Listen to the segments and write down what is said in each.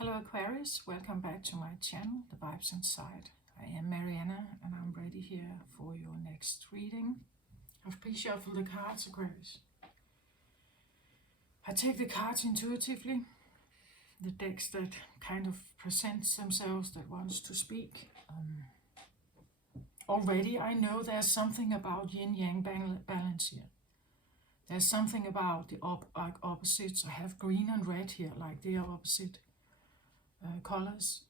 Hello Aquarius, welcome back to my channel, The Vibes Inside. I am Mariana and I'm ready here for your next reading. I've pre-shuffled the cards, Aquarius. I take the cards intuitively, the decks that kind of presents themselves, that wants to speak. Already I know there's something about yin-yang balance here. There's something about the opposites. I have green and red here, like they are opposite colors.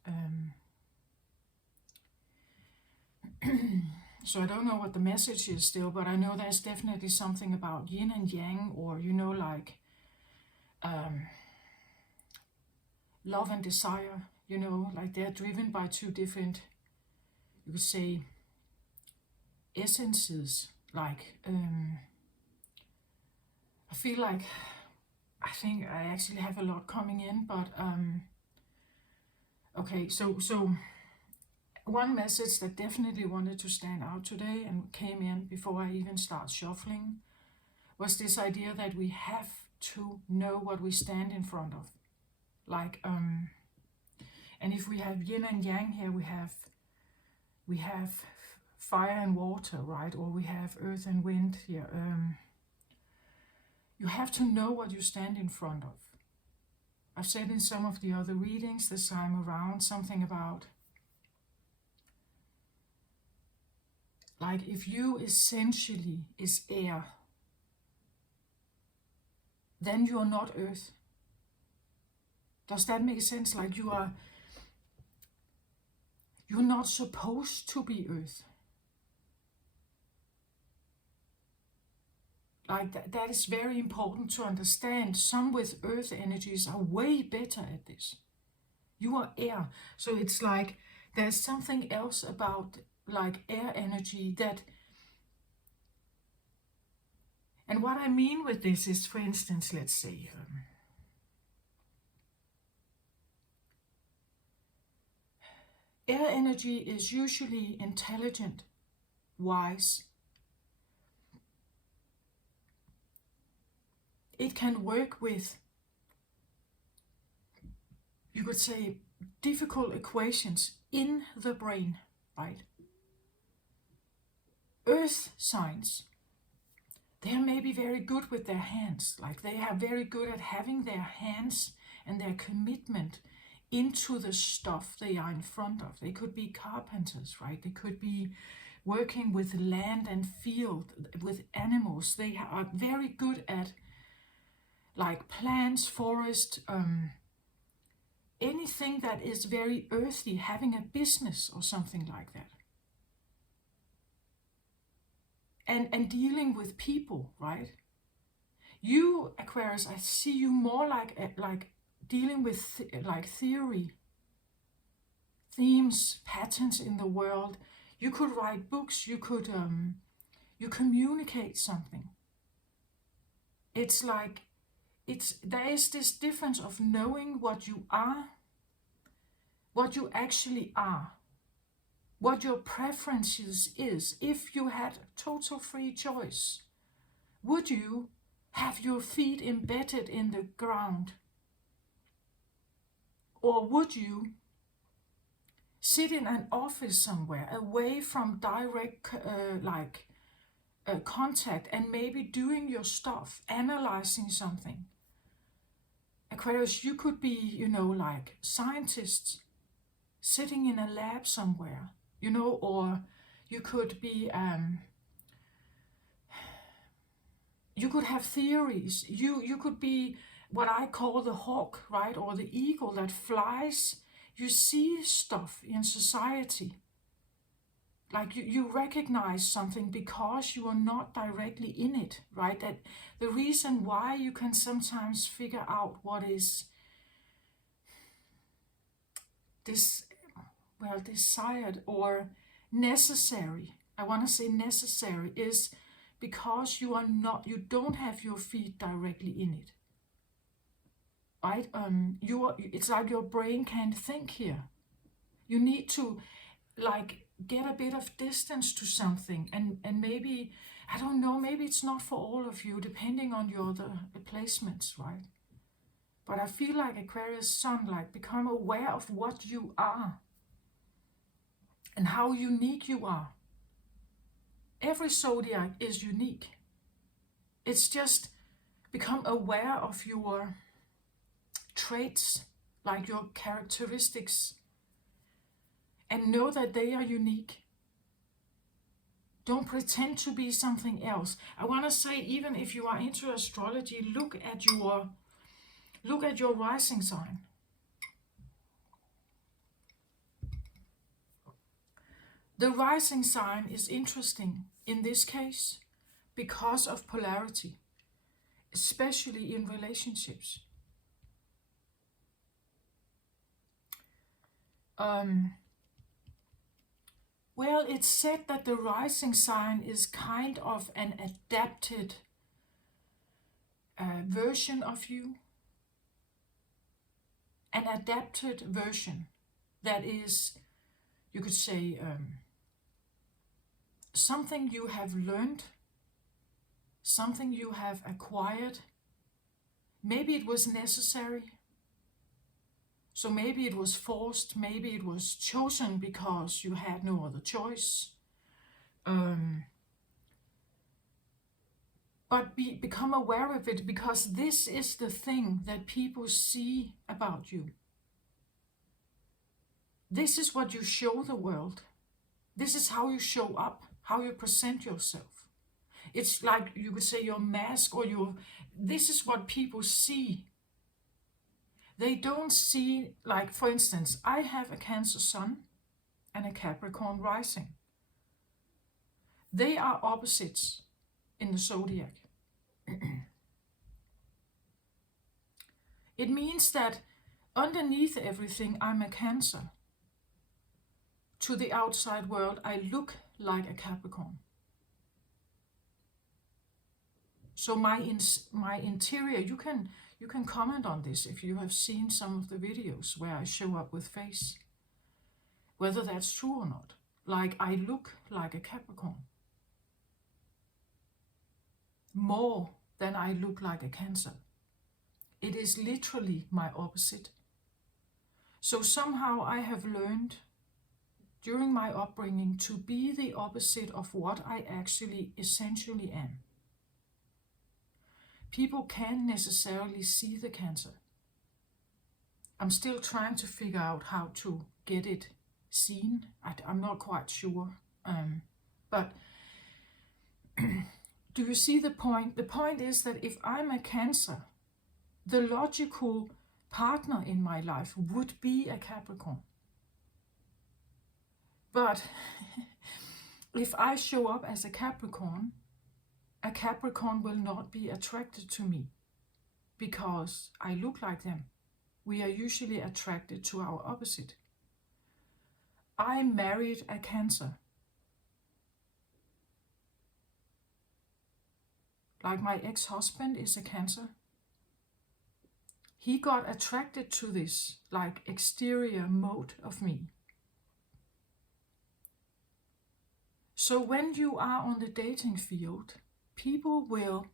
So I don't know what the message is still, but I know there's definitely something about yin and yang, or like love and desire, like they're driven by two different, you could say, essences. Like I feel like I think I actually have a lot coming in, but okay, so one message that definitely wanted to stand out today and came in before I even start shuffling was this idea that we have to know what we stand in front of. Like, and if we have yin and yang here, we have fire and water, right? Or we have earth and wind here. You have to know what you stand in front of. I've said in some of the other readings this time around something about, like, if you essentially is air, then you are not earth. Does that make sense? Like you're not supposed to be earth. Like that is very important to understand. Some with earth energies are way better at this. You are air. So it's like there's something else about like air energy that, and what I mean with this is, for instance, let's say air energy is usually intelligent, wise. It can work with, you could say, difficult equations in the brain, right? Earth signs, they are maybe very good with their hands. Like they are very good at having their hands and their commitment into the stuff they are in front of. They could be carpenters, right? They could be working with land and field, with animals. They are very good at like plants, forest, anything that is very earthy, having a business or something like that. And dealing with people, right? You, Aquarius, I see you more like dealing with like theory, themes, patterns in the world. You could write books, you could you communicate something. It's like there is this difference of knowing what you are, what you actually are, what your preferences is. If you had total free choice, would you have your feet embedded in the ground? Or would you sit in an office somewhere away from direct contact and maybe doing your stuff, analyzing something? Aquarius, you could be, like scientists sitting in a lab somewhere, or you could be, you could have theories. You could be what I call the hawk, right? Or the eagle that flies. You see stuff in society. Like you recognize something because you are not directly in it, right? That the reason why you can sometimes figure out what is desired or necessary, I want to say necessary, is because you don't have your feet directly in it, right? It's like your brain can't think here. You need to like get a bit of distance to something, and maybe, I don't know, maybe it's not for all of you, depending on the placements, right? But I feel like Aquarius Sun, like become aware of what you are and how unique you are. Every zodiac is unique. It's just become aware of your traits, like your characteristics, and know that they are unique. Don't pretend to be something else. I want to say, even if you are into astrology, look at your rising sign. The rising sign is interesting in this case because of polarity, especially in relationships. Well, it's said that the rising sign is kind of an adapted version of you. An adapted version that is, you could say, something you have learned, something you have acquired. Maybe it was necessary. So maybe it was forced, maybe it was chosen because you had no other choice. But become aware of it, because this is the thing that people see about you. This is what you show the world. This is how you show up, how you present yourself. It's like, you could say, your mask, or this is what people see. They don't see, like, for instance, I have a Cancer Sun and a Capricorn rising. They are opposites in the zodiac. It means that underneath everything, I'm a Cancer. To the outside world, I look like a Capricorn. So my interior, you can comment on this if you have seen some of the videos where I show up with face, whether that's true or not. Like, I look like a Capricorn more than I look like a Cancer. It is literally my opposite. So somehow I have learned during my upbringing to be the opposite of what I actually essentially am. People can't necessarily see the Cancer. I'm still trying to figure out how to get it seen. I'm not quite sure. But do you see the point? The point is that if I'm a Cancer, the logical partner in my life would be a Capricorn. But if I show up as a Capricorn will not be attracted to me because I look like them. We are usually attracted to our opposite. I married a Cancer. Like, my ex-husband is a Cancer. He got attracted to this, like, exterior mode of me. So when you are on the dating field, people will,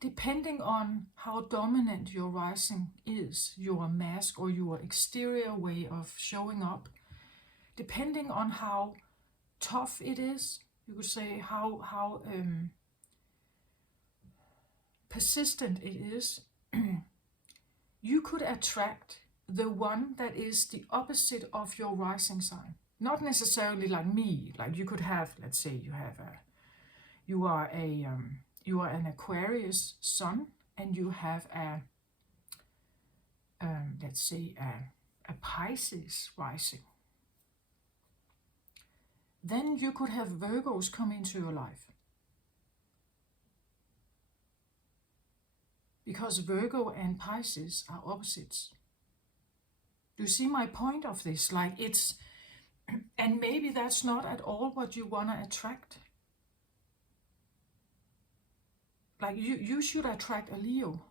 depending on how dominant your rising is, your mask or your exterior way of showing up, depending on how tough it is, you could say how persistent it is, you could attract the one that is the opposite of your rising sign. Not necessarily like me. Like, you could have, let's say you are an Aquarius Sun and you have let's say a Pisces rising. Then you could have Virgos come into your life. Because Virgo and Pisces are opposites. Do you see my point of this? Like, it's, and maybe that's not at all what you want to attract. Like, you should attract a Leo,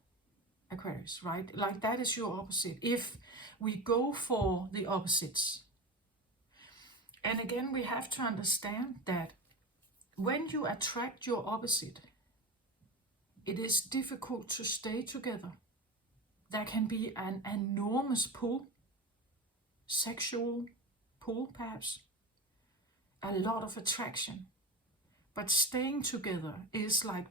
Aquarius, right? Like, that is your opposite. If we go for the opposites. And again, we have to understand that when you attract your opposite, it is difficult to stay together. There can be an enormous pull, sexual pull perhaps, a lot of attraction. But staying together is like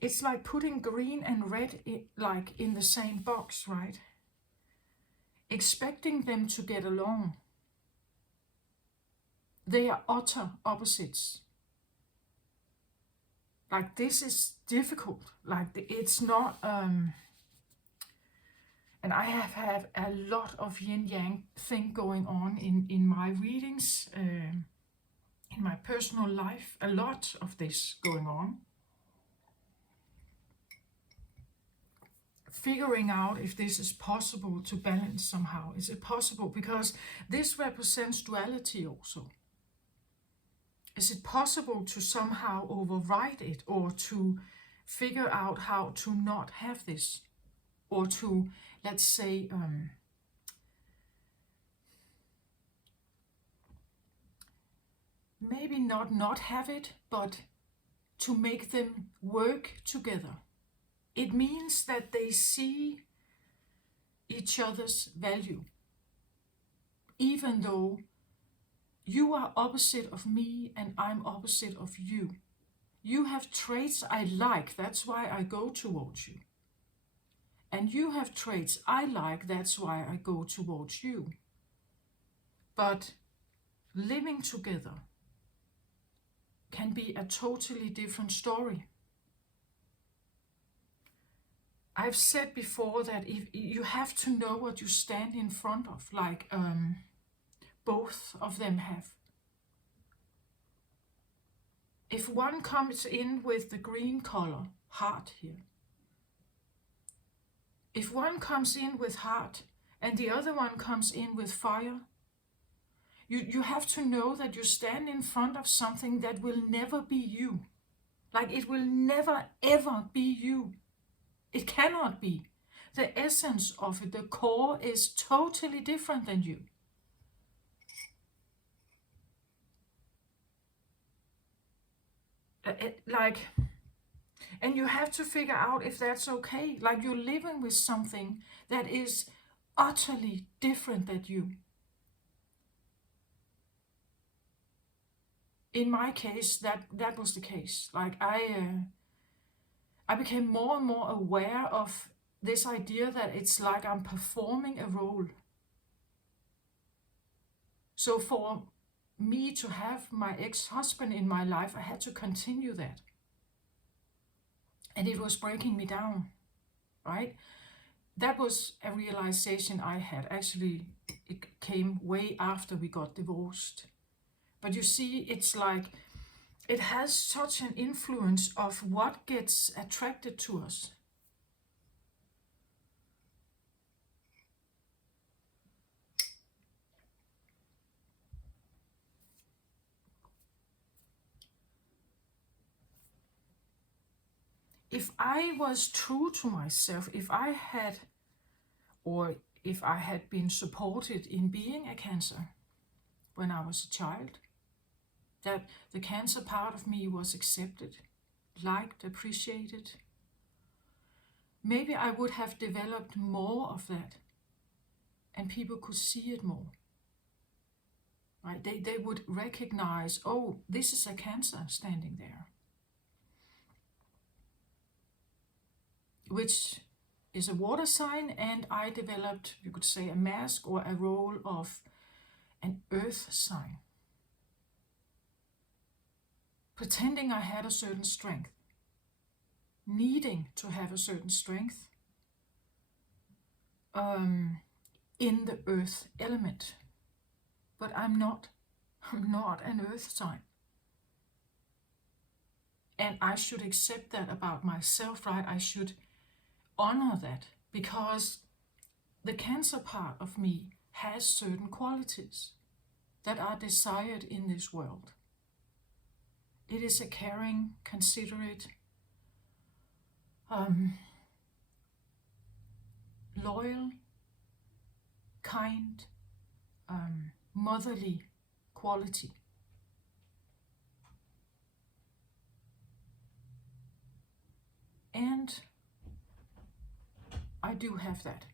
it's like putting green and red like in the same box, right? Expecting them to get along. They are utter opposites. Like, this is difficult. Like, it's not, and I have had a lot of yin-yang thing going on in my readings, in my personal life, a lot of this going on. Figuring out if this is possible to balance somehow. Is it possible? Because this represents duality also. Is it possible to somehow override it, or to figure out how to not have this? Or to, let's say, maybe not have it, but to make them work together. It means that they see each other's value, even though you are opposite of me and I'm opposite of you. You have traits I like, that's why I go towards you. And you have traits I like, that's why I go towards you. But living together can be a totally different story. I've said before that if you have to know what you stand in front of, like both of them have. If one comes in with the green color, heart here. If one comes in with heart and the other one comes in with fire, you have to know that you stand in front of something that will never be you. Like, it will never ever be you. It cannot be. The essence of it, the core, is totally different than you. And you have to figure out if that's okay. Like, you're living with something that is utterly different than you. In my case, that was the case. Like, I became more and more aware of this idea that it's like I'm performing a role. So for me to have my ex-husband in my life, I had to continue that. And it was breaking me down, right? That was a realization I had. Actually, it came way after we got divorced. But you see, it's like, it has such an influence of what gets attracted to us. If I was true to myself, if I had been supported in being a Cancer when I was a child, that the Cancer part of me was accepted, liked, appreciated, maybe I would have developed more of that and people could see it more. Right? They would recognize, oh, this is a Cancer standing there. Which is a water sign, and I developed, you could say, a mask or a role of an earth sign. Pretending I had a certain strength. Needing to have a certain strength in the earth element. But I'm not an earth sign. And I should accept that about myself, right? I should honor that, because the Cancer part of me has certain qualities that are desired in this world. It is a caring, considerate, loyal, kind, motherly quality. And I do have that.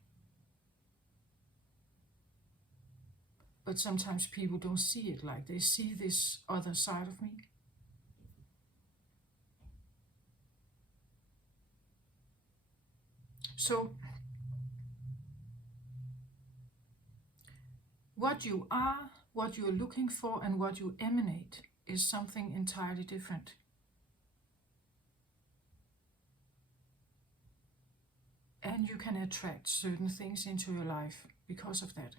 But sometimes people don't see it like they see this other side of me. So what you are, what you're looking for, and what you emanate is something entirely different. And you can attract certain things into your life because of that.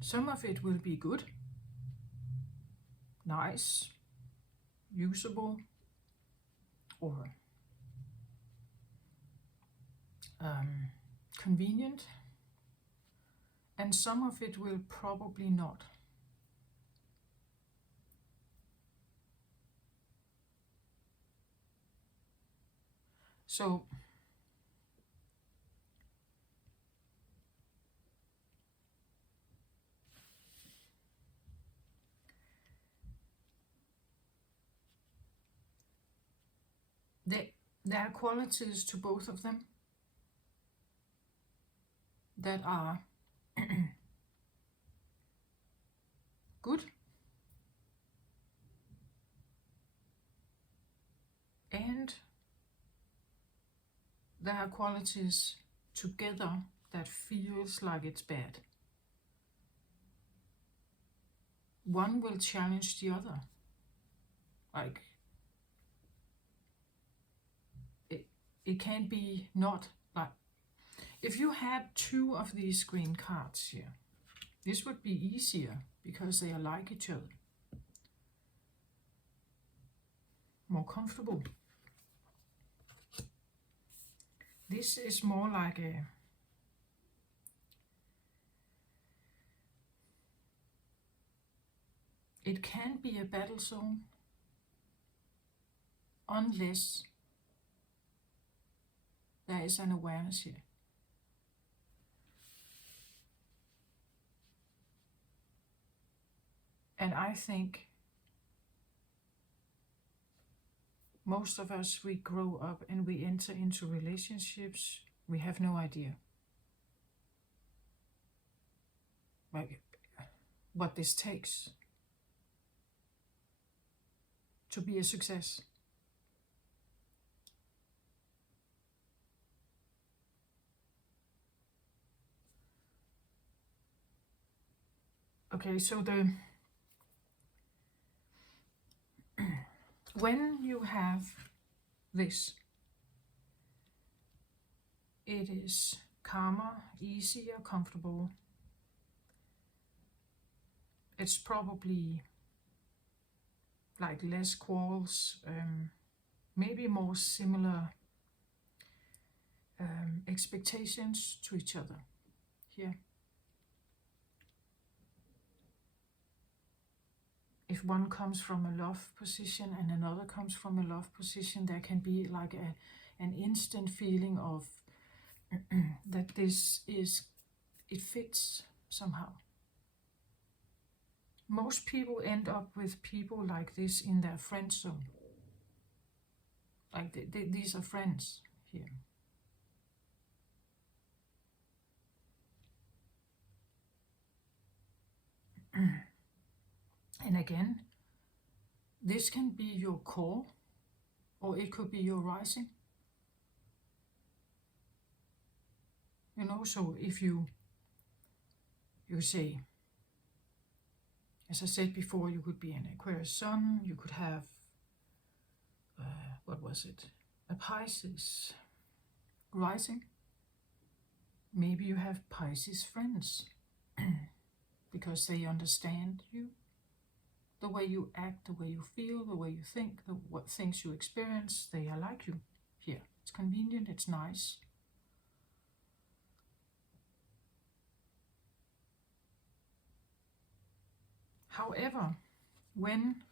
Some of it will be good, nice, usable, or convenient, and some of it will probably not. So there are qualities to both of them that are good and there are qualities together that feels like it's bad. One will challenge the other. Like, it can be not like, if you had 2 of these green cards here, this would be easier because they are like each other. More comfortable. This is more like it can be a battle zone unless there is an awareness here. And I think most of us, we grow up and we enter into relationships, we have no idea like what this takes to be a success. Okay, so when you have this, it is calmer, easier, comfortable. It's probably like less quarrels, maybe more similar expectations to each other here. If one comes from a love position and another comes from a love position, there can be like an instant feeling of that it fits somehow. Most people end up with people like this in their friend zone. Like these are friends here. And again, this can be your core, or it could be your rising. You know, so if you say, as I said before, you could be an Aquarius Sun, you could have, what was it, a Pisces rising. Maybe you have Pisces friends because they understand you, the way you act, the way you feel, the way you think, what things you experience, they are like you here. It's convenient, it's nice. However, when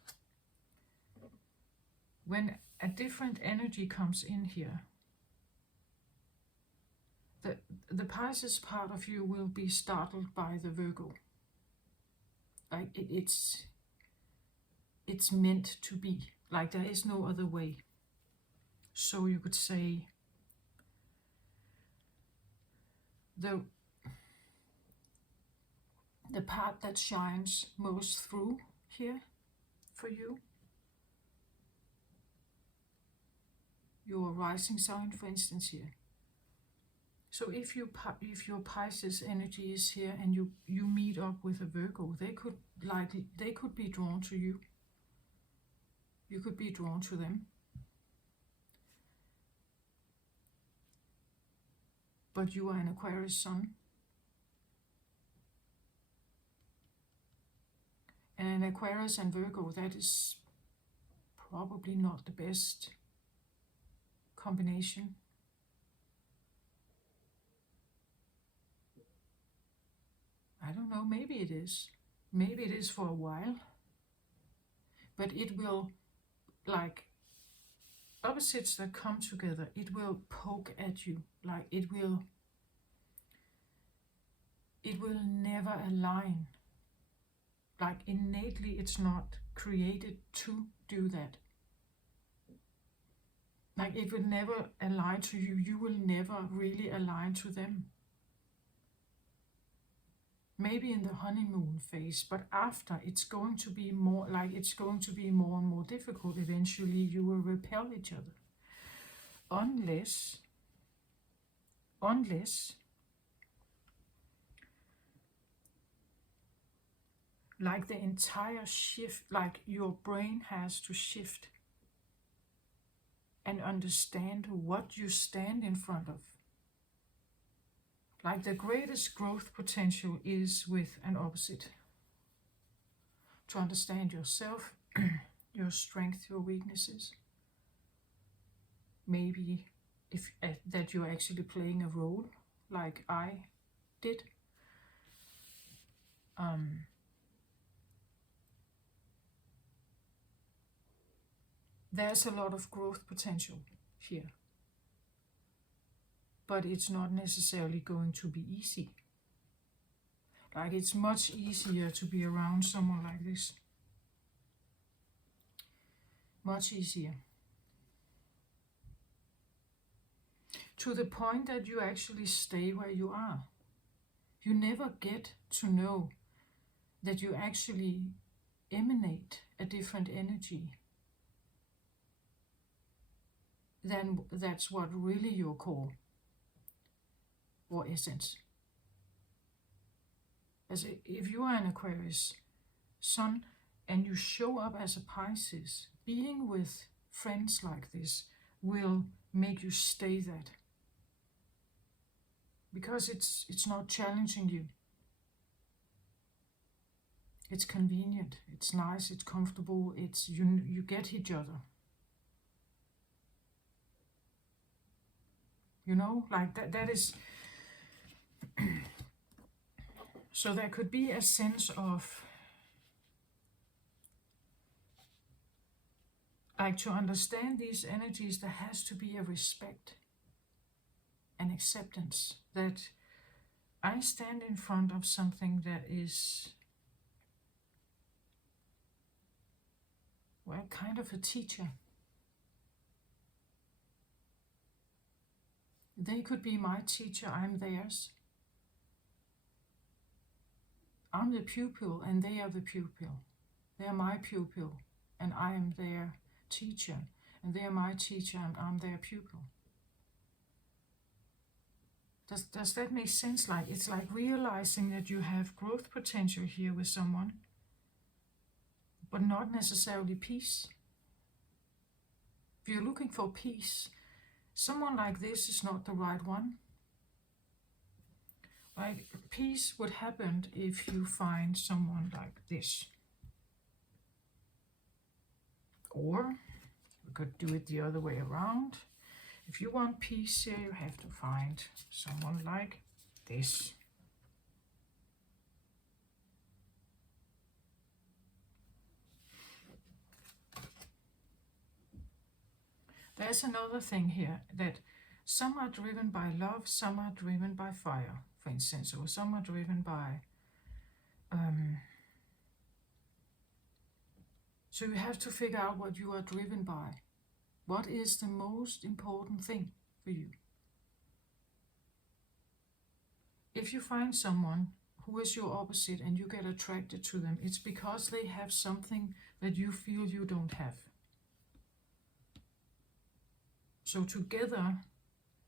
a different energy comes in here, the Pisces part of you will be startled by the Virgo. like it's meant to be. Like there is no other way. So you could say the part that shines most through here for you, your rising sign, for instance, here. So if your Pisces energy is here and you meet up with a Virgo, they could be drawn to you. You could be drawn to them. But you are an Aquarius sun. And an Aquarius and Virgo, that is probably not the best combination. I don't know, maybe it is. Maybe it is for a while. But it will, like opposites that come together, it will poke at you. Like it will never align. Like innately it's not created to do that. Like it will never align to you. You will never really align to them. Maybe in the honeymoon phase, but after it's going to be more and more difficult. Eventually you will repel each other. Unless like the entire shift, like your brain has to shift and understand what you stand in front of. Like the greatest growth potential is with an opposite. To understand yourself, your strengths, your weaknesses. Maybe if that you're actually playing a role, like I did. There's a lot of growth potential here. But it's not necessarily going to be easy. Like it's much easier to be around someone like this. Much easier. To the point that you actually stay where you are. You never get to know that you actually emanate a different energy. Then that's what really your core or essence. As if you are an Aquarius sun and you show up as a Pisces, being with friends like this will make you stay that. Because it's not challenging you. It's convenient, it's nice, it's comfortable, it's you get each other. You know, like that is so there could be a sense of like to understand these energies, there has to be a respect and acceptance that I stand in front of something that is, well, kind of a teacher. They could be my teacher, I'm theirs. I'm the pupil and they are the pupil. They are my pupil and I am their teacher. And they are my teacher and I'm their pupil. Does that make sense? Like it's like realizing that you have growth potential here with someone, but not necessarily peace. If you're looking for peace, someone like this is not the right one. Like peace would happen if you find someone like this. Or we could do it the other way around. If you want peace here, you have to find someone like this. There's another thing here, that some are driven by love, some are driven by fire, for instance, or some are driven by So you have to figure out what you are driven by. What is the most important thing for you? If you find someone who is your opposite and you get attracted to them, it's because they have something that you feel you don't have. So together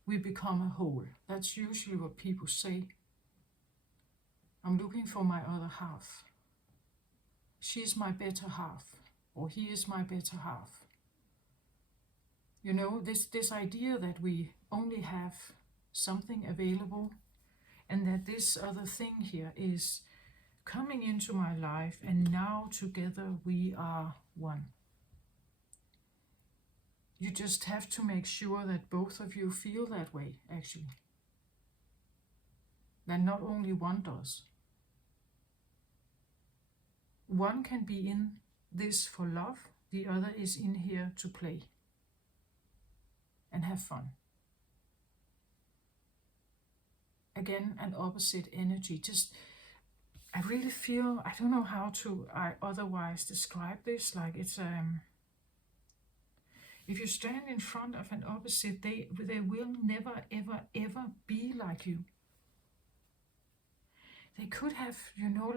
we become a whole. That's usually what people say. I'm looking for my other half. She's my better half, or he is my better half. You know, this idea that we only have something available and that this other thing here is coming into my life and now together we are one. You just have to make sure that both of you feel that way, actually. That not only one does. One can be in this for love, the other is in here to play and have fun. Again, an opposite energy. Just, I really feel, I don't know how to otherwise describe this. Like it's if you stand in front of an opposite, they will never, ever, ever be like you. They could have, you know,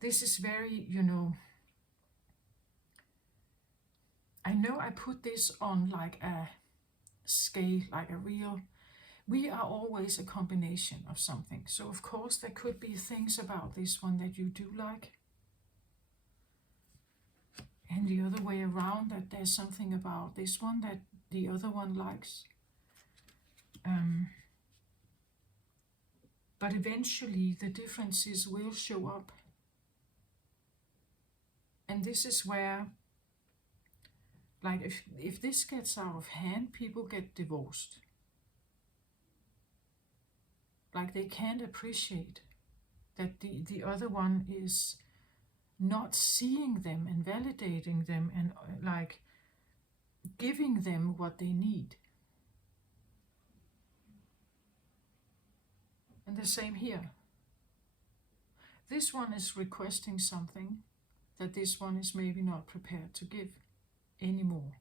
this is very, you know, I know I put this on like a scale, like a real, we are always a combination of something. So of course there could be things about this one that you do like. And the other way around, that there's something about this one that the other one likes. But eventually the differences will show up. And this is where, like if this gets out of hand, people get divorced. Like they can't appreciate that the other one is not seeing them and validating them and like giving them what they need. And the same here. This one is requesting something that this one is maybe not prepared to give anymore.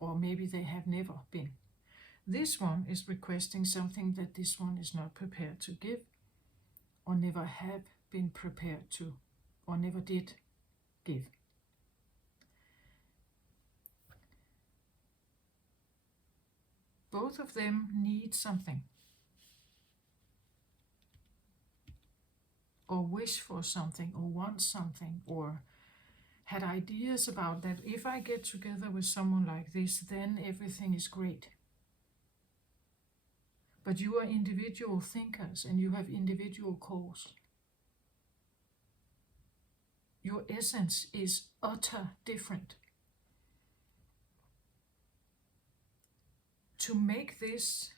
Or maybe they have never been. This one is requesting something that this one is not prepared to give, or never have been prepared to, or never did give. Both of them need something, or wish for something, or want something, or had ideas about that. If I get together with someone like this, then everything is great. But you are individual thinkers and you have individual cores. Your essence is utter different. To make this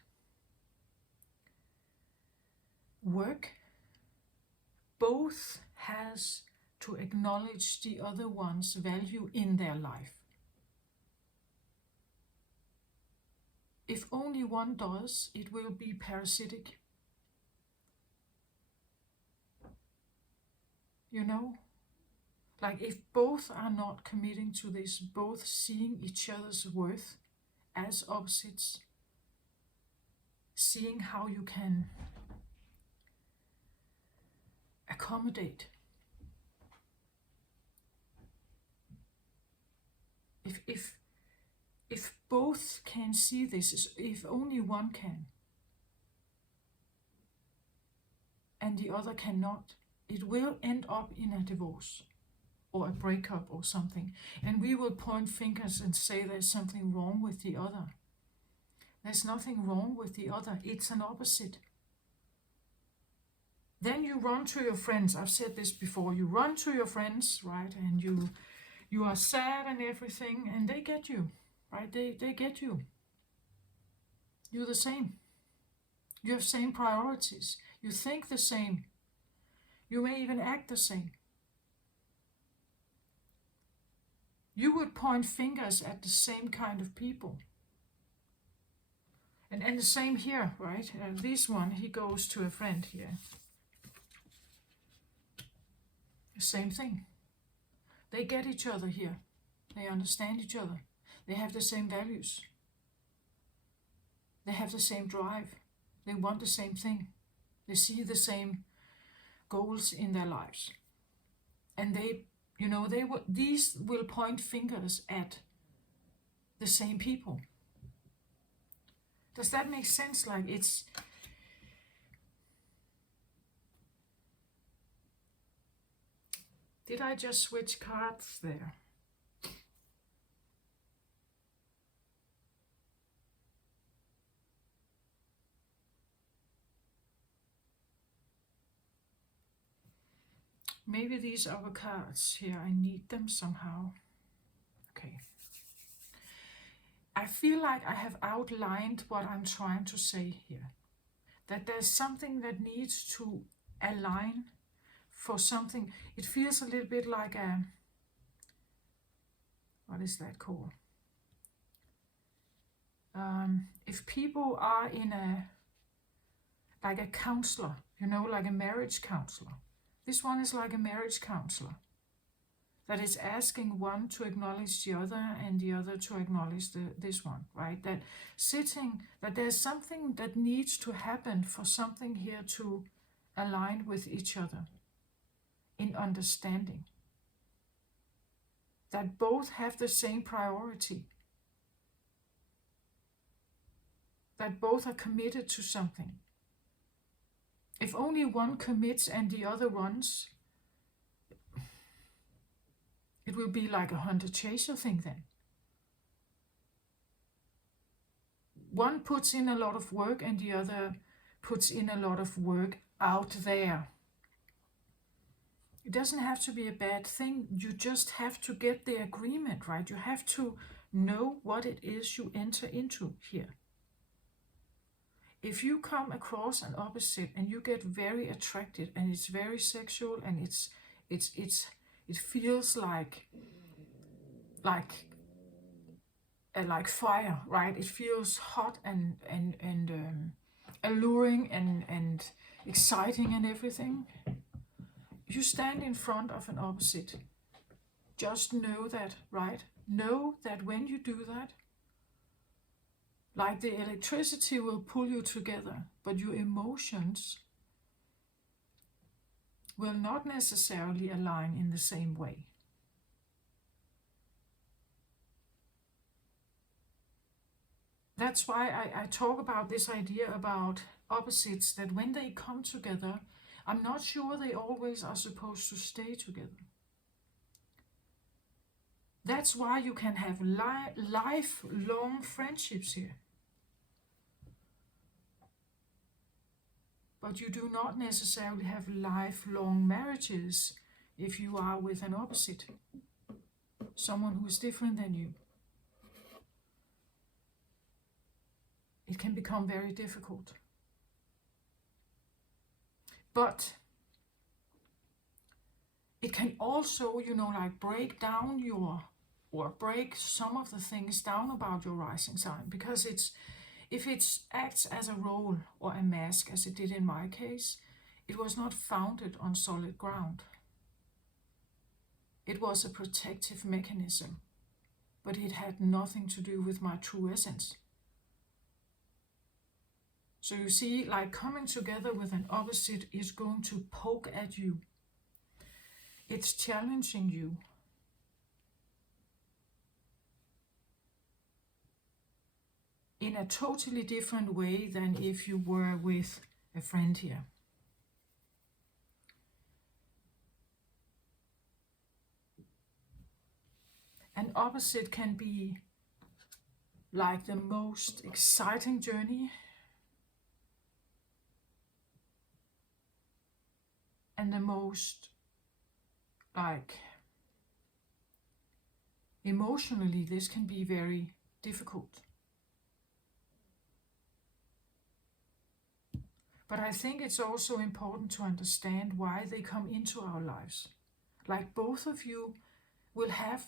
work, both has to acknowledge the other one's value in their life. If only one does, it will be parasitic. You know? Like if both are not committing to this, both seeing each other's worth as opposites, seeing how you can accommodate. If both can see this, if only one can, and the other cannot, it will end up in a divorce or a breakup or something. And we will point fingers and say there's something wrong with the other. There's nothing wrong with the other. It's an opposite. Then you run to your friends. I've said this before. You run to your friends, right? And you are sad and everything, and they get you, right? They get you. You're the same. You have same priorities. You think the same. You may even act the same. You would point fingers at the same kind of people. And the same here, right? This one, he goes to a friend here. Same thing. They get each other here. They understand each other. They have the same values. They have the same drive. They want the same thing. They see the same goals in their lives. And these will point fingers at the same people. Does that make sense? Like it's... Did I just switch cards there? Maybe these other cards here, I need them somehow. Okay. I feel like I have outlined what I'm trying to say here. That there's something that needs to align for something. It feels a little bit like a... What is that called? If people are in like a counselor, like a marriage counselor. This one is like a marriage counselor that is asking one to acknowledge the other and the other to acknowledge this one, right? That there's something that needs to happen for something here to align with each other in understanding. That both have the same priority. That both are committed to something. If only one commits and the other runs, it will be like a hunter-chaser thing then. One puts in a lot of work and the other puts in a lot of work out there. It doesn't have to be a bad thing. You just have to get the agreement, right? You have to know what it is you enter into here. If you come across an opposite and you get very attracted and it's very sexual and it feels like fire, right? It feels hot and alluring and exciting and everything. You stand in front of an opposite. Just know that, right? Know that when you do that, like the electricity will pull you together, but your emotions will not necessarily align in the same way. That's why I talk about this idea about opposites, that when they come together, I'm not sure they always are supposed to stay together. That's why you can have lifelong friendships here. But you do not necessarily have lifelong marriages if you are with an opposite, someone who is different than you. It can become very difficult. But it can also, like break down break some of the things down about your rising sign, because if it acts as a role or a mask, as it did in my case, it was not founded on solid ground. It was a protective mechanism, but it had nothing to do with my true essence. So you see, like coming together with an opposite is going to poke at you. It's challenging you. In a totally different way than if you were with a friend here. An opposite can be like the most exciting journey and the most, like, emotionally this can be very difficult. But I think it's also important to understand why they come into our lives. Like both of you will have,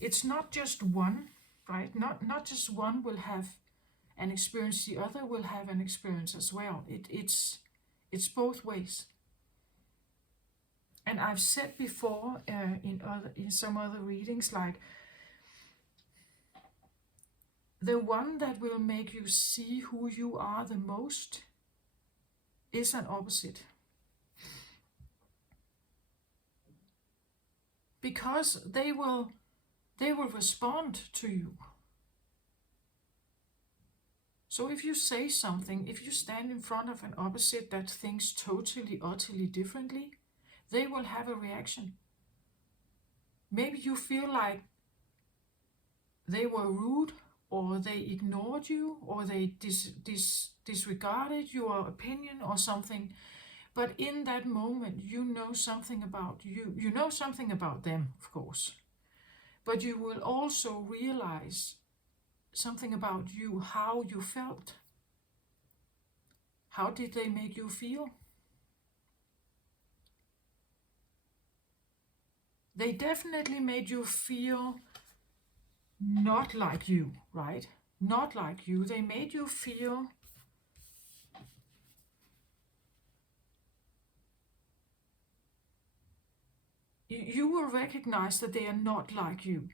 it's not just one, right? Not just one will have an experience, the other will have an experience as well. It's both ways. And I've said before in some other readings, like, the one that will make you see who you are the most is an opposite. Because they will respond to you. So if you say something, if you stand in front of an opposite that thinks totally, utterly differently, they will have a reaction. Maybe you feel like they were rude, or they ignored you, or they disregarded your opinion or something. But in that moment, you know something about you. You know something about them, of course. But you will also realize something about you, how you felt. How did they make you feel? They definitely made you feel not like you, right? Not like you. They made you feel you will recognize that they are not like you.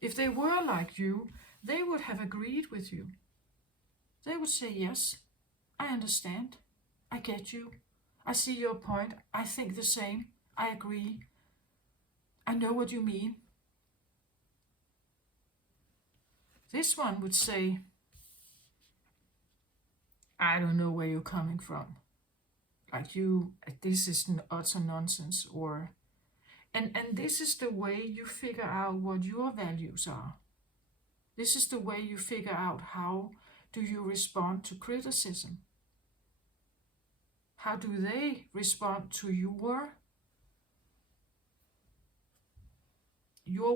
If they were like you, they would have agreed with you. They would say, yes, I understand. I get you. I see your point. I think the same. I agree. I know what you mean. This one would say, I don't know where you're coming from. Like, this is utter nonsense. And this is the way you figure out what your values are. This is the way you figure out how do you respond to criticism. How do they respond to your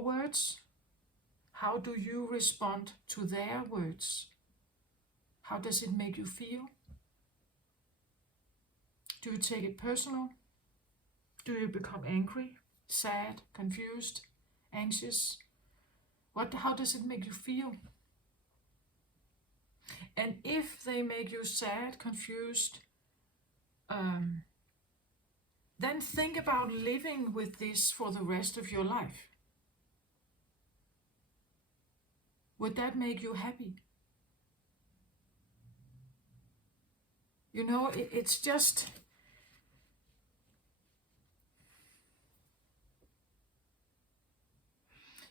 words? How do you respond to their words? How does it make you feel? Do you take it personal? Do you become angry, sad, confused, anxious? How does it make you feel? And if they make you sad, confused, then think about living with this for the rest of your life. Would that make you happy? You know, it's just...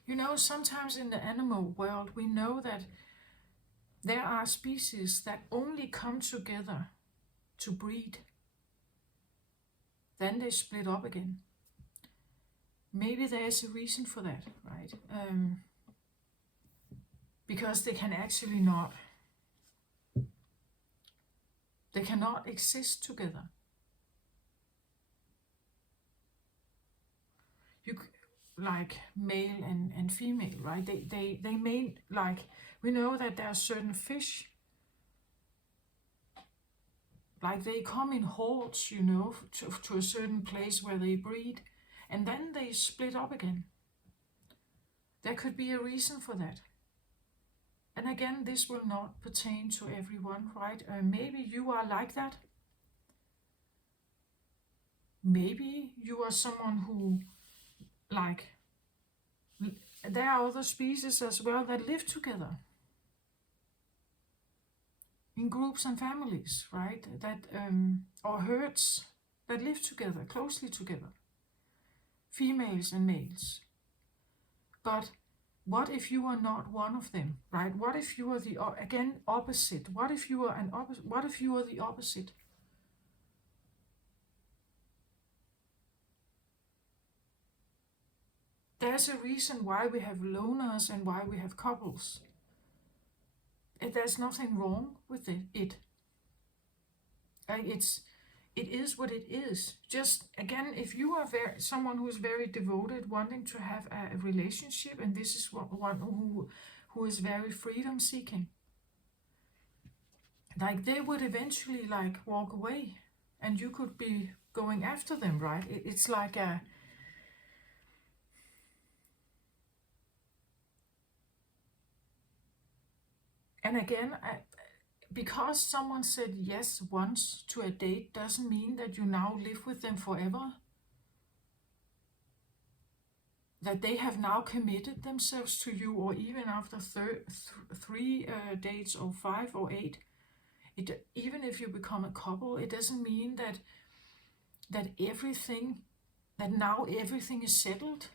You know, sometimes in the animal world, we know that there are species that only come together to breed. Then they split up again. Maybe there is a reason for that, right? Because they can actually not... They cannot exist together. Like male and female, right? They may, like, we know that there are certain fish, like they come in hordes, you know, to a certain place where they breed, and then they split up again. There could be a reason for that. And again, this will not pertain to everyone, right? Maybe you are like that. Maybe you are someone who, like, there are other species as well that live together in groups and families, right? That or herds that live together, closely together, females and males. But what if you are not one of them, right? What if you are the opposite? What if you are What if you are the opposite? There's a reason why we have loners and why we have couples. There's nothing wrong with it. It is what it is. Just again, if you are someone who is very devoted, wanting to have a relationship, and this is one who is very freedom seeking, like they would eventually like walk away, and you could be going after them, right? It's like a... And again, because someone said yes once to a date doesn't mean that you now live with them forever. that they have now committed themselves to you, or even after 3 dates or 5 or 8. Even if you become a couple, it doesn't mean that now everything is settled.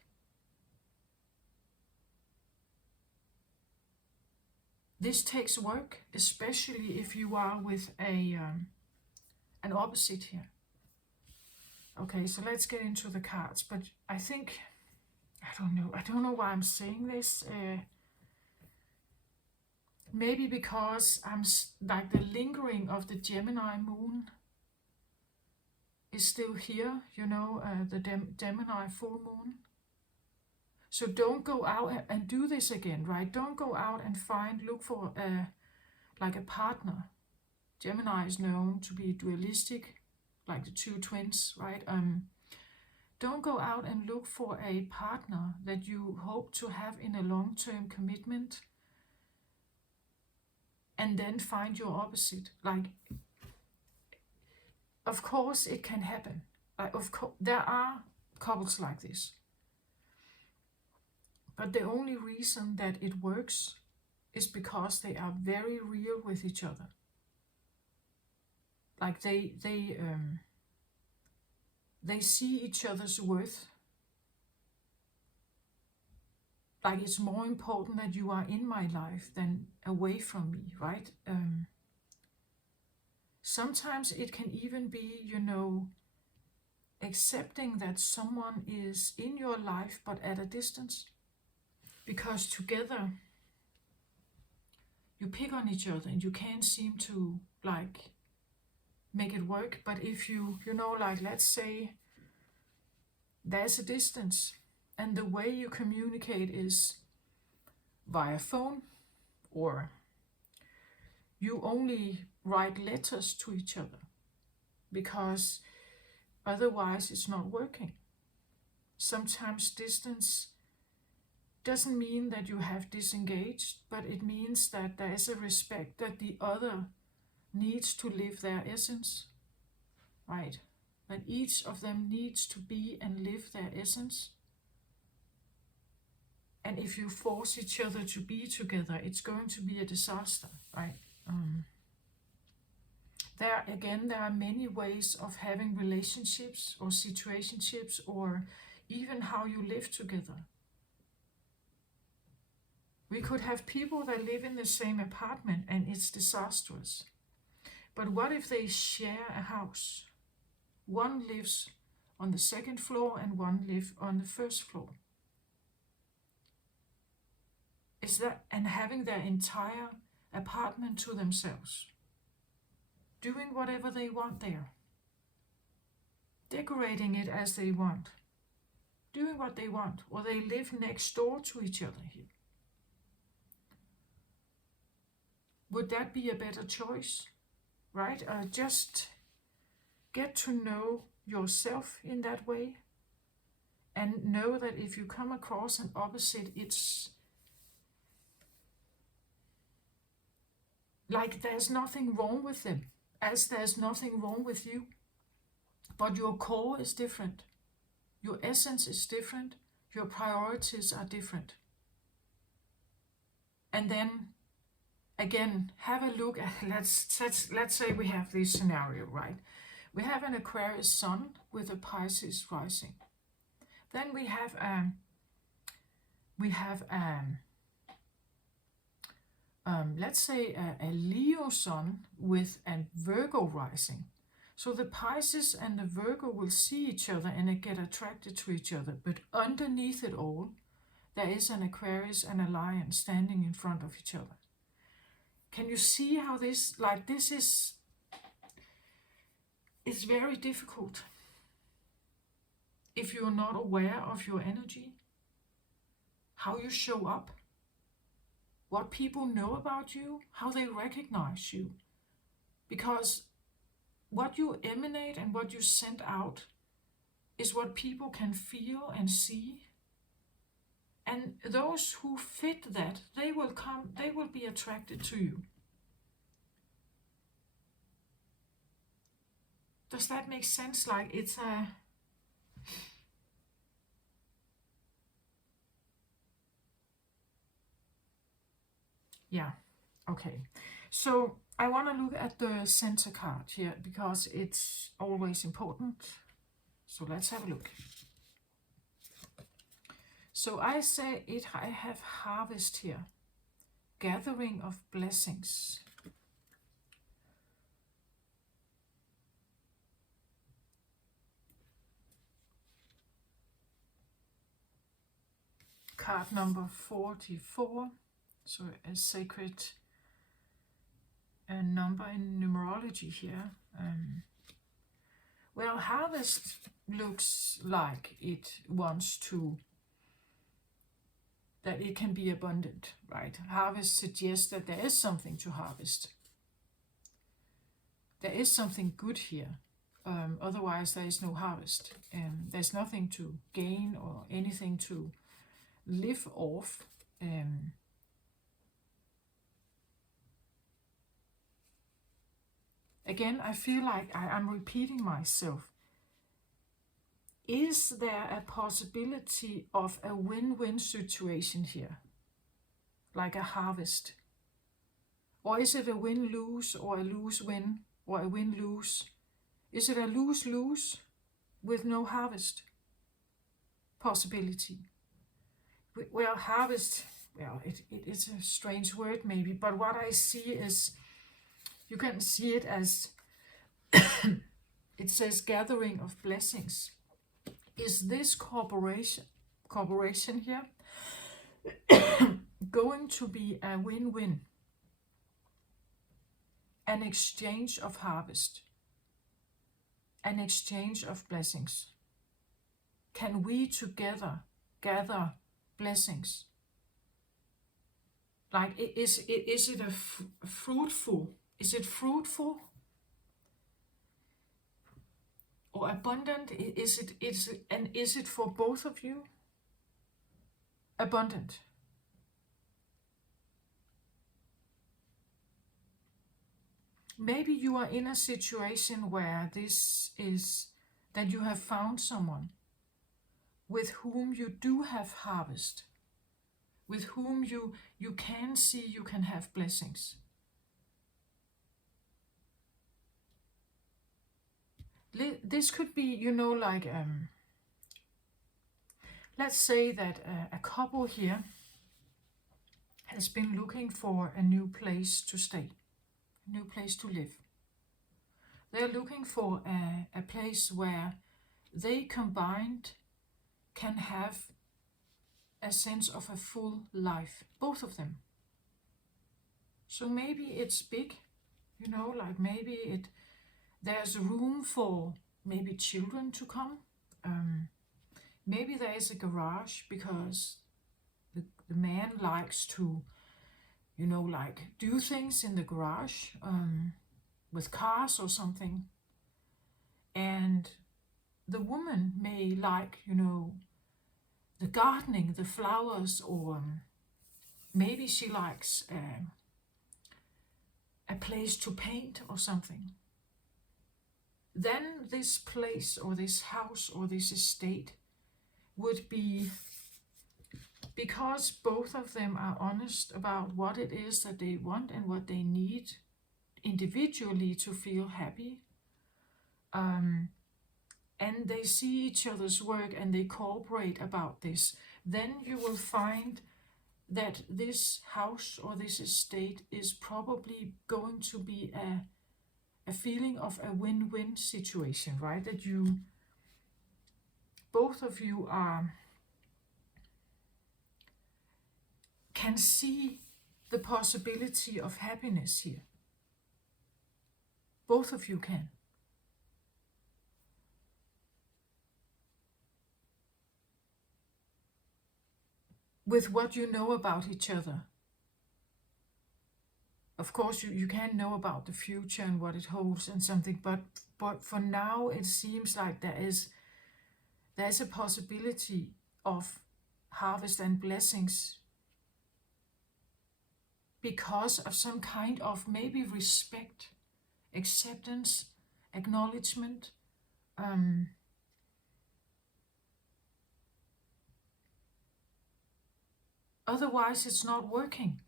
This takes work, especially if you are with an opposite here. Okay, so let's get into the cards. But I think, I don't know why I'm saying this. Maybe because I'm like the lingering of the Gemini moon is still here, the Gemini full moon. So don't go out and do this again, right? Don't go out and look for like a partner. Gemini is known to be dualistic, like the two twins, right? Don't go out and look for a partner that you hope to have in a long-term commitment and then find your opposite. Like, of course it can happen. Of course, there are couples like this. But the only reason that it works is because they are very real with each other. Like they see each other's worth. Like it's more important that you are in my life than away from me, right? Sometimes it can even be, accepting that someone is in your life but at a distance. Because together you pick on each other and you can't seem to like make it work. But if like let's say there's a distance and the way you communicate is via phone, or you only write letters to each other because otherwise it's not working. Sometimes distance doesn't mean that you have disengaged, but it means that there is a respect that the other needs to live their essence, right? That each of them needs to be and live their essence. And if you force each other to be together, it's going to be a disaster, right? There are many ways of having relationships or situationships, or even how you live together. We could have people that live in the same apartment and it's disastrous. But what if they share a house? One lives on the second floor and one lives on the first floor. And having their entire apartment to themselves. Doing whatever they want there. Decorating it as they want. Doing what they want. Or they live next door to each other here. Would that be a better choice, right? Just get to know yourself in that way and know that if you come across an opposite, it's like there's nothing wrong with them, as there's nothing wrong with you. But your core is different. Your essence is different. Your priorities are different. And then again, have a look at, let's say we have this scenario, right? We have an Aquarius sun with a Pisces rising. Then we have let's say a Leo sun with a Virgo rising. So the Pisces and the Virgo will see each other and get attracted to each other. But underneath it all, there is an Aquarius and a Lion standing in front of each other. Can you see how it's very difficult if you're not aware of your energy, how you show up, what people know about you, how they recognize you. Because what you emanate and what you send out is what people can feel and see. And those who fit that, they will be attracted to you. Does that make sense? Like it's Yeah, okay. So I want to look at the center card here because it's always important. So let's have a look. So I say I have harvest here, gathering of blessings. Card number 44, so a sacred number in numerology here. Well, harvest looks like it wants to, that it can be abundant, right? Harvest suggests that there is something to harvest. There is something good here. Otherwise, there is no harvest. There's nothing to gain or anything to live off. Again, I feel like I'm repeating myself. Is there a possibility of a win-win situation here? Like a harvest? Or is it a win-lose or a lose-win or a win-lose? Is it a lose-lose with no harvest possibility? Well, harvest, well, it's a strange word maybe, but what I see is, you can see it as, it says gathering of blessings. Is this corporation here going to be a win-win? An exchange of harvest, an exchange of blessings. Can we together gather blessings? Like, is it a fruitful? Is it fruitful or abundant? Is it for both of you? Abundant. Maybe you are in a situation where this is that you have found someone with whom you do have harvest, with whom you can see you can have blessings. This could be, like, let's say that a couple here has been looking for a new place to stay, a new place to live. They're looking for a place where they combined can have a sense of a full life, both of them. So maybe it's big, like maybe there's room for maybe children to come. Maybe there is a garage because the man likes to, like do things in the garage with cars or something. And the woman may like, the gardening, the flowers, or maybe she likes a place to paint or something. Then this place or this house or this estate would be, because both of them are honest about what it is that they want and what they need individually to feel happy, and they see each other's work and they cooperate about this, then you will find that this house or this estate is probably going to be a feeling of a win-win situation, right? That both of you can see the possibility of happiness here. Both of you can. With what you know about each other. Of course, you can know about the future and what it holds and something, but for now it seems like there's a possibility of harvest and blessings because of some kind of maybe respect, acceptance, acknowledgement. Otherwise, it's not working.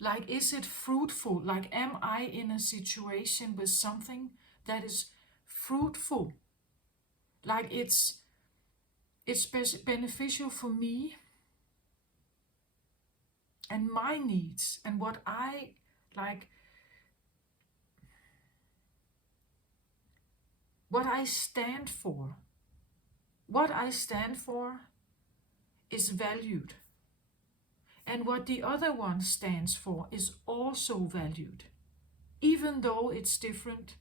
Like, is it fruitful? Like, am I in a situation with something that is fruitful? Like, it's beneficial for me and my needs and what I like, what I stand for. What I stand for is valued. And what the other one stands for is also valued. Even though it's different,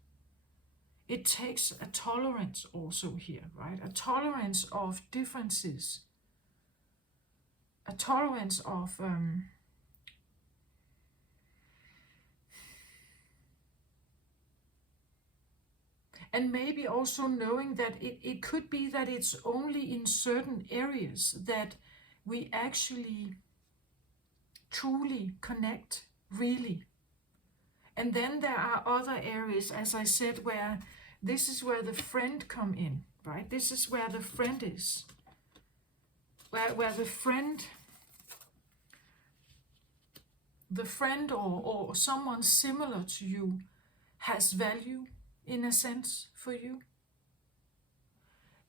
it takes a tolerance also here, right? A tolerance of differences. A tolerance of and maybe also knowing that it could be that it's only in certain areas that we actually truly connect, really. And then there are other areas, as I said, where this is where the friend come in, right? This is where the friend is. Where the friend or someone similar to you has value, in a sense, for you.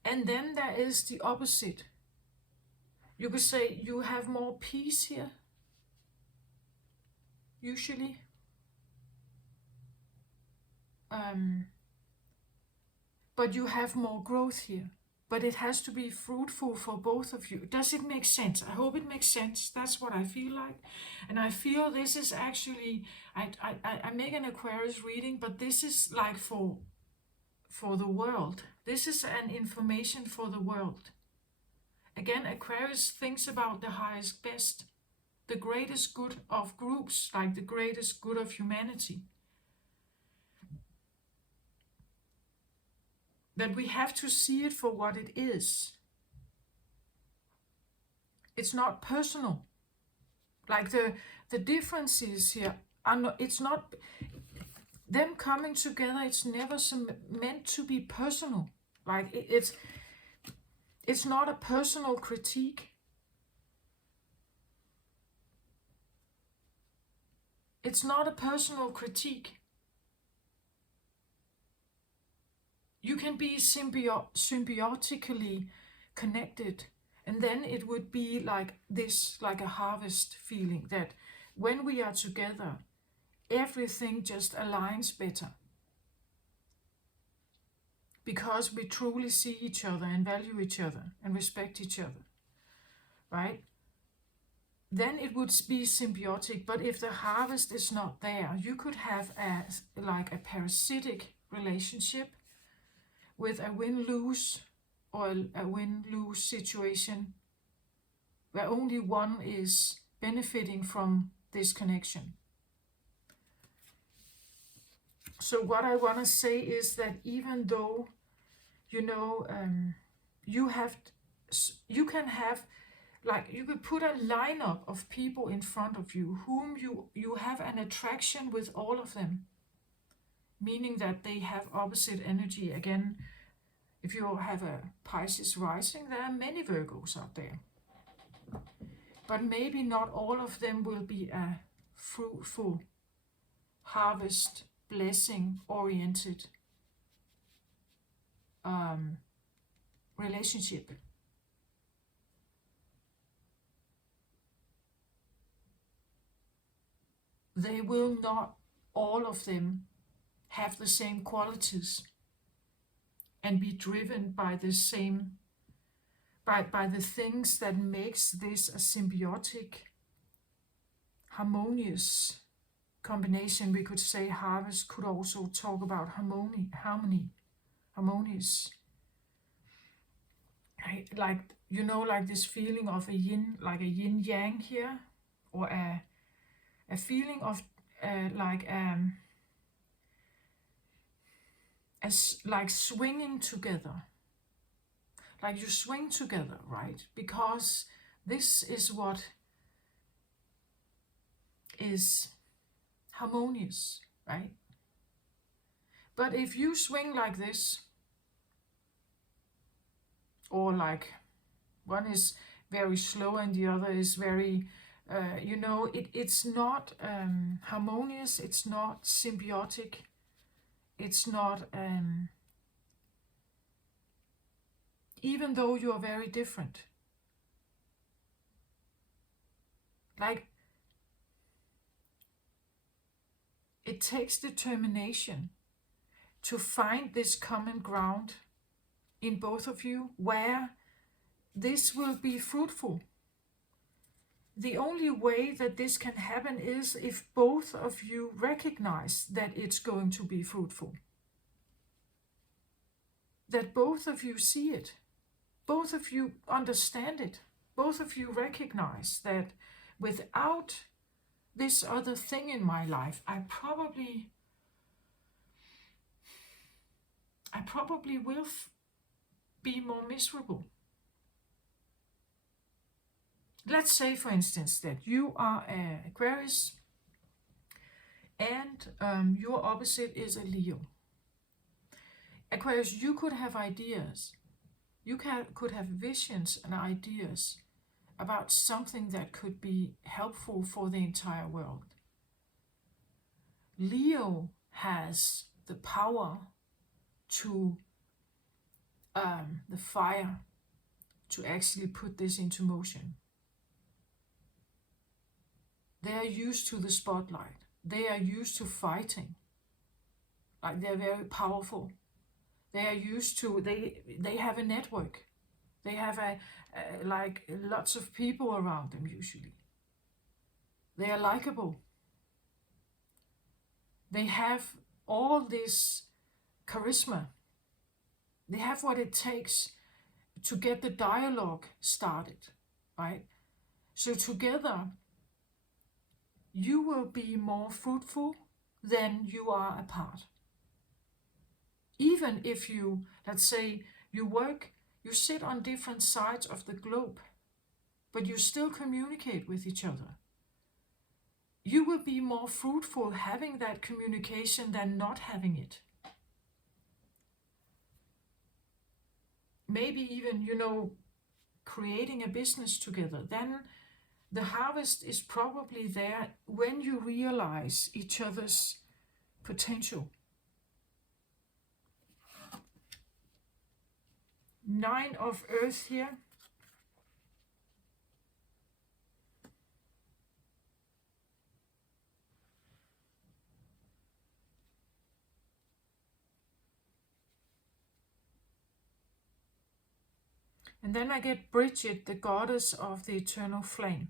And then there is the opposite. You could say you have more peace here, usually. But you have more growth here. But it has to be fruitful for both of you. Does it make sense? I hope it makes sense. That's what I feel like. And I feel this is actually, I make an Aquarius reading, but this is like for the world. This is an information for the world. Again, Aquarius thinks about the highest best, the greatest good of groups, like the greatest good of humanity. That we have to see it for what it is. It's not personal. Like the differences here are not, it's not, them coming together, it's never meant to be personal. Like it's not a personal critique. It's not a personal critique. You can be symbiotically connected, and then it would be like this, like a harvest feeling, that when we are together, everything just aligns better. Because we truly see each other and value each other and respect each other, right? Then it would be symbiotic. But if the harvest is not there, you could have a parasitic relationship with a win-lose or a win-lose situation where only one is benefiting from this connection. So what I want to say is that even though, you can have, like, you could put a lineup of people in front of you whom you have an attraction with all of them, meaning that they have opposite energy. Again, if you have a Pisces rising, there are many Virgos out there. But maybe not all of them will be a fruitful, harvest, blessing-oriented relationship. They will not, all of them, have the same qualities and be driven by the same, by the things that makes this a symbiotic, harmonious combination. We could say harvest could also talk about harmonious. Like, like this feeling of a yin, like a yin yang here, or a feeling of as like swinging together. Like you swing together, right? Because this is what is harmonious, right? But if you swing like this, or like one is very slow and the other is very You know, it's not harmonious, it's not symbiotic, it's not, even though you are very different. Like, it takes determination to find this common ground in both of you where this will be fruitful. The only way that this can happen is if both of you recognize that it's going to be fruitful. That both of you see it. Both of you understand it. Both of you recognize that without this other thing in my life, I probably will be more miserable. Let's say, for instance, that you are an Aquarius and your opposite is a Leo. Aquarius, you could have ideas. You could have visions and ideas about something that could be helpful for the entire world. Leo has the power to, the fire, to actually put this into motion. They are used to the spotlight. They are used to fighting. Like, they're very powerful. They are used to, they have a network. They have like lots of people around them usually. They are likable. They have all this charisma. They have what it takes to get the dialogue started, right? So together, you will be more fruitful than you are apart. Even if you, let's say, you sit on different sides of the globe, but you still communicate with each other. You will be more fruitful having that communication than not having it. Maybe even, you know, creating a business together. Then the harvest is probably there when you realize each other's potential. 9 of Earth here. And then I get Bridget, the goddess of the eternal flame.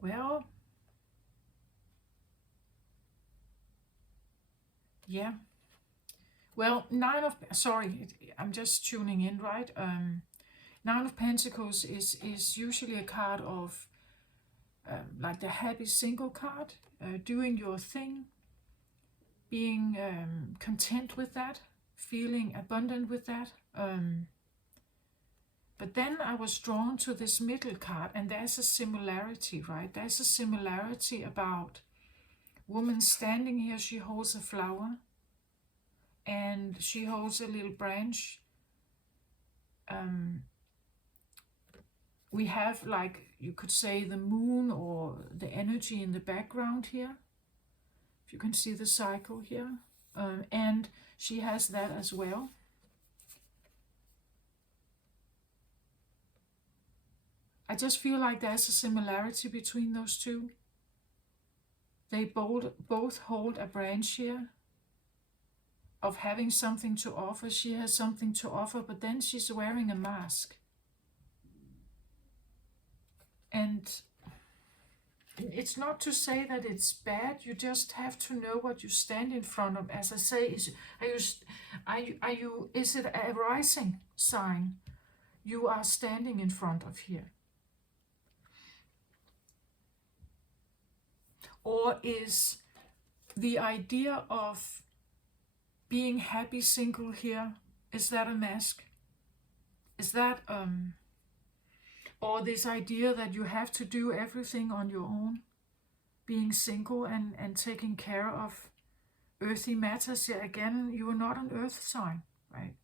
Well, yeah. Well, I'm just tuning in, right? 9 of Pentacles is usually a card of, like the happy single card, doing your thing, being content with that, feeling abundant with that. But then I was drawn to this middle card, and there's a similarity, right? There's a similarity about woman standing here. She holds a flower, and she holds a little branch. We have, like, you could say, the moon or the energy in the background here. If you can see the cycle here. And she has that as well. I just feel like there's a similarity between those two. They both hold a branch here of having something to offer. She has something to offer, but then she's wearing a mask. And it's not to say that it's bad. You just have to know what you stand in front of. As I say, is it a rising sign you are standing in front of here? Or is the idea of being happy single here, is that a mask? Is that or this idea that you have to do everything on your own, being single and taking care of earthy matters? Yeah, again, you are not an earth sign, right?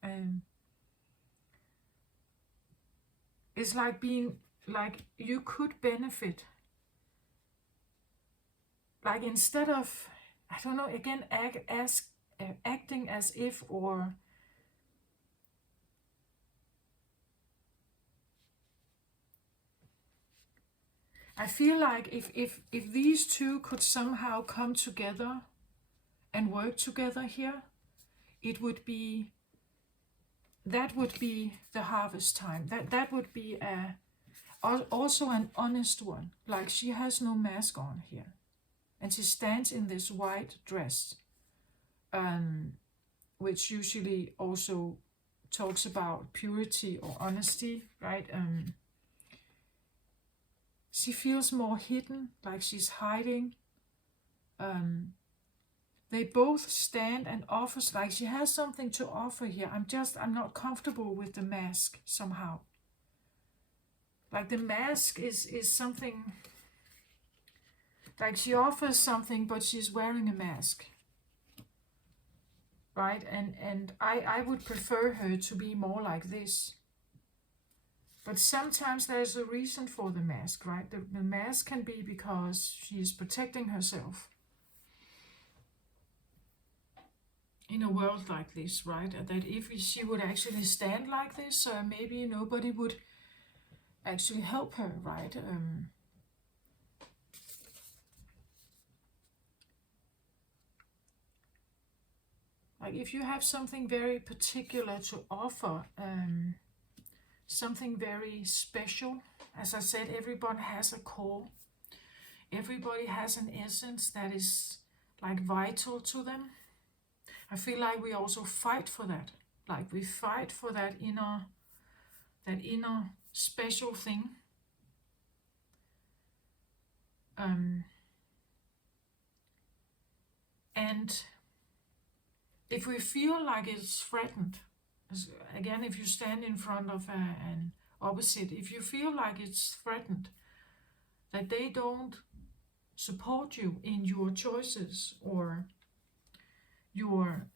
It's like being, like you could benefit, like instead of, I don't know, again, acting as if, or I feel like if these two could somehow come together and work together here, it would be, that would be the harvest time. That would be also an honest one. Like she has no mask on here, and she stands in this white dress, which usually also talks about purity or honesty, right? She feels more hidden, like she's hiding. They both stand and offers, like she has something to offer here. I'm not comfortable with the mask somehow. Like the mask is something, like she offers something, but she's wearing a mask. Right? And I would prefer her to be more like this. But sometimes there's a reason for the mask, right? The mask can be because she's protecting herself in a world like this, right? That if she would actually stand like this, maybe nobody would actually help her, right? Like if you have something very particular to offer, something very special, as I said, everyone has a core. Everybody has an essence that is like vital to them. I feel like we also fight for that. Like we fight for that inner special thing. And if we feel like it's threatened, again, if you stand in front of an opposite, if you feel like it's threatened, that they don't support you in your choices or your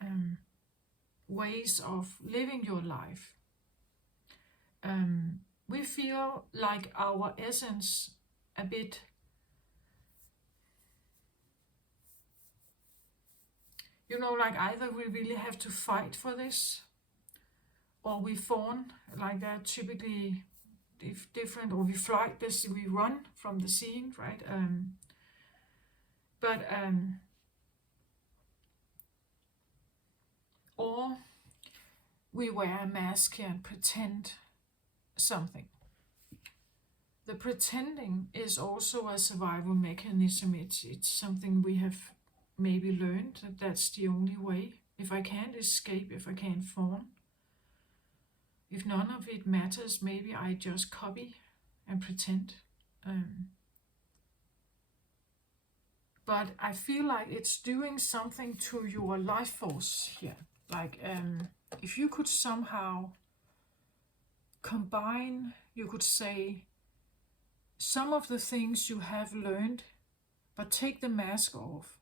ways of living your life, we feel like our essence a bit, like either we really have to fight for this, or we fawn, like that typically different, or we flight this, we run from the scene, right? Or we wear a mask here and pretend something. The pretending is also a survival mechanism. It's something we have maybe learned that that's the only way. If I can't escape, if I can't fawn, if none of it matters, maybe I just copy and pretend. But I feel like it's doing something to your life force here. Like if you could somehow combine, you could say, some of the things you have learned, but take the mask off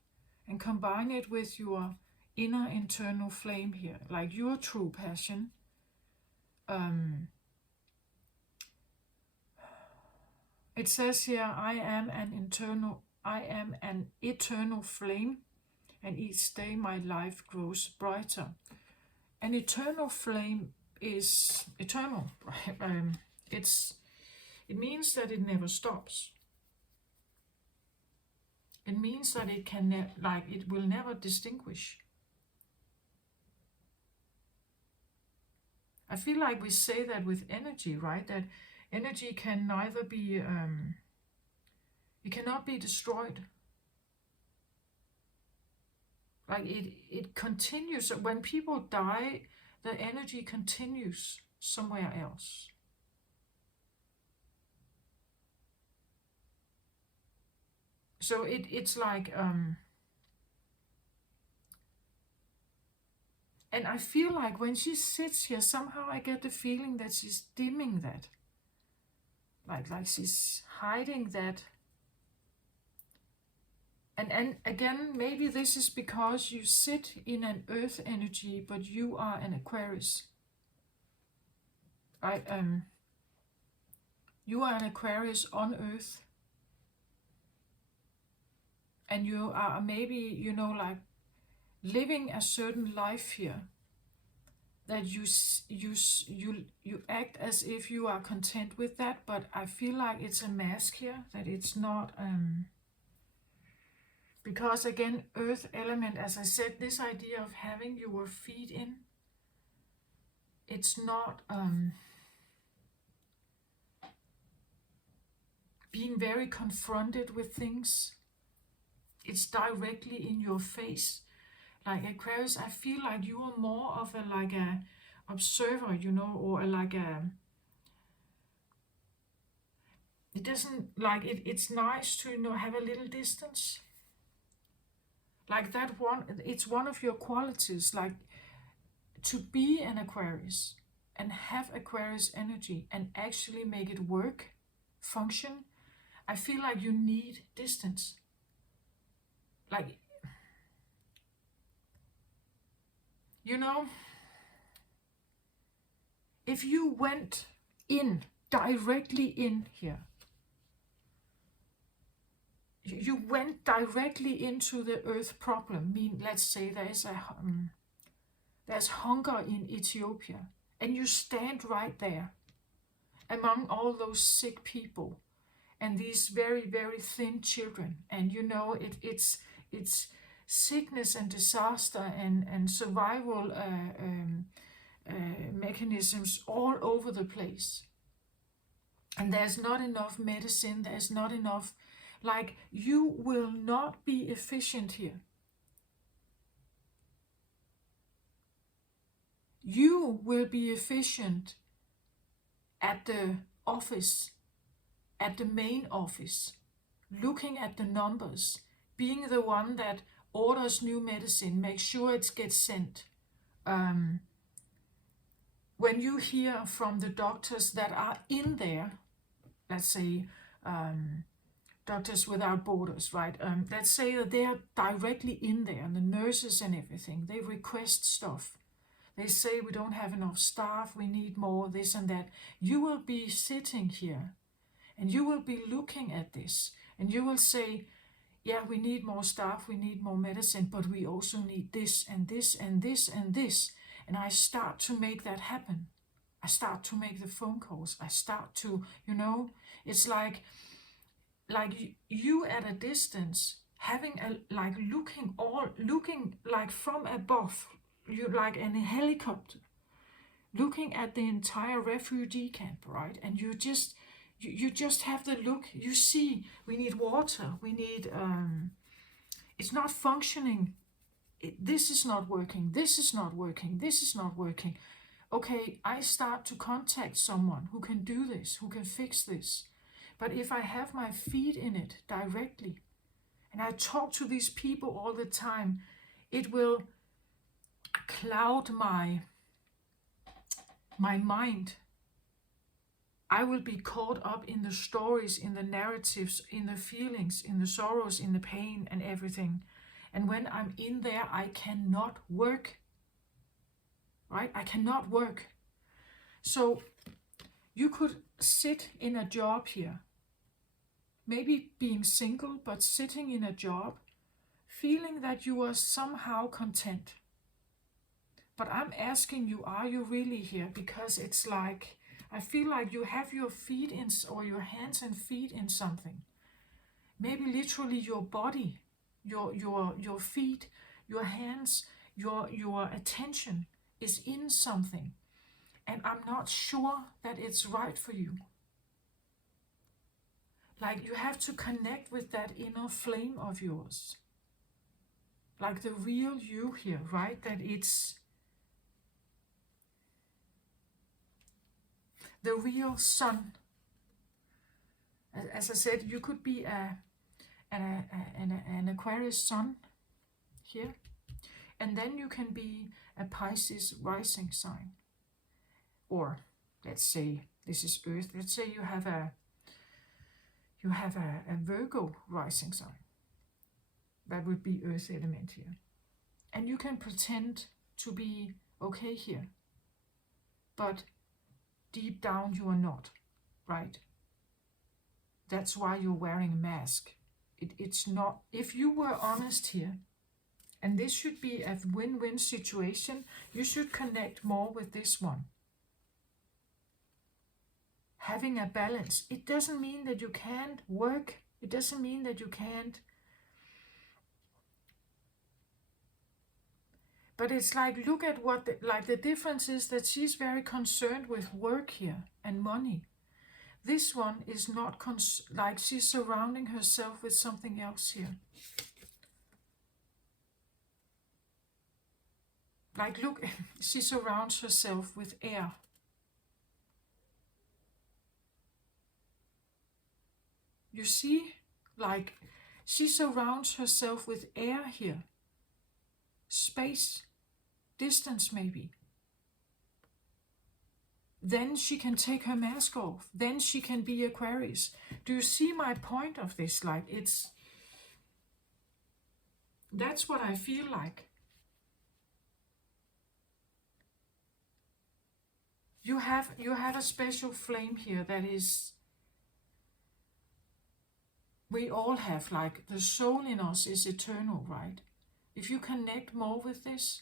and combine it with your inner internal flame here, like your true passion. It says here, I am an eternal flame, and each day my life grows brighter. An eternal flame is eternal, right? It means that it never stops. It means that it can, it will never distinguish. I feel like we say that with energy, right? That energy can neither be, it cannot be destroyed. Like it continues. When people die, the energy continues somewhere else. So it's like, and I feel like when she sits here, somehow I get the feeling that she's dimming that. Like she's hiding that. And again, maybe this is because you sit in an earth energy, but you are an Aquarius. Right? You are an Aquarius on earth. And you are maybe, you know, like living a certain life here. That you act as if you are content with that, but I feel like it's a mask here, that it's not, because again, earth element, as I said, this idea of having your feet in, it's not being very confronted with things. It's directly in your face. Like Aquarius, I feel like you are more of a like a observer, you know, or like a, it doesn't like it's nice to, you know, have a little distance. Like that one, it's one of your qualities, like to be an Aquarius and have Aquarius energy and actually make it work, function. I feel like you need distance. Like, you know, if you went in, directly in here, you went directly into the earth problem. I mean, let's say there's hunger in Ethiopia, and you stand right there among all those sick people and these very, very thin children, and you know it's sickness and disaster and survival mechanisms all over the place, and there's not enough medicine, there's not enough, like you will not be efficient here. You will be efficient at the office, at the main office, looking at the numbers, being the one that orders new medicine, make sure it gets sent. When you hear from the doctors that are in there, let's say Doctors Without Borders, right? Let's say that they are directly in there, and the nurses and everything, they request stuff. They say we don't have enough staff, we need more, this and that. You will be sitting here and you will be looking at this and you will say, yeah, we need more staff, we need more medicine, but we also need this and this and this and this. And I start to make that happen. I start to make the phone calls. I start to, you know, it's like you at a distance, having a, like looking like from above, you like in a helicopter, looking at the entire refugee camp, right? And you just have the look, you see, we need water, we need, it's not functioning, this is not working, this is not working, this is not working. Okay, I start to contact someone who can do this, who can fix this. But if I have my feet in it directly, and I talk to these people all the time, it will cloud my mind. I will be caught up in the stories, in the narratives, in the feelings, in the sorrows, in the pain and everything. And when I'm in there, I cannot work. Right? I cannot work. So you could sit in a job here, maybe being single, but sitting in a job, feeling that you are somehow content. But I'm asking you, are you really here? Because it's like, I feel like you have your feet in, or your hands and feet in something. maybe literally your body, your feet, your hands, your attention is in something, and I'm not sure that it's right for you. Like you have to connect with that inner flame of yours. Like the real you here, right? That it's the real sun. As I said, you could be an Aquarius sun here, and then you can be a Pisces rising sign, or let's say this is Earth. Let's say you have a Virgo rising sign. That would be Earth element here, and you can pretend to be okay here, but deep down you are not, right? That's why you're wearing a mask. It's not, if you were honest here, and this should be a win-win situation, you should connect more with this one. Having a balance. It doesn't mean that you can't work. It doesn't mean that you can't. But it's like, look at what, the difference is that she's very concerned with work here and money. This one is not, like she's surrounding herself with something else here. Like, look, she surrounds herself with air. You see, like, she surrounds herself with air here. Space, distance maybe. Then she can take her mask off. Then she can be Aquarius. Do you see my point of this? Like, that's what I feel like. You have a special flame here that is, we all have, like the soul in us is eternal, right? If you connect more with this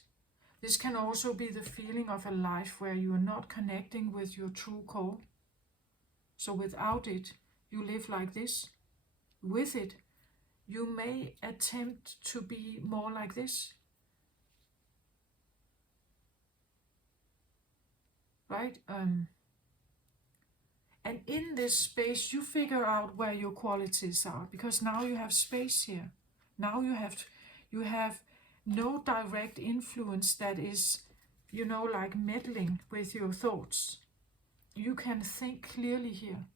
can also be the feeling of a life where you are not connecting with your true core. So without it, you live like this. With it, you may attempt to be more like this. Right? And in this space, you figure out where your qualities are, because now you have space here. Now you have no direct influence that is, like meddling with your thoughts. You can think clearly here.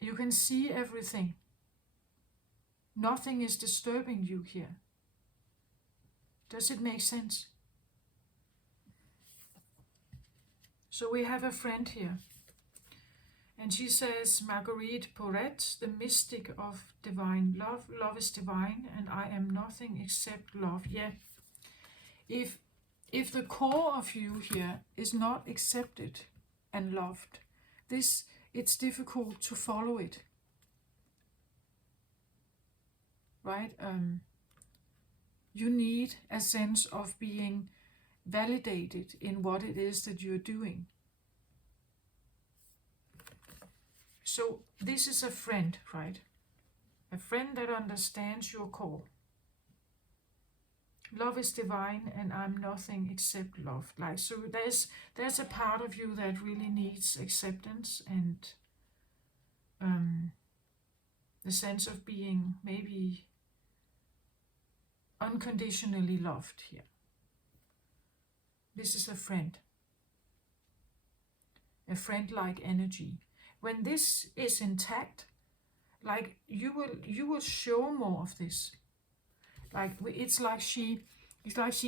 You can see everything. Nothing is disturbing you here. Does it make sense? So we have a friend here. And she says, Marguerite Porret, the mystic of divine love. Love is divine, and I am nothing except love. Yeah. If the core of you here is not accepted and loved, it's difficult to follow it. Right? You need a sense of being validated in what it is that you're doing. So this is a friend, right? A friend that understands your core. Love is divine, and I'm nothing except love. Like, so there's a part of you that really needs acceptance and the sense of being maybe unconditionally loved here. This is a friend-like energy. When this is intact, like you will show more of this. Like it's like she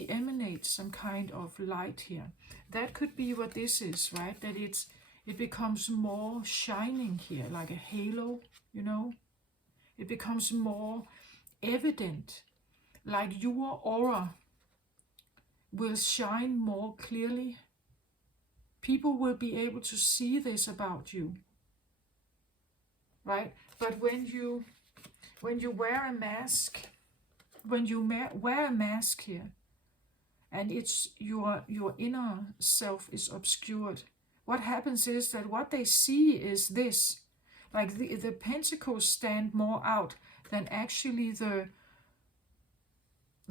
emanates some kind of light here. That could be what this is, right? That it becomes more shining here, like a halo, It becomes more evident, like your aura will shine more clearly. People will be able to see this about you. Right? But when you wear a mask, wear a mask here, and it's your inner self is obscured, what happens is that what they see is this. Like the pentacles stand more out than actually the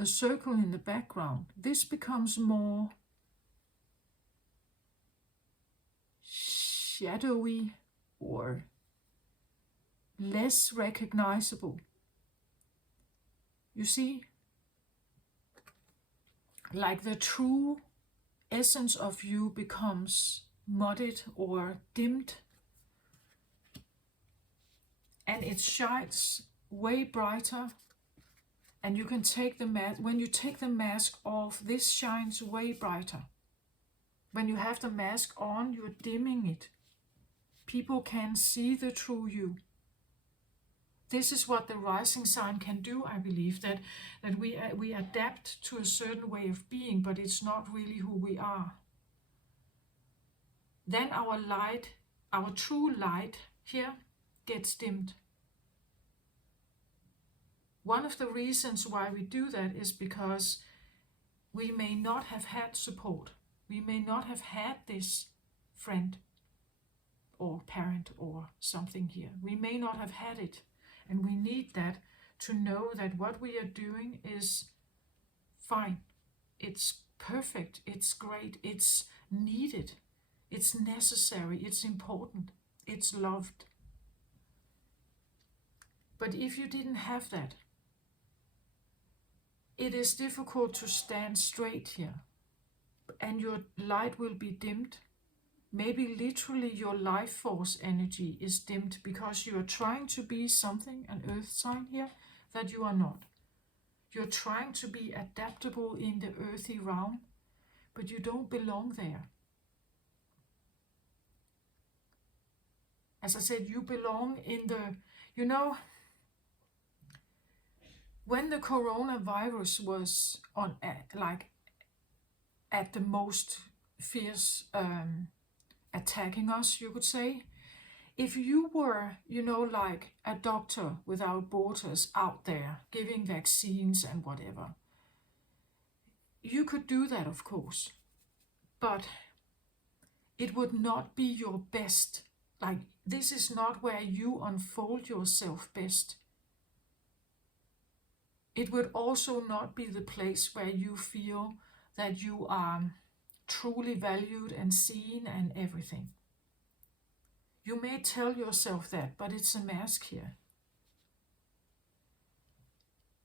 circle in the background. This becomes more shadowy or less recognizable. You see? Like the true essence of you becomes muddied or dimmed, and it shines way brighter. And you can take the mask, when you take the mask off, this shines way brighter. When you have the mask on, you're dimming it. People can see the true you. This is what the rising sign can do, I believe, that we adapt to a certain way of being, but it's not really who we are. Then our light, our true light here, gets dimmed. One of the reasons why we do that is because we may not have had support. We may not have had this friend or parent or something here. We may not have had it. And we need that to know that what we are doing is fine. It's perfect. It's great. It's needed. It's necessary. It's important. It's loved. But if you didn't have that, it is difficult to stand straight here. And your light will be dimmed. Maybe literally your life force energy is dimmed because you are trying to be something, an earth sign here, that you are not. You're trying to be adaptable in the earthy realm, but you don't belong there. As I said, you belong in the, you know, when the coronavirus was on, at the most fierce attacking us, you could say, if you were, like a doctor without borders out there giving vaccines and whatever, you could do that, of course, but it would not be your best. Like, this is not where you unfold yourself best. It would also not be the place where you feel that you are truly valued and seen and everything. You may tell yourself that, but it's a mask here.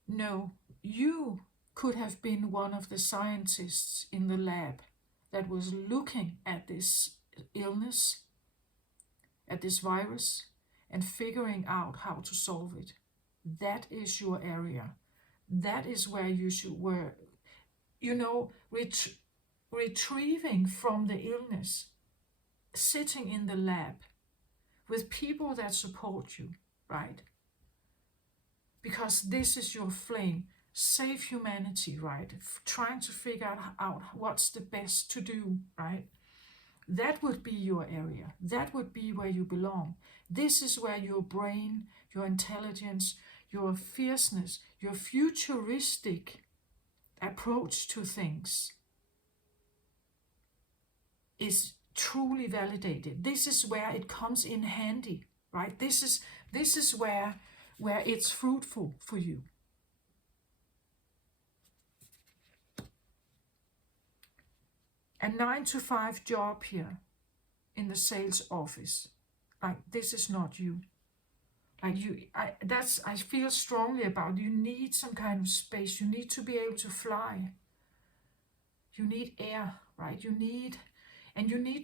No, you could have been one of the scientists in the lab that was looking at this illness, at this virus, and figuring out how to solve it. That is your area. That is where you should work, retrieving from the illness, sitting in the lab with people that support you, right? Because this is your flame. Save humanity, right? Trying to figure out what's the best to do, right? That would be your area. That would be where you belong. This is where your brain, your intelligence, your fierceness, your futuristic approach to things is truly validated. This is where it comes in handy, right? This is where it's fruitful for you. A 9-to-5 job here in the sales office, like, this is not you. Like, I feel strongly about, you need some kind of space. You need to be able to fly. You need air, right? You need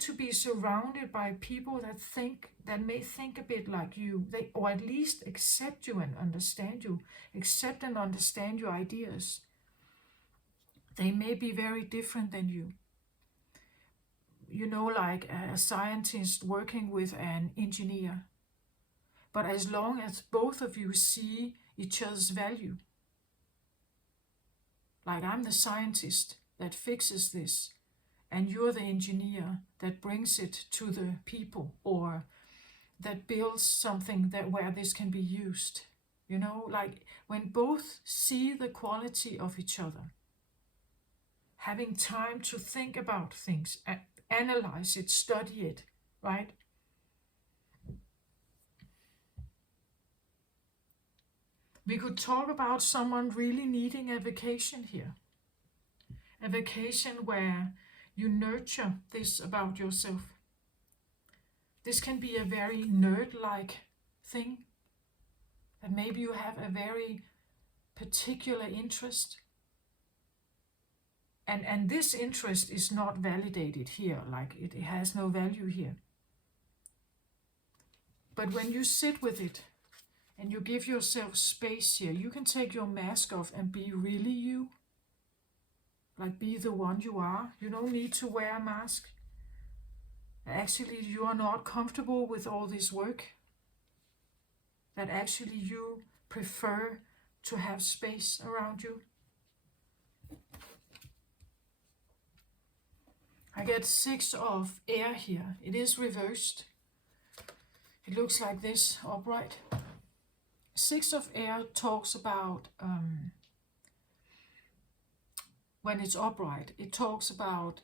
to be surrounded by people that may think a bit like you, or at least accept you and understand you, accept and understand your ideas. They may be very different than you. Like a scientist working with an engineer. But as long as both of you see each other's value, like, I'm the scientist that fixes this, and you're the engineer that brings it to the people, or that builds something where this can be used. Like, when both see the quality of each other, having time to think about things, analyze it, study it, right? We could talk about someone really needing a vacation here. A vacation where you nurture this about yourself. This can be a very nerd-like thing. That maybe you have a very particular interest. And this interest is not validated here, like it has no value here. But when you sit with it and you give yourself space here, you can take your mask off and be really you. Like be the one you are. You don't need to wear a mask. Actually, you are not comfortable with all this work. That actually you prefer to have space around you. I get 6 of air here. It is reversed. It looks like this, upright. 6 of air talks about, when it's upright, it talks about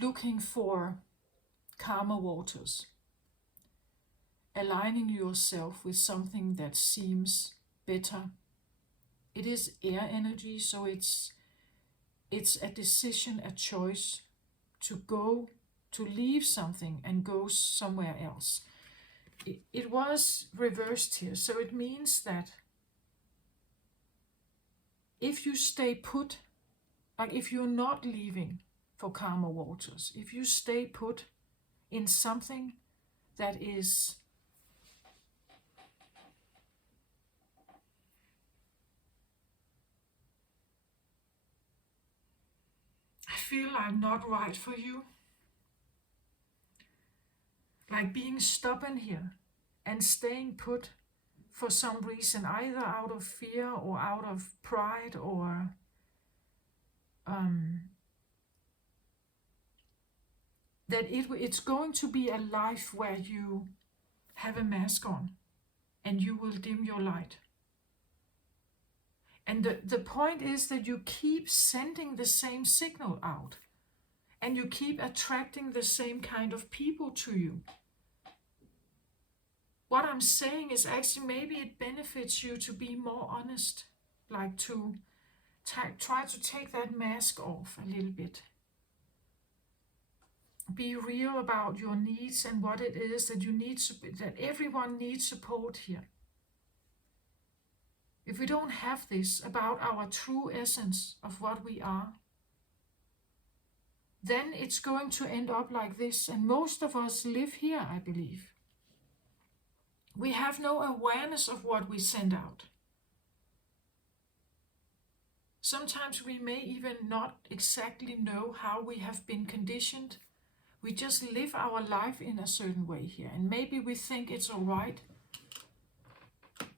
looking for calmer waters. Aligning yourself with something that seems better. It is air energy, so it's a decision, a choice to leave something and go somewhere else. It was reversed here, so it means that if you stay put, like if you're not leaving for calmer waters, if you stay put in something that is I feel like not right for you. Like being stubborn here and staying put for some reason, either out of fear or out of pride or that it's going to be a life where you have a mask on and you will dim your light. And the point is that you keep sending the same signal out and you keep attracting the same kind of people to you. What I'm saying is actually maybe it benefits you to be more honest, like to try to take that mask off a little bit. Be real about your needs and what it is that you need, that everyone needs support here. If we don't have this about our true essence of what we are, then it's going to end up like this. And most of us live here, I believe. We have no awareness of what we send out. Sometimes we may even not exactly know how we have been conditioned. We just live our life in a certain way here. And maybe we think it's all right.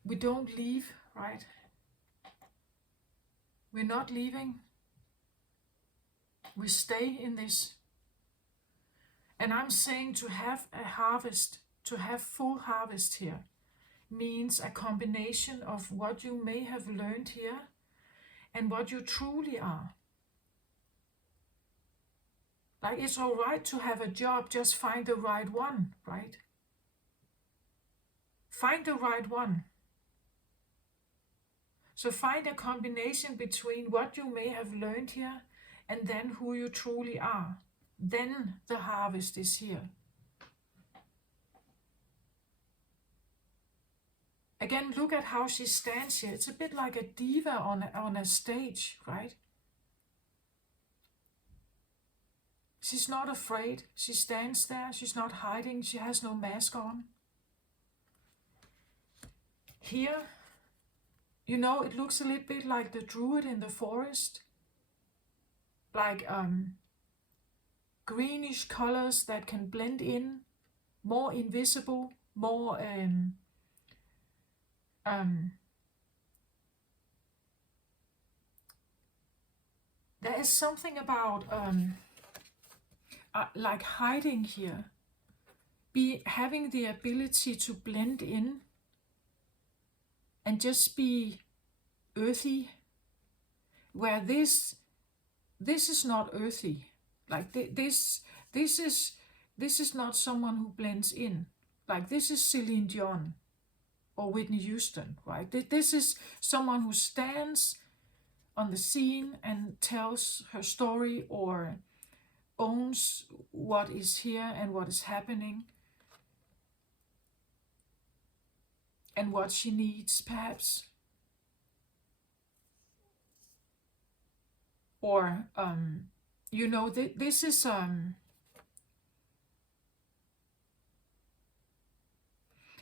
We don't leave, right? We're not leaving. We stay in this. And I'm saying to have a harvest, to have full harvest here, means a combination of what you may have learned here and what you truly are. Like it's all right to have a job, just find the right one, right? Find the right one. So find a combination between what you may have learned here and then who you truly are. Then the harvest is here. Again, look at how she stands here. It's a bit like a diva on a stage, right? She's not afraid. She stands there. She's not hiding. She has no mask on. Here, you know, it looks a little bit like the druid in the forest. Like greenish colors that can blend in, more invisible, more there is something about like hiding here, having the ability to blend in and just be earthy, where this is not earthy. Like this, This is not someone who blends in. Like this is Celine Dion or Whitney Houston, right? This is someone who stands on the scene and tells her story or owns what is here and what is happening and what she needs, perhaps. Or, this is,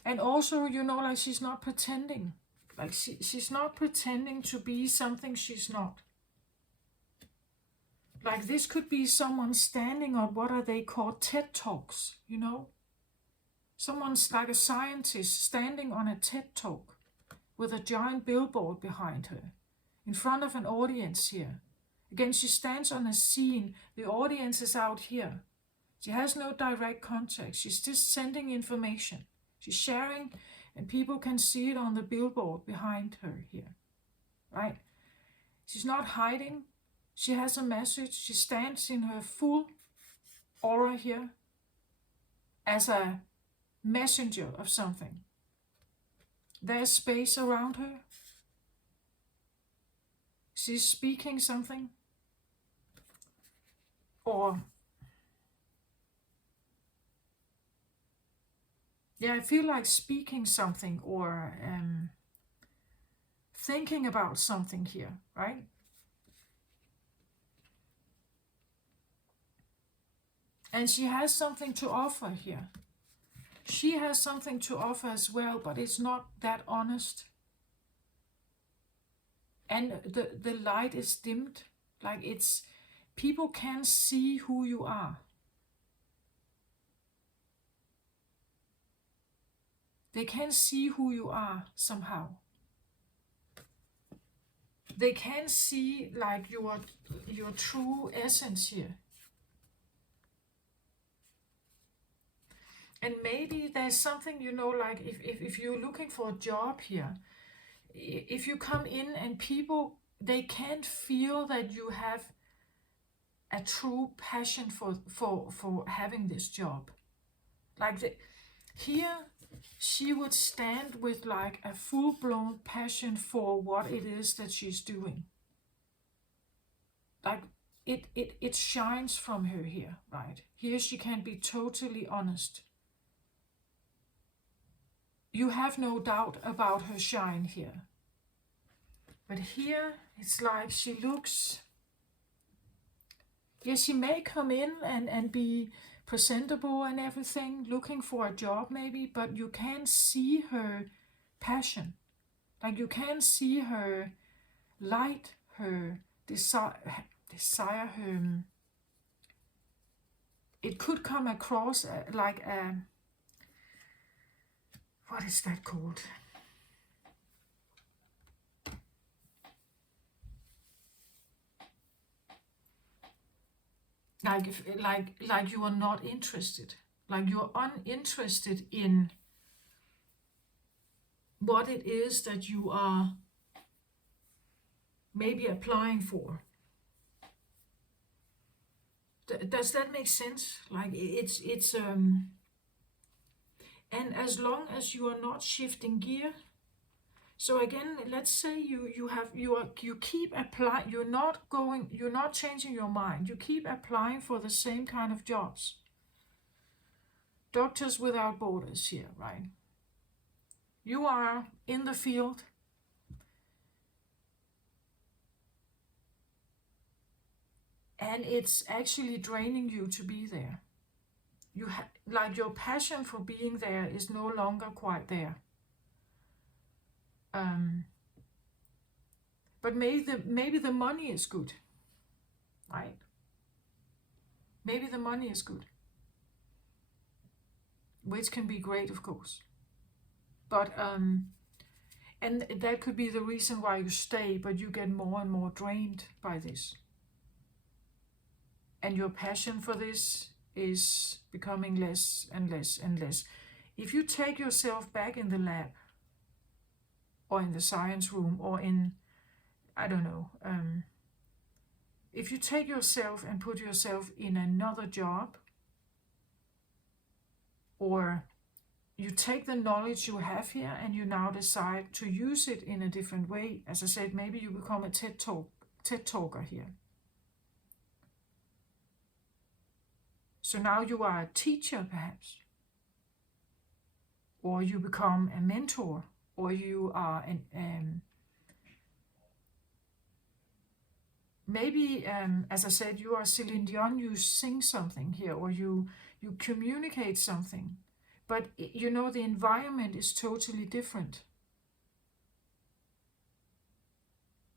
and also, like she's not pretending. Like she's not pretending to be something she's not. Like this could be someone standing on, what are they called, TED Talks, Someone's like a scientist standing on a TED Talk with a giant billboard behind her, in front of an audience here. Again, she stands on a scene, the audience is out here. She has no direct contact, she's just sending information. She's sharing, and people can see it on the billboard behind her here, right? She's not hiding, she has a message, she stands in her full aura here as a messenger of something. There's space around her. She's speaking something. Or, yeah, I feel like speaking something or thinking about something here, right? And she has something to offer here. She has something to offer as well, but it's not that honest. And the light is dimmed. Like people can see who you are. They can see who you are somehow. They can see like your true essence here. And maybe there's something, like if you're looking for a job here, if you come in and people, they can't feel that you have a true passion for having this job. Like here, she would stand with like a full-blown passion for what it is that she's doing. Like it shines from her here, right? Here she can be totally honest. You have no doubt about her shine here. But here, it's like she looks... Yeah, she may come in and be presentable and everything, looking for a job maybe, but you can see her passion. Like you can see her light, her desire, her... It could come across like a... What is that called? Like you are not interested. Like you're uninterested in what it is that you are maybe applying for. Does that make sense? Like it's and as long as you are not shifting gear. So again, let's say you keep applying, you're not changing your mind. You keep applying for the same kind of jobs. Doctors Without Borders here, right? You are in the field. And it's actually draining you to be there. Like your passion for being there is no longer quite there. But maybe the money is good, right? Maybe the money is good, which can be great, of course. But and that could be the reason why you stay, but you get more and more drained by this. And your passion for this is becoming less and less and less. If you take yourself back in the lab, or in the science room, or in, I don't know, if you take yourself and put yourself in another job, or you take the knowledge you have here and you now decide to use it in a different way. As I said, maybe you become a TED talker here. So now you are a teacher perhaps, or you become a mentor, or you are maybe, as I said, you are Celine Dion, you sing something here, or you communicate something. But you know, the environment is totally different.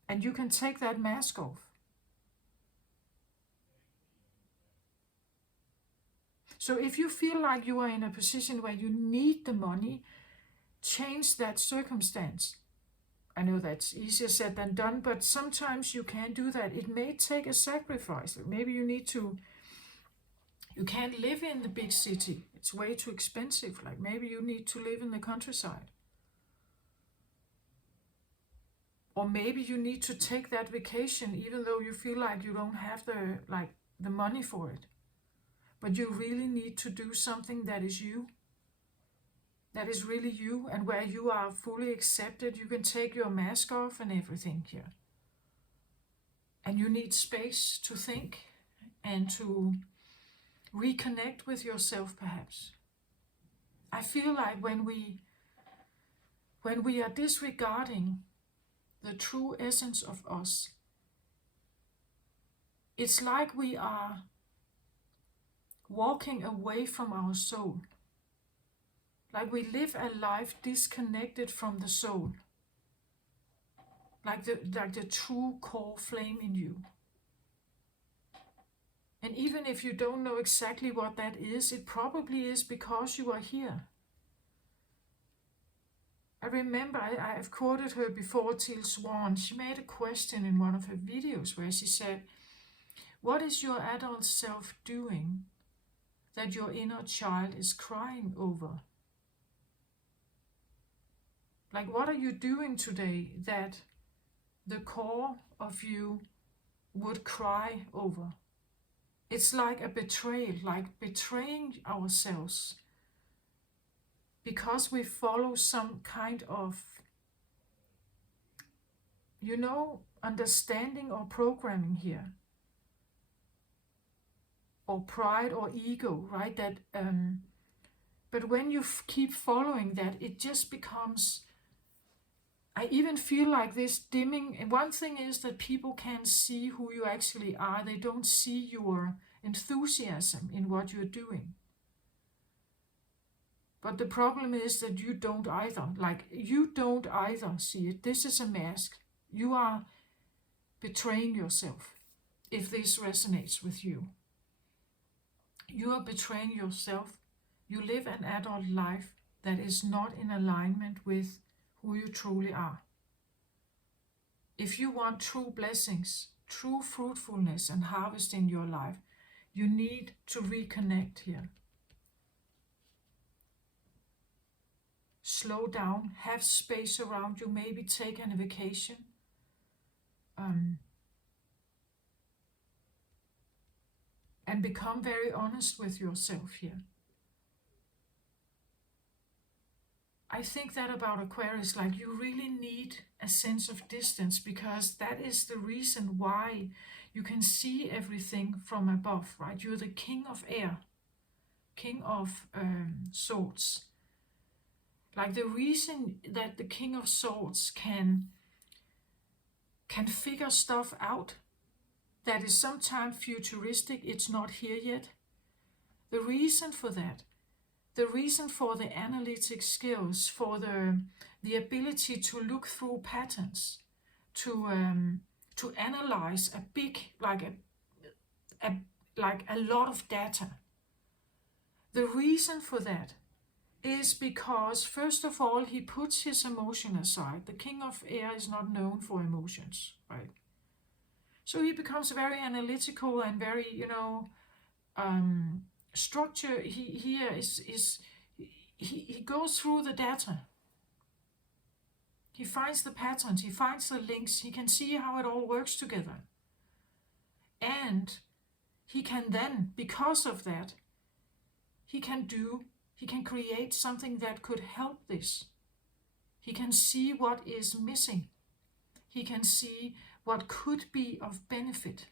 And you can take that mask off. So if you feel like you are in a position where you need the money, change that circumstance. I know that's easier said than done, but sometimes you can't do that. It may take a sacrifice. Maybe you can't live in the big city. It's way too expensive. Like maybe you need to live in the countryside. Or maybe you need to take that vacation even though you feel like you don't have the money for it. But you really need to do something that is you. That is really you, and where you are fully accepted. You can take your mask off and everything here. And you need space to think and to reconnect with yourself perhaps. I feel like when we are disregarding the true essence of us, it's like we are walking away from our soul. Like we live a life disconnected from the soul. Like the true core flame in you. And even if you don't know exactly what that is, it probably is because you are here. I remember I have quoted her before, Teal Swan. She made a question in one of her videos where she said, "What is your adult self doing that your inner child is crying over?" Like, what are you doing today that the core of you would cry over? It's like a betrayal, like betraying ourselves because we follow some kind of, understanding or programming here. Or pride or ego, right? But when you keep following that, it just becomes, I even feel like this dimming. And one thing is that people can't see who you actually are. They don't see your enthusiasm in what you're doing. But the problem is that you don't either. Like, you don't either see it. This is a mask. You are betraying yourself, if this resonates with you. You are betraying yourself. You live an adult life that is not in alignment with who you truly are. If you want true blessings, true fruitfulness and harvest in your life, you need to reconnect here. Slow down, have space around you, maybe take a vacation. And become very honest with yourself here. I think that about Aquarius, like you really need a sense of distance, because that is the reason why you can see everything from above, right? You're the king of air, king of swords. Like the reason that the king of swords can figure stuff out that is sometimes futuristic, it's not here yet. The reason for that, the reason for the analytic skills, for the ability to look through patterns, to analyze a big, like a lot of data. The reason for that is because, first of all, he puts his emotion aside. The king of air is not known for emotions, right? So he becomes very analytical and very, structure. He goes through the data. He finds the patterns, he finds the links, he can see how it all works together. And he can then, because of that, he can do He can create something that could help this. He can see what is missing. He can see what could be of benefit.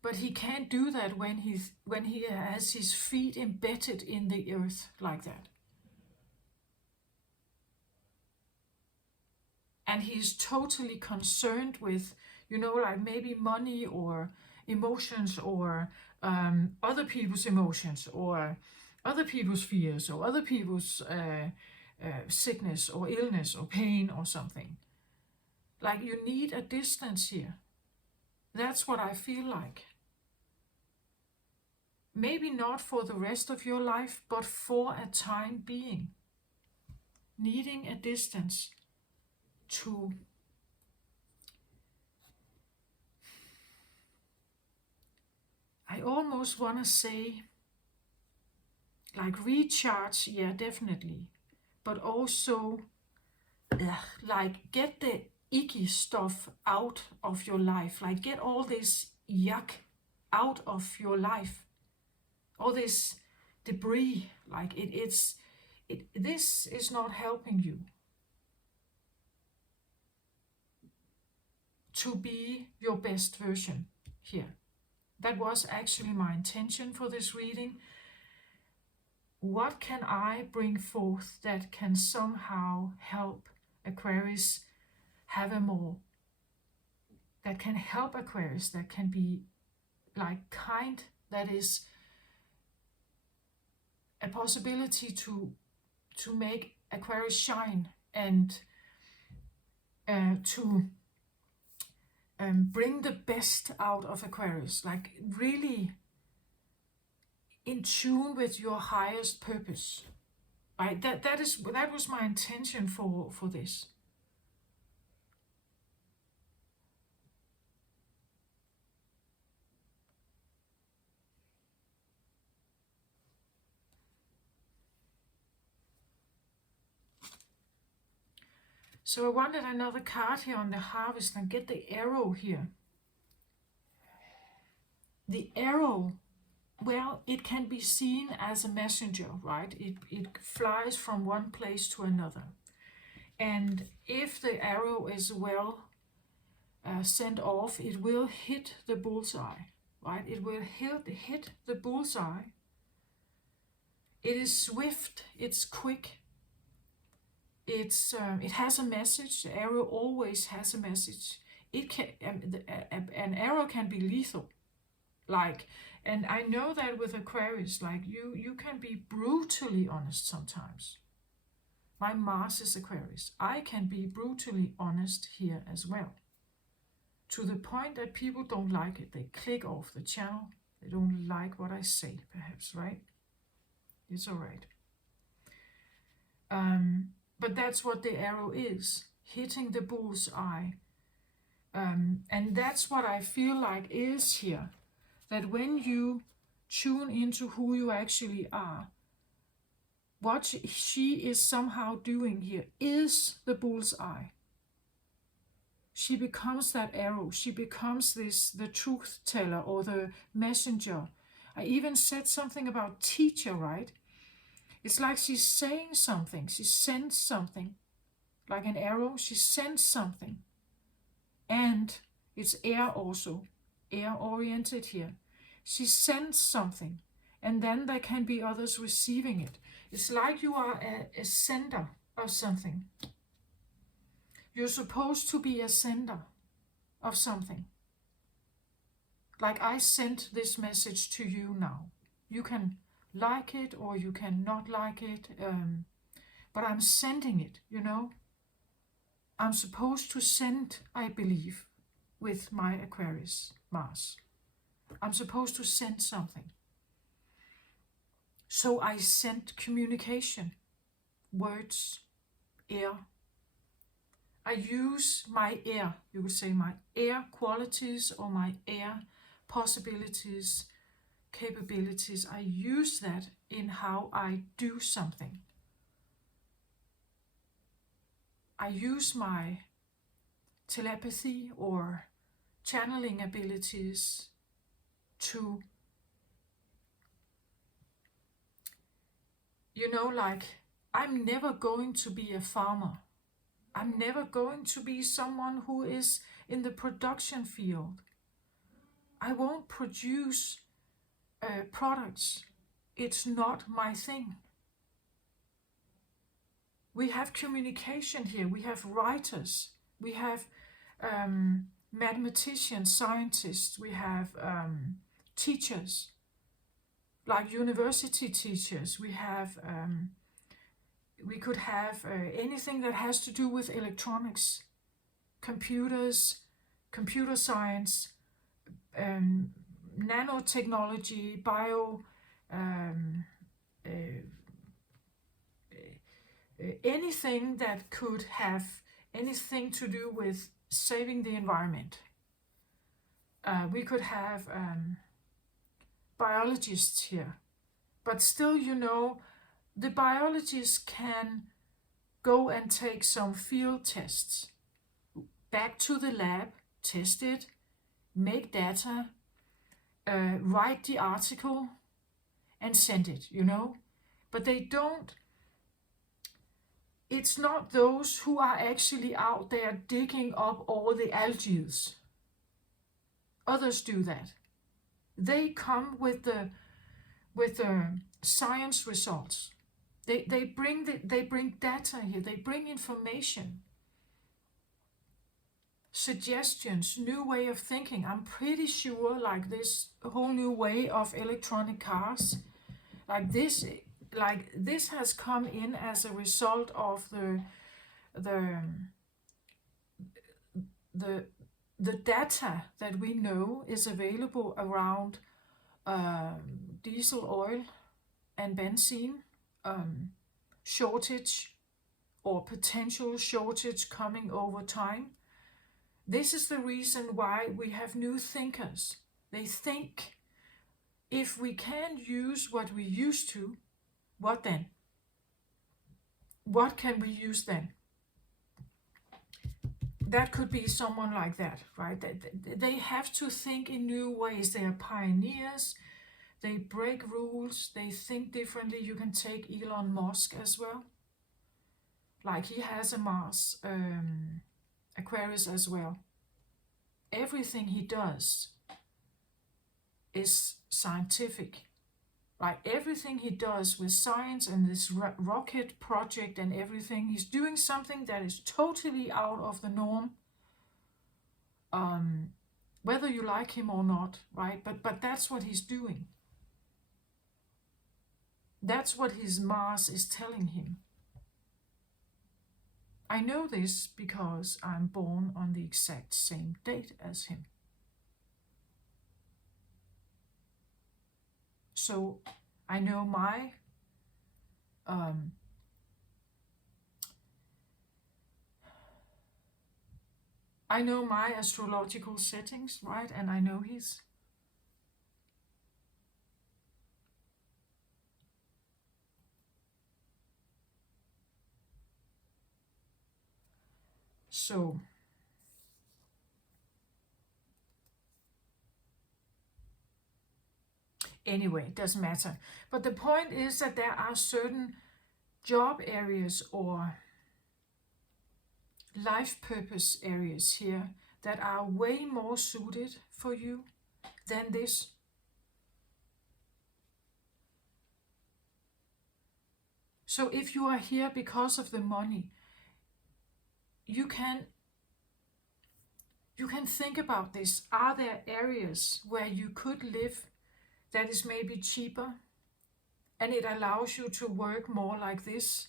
But he can't do that when he has his feet embedded in the earth like that. And he's totally concerned with, like maybe money or emotions or other people's emotions or other people's fears or other people's sickness or illness or pain or something. Like you need a distance here. That's what I feel like. Maybe not for the rest of your life, but for a time being. Needing a distance to I almost want to say like recharge, yeah, definitely, but also like get the icky stuff out of your life, like get all this yuck out of your life, all this debris, like this is not helping you to be your best version here. That was actually my intention for this reading. What can I bring forth that can somehow help Aquarius have a more, that can help Aquarius, that can be like kind, that is a possibility to make Aquarius shine and to bring the best out of Aquarius, like really in tune with your highest purpose. Right? That was my intention for this. So I wanted another card here on the harvest and get the arrow here. The arrow, well, it can be seen as a messenger, right? It flies from one place to another. And if the arrow is well sent off, it will hit the bullseye, right? It will hit the bullseye. It is swift, it's quick. It has a message. The arrow always has a message. It can an arrow can be lethal, like, and I know that with Aquarius, like you can be brutally honest sometimes. My Mars is Aquarius. I can be brutally honest here as well, to the point that people don't like it. They click off the channel. They don't like what I say, perhaps, right? It's all right. But that's what the arrow is, hitting the bull's eye. And that's what I feel like is here, that when you tune into who you actually are, what she is somehow doing here is the bull's eye. She becomes that arrow. She becomes the truth teller or the messenger. I even said something about teacher, right? It's like she's saying something. She sends something. Like an arrow, she sends something. And it's air also. Air-oriented here. She sends something. And then there can be others receiving it. It's like you are a sender of something. You're supposed to be a sender of something. Like I sent this message to you now. You can like it or you can not like it, but I'm sending it, I'm supposed to send, I believe, with my Aquarius Mars. I'm supposed to send something. So I sent communication, words, air. I use my air, you could say my air qualities or my air possibilities, capabilities. I use that in how I do something. I use my telepathy or channeling abilities to you know, like, I'm never going to be a farmer. I'm never going to be someone who is in the production field. I won't produce products. It's not my thing. We have communication here. We have writers. We have mathematicians, scientists. We have teachers, like university teachers. We could have anything that has to do with electronics, computers, computer science, nanotechnology, bio, um, uh, anything that could have anything to do with saving the environment. We could have biologists here, but still, you know, the biologists can go and take some field tests, back to the lab, test it, make data, write the article, and send it, you know. But they don't, it's not those who are actually out there digging up all the algae. Others do that. They come with the science results. They bring data here. They bring information, suggestions, new way of thinking. I'm pretty sure, like this whole new way of electronic cars, like this has come in as a result of the data that we know is available around diesel oil and benzene shortage or potential shortage coming over time. This is the reason why we have new thinkers. They think, if we can't use what we used to, what then? What can we use then? That could be someone like that, right? They have to think in new ways. They are pioneers. They break rules. They think differently. You can take Elon Musk as well. Like, he has a Mars, Aquarius as well. Everything he does is scientific. Like, everything he does with science and this rocket project and everything, he's doing something that is totally out of the norm. Whether you like him or not, right? But that's what he's doing. That's what his Mars is telling him. I know this because I'm born on the exact same date as him. So I know my astrological settings, right? And I know his. So anyway, it doesn't matter. But the point is that there are certain job areas or life purpose areas here that are way more suited for you than this. So if you are here because of the money, you can think about this. Are there areas where you could live that is maybe cheaper and it allows you to work more like this?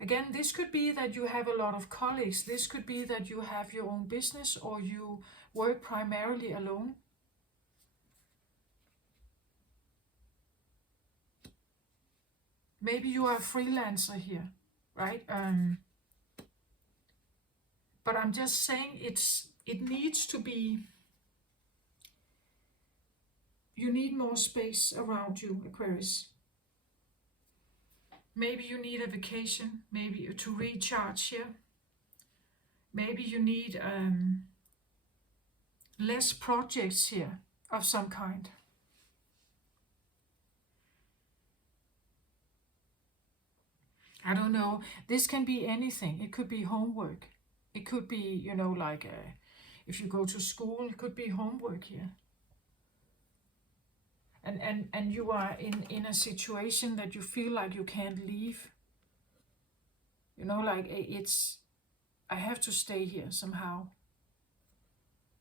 Again, this could be that you have a lot of colleagues. This could be that you have your own business or you work primarily alone. Maybe you are a freelancer here, right? But I'm just saying it needs to be, you need more space around you, Aquarius. Maybe you need a vacation, maybe to recharge here. Maybe you need less projects here of some kind. I don't know. This can be anything. It could be homework. It could be, you know, like if you go to school, it could be homework here. And you are in a situation that you feel like you can't leave. You know, like I have to stay here somehow.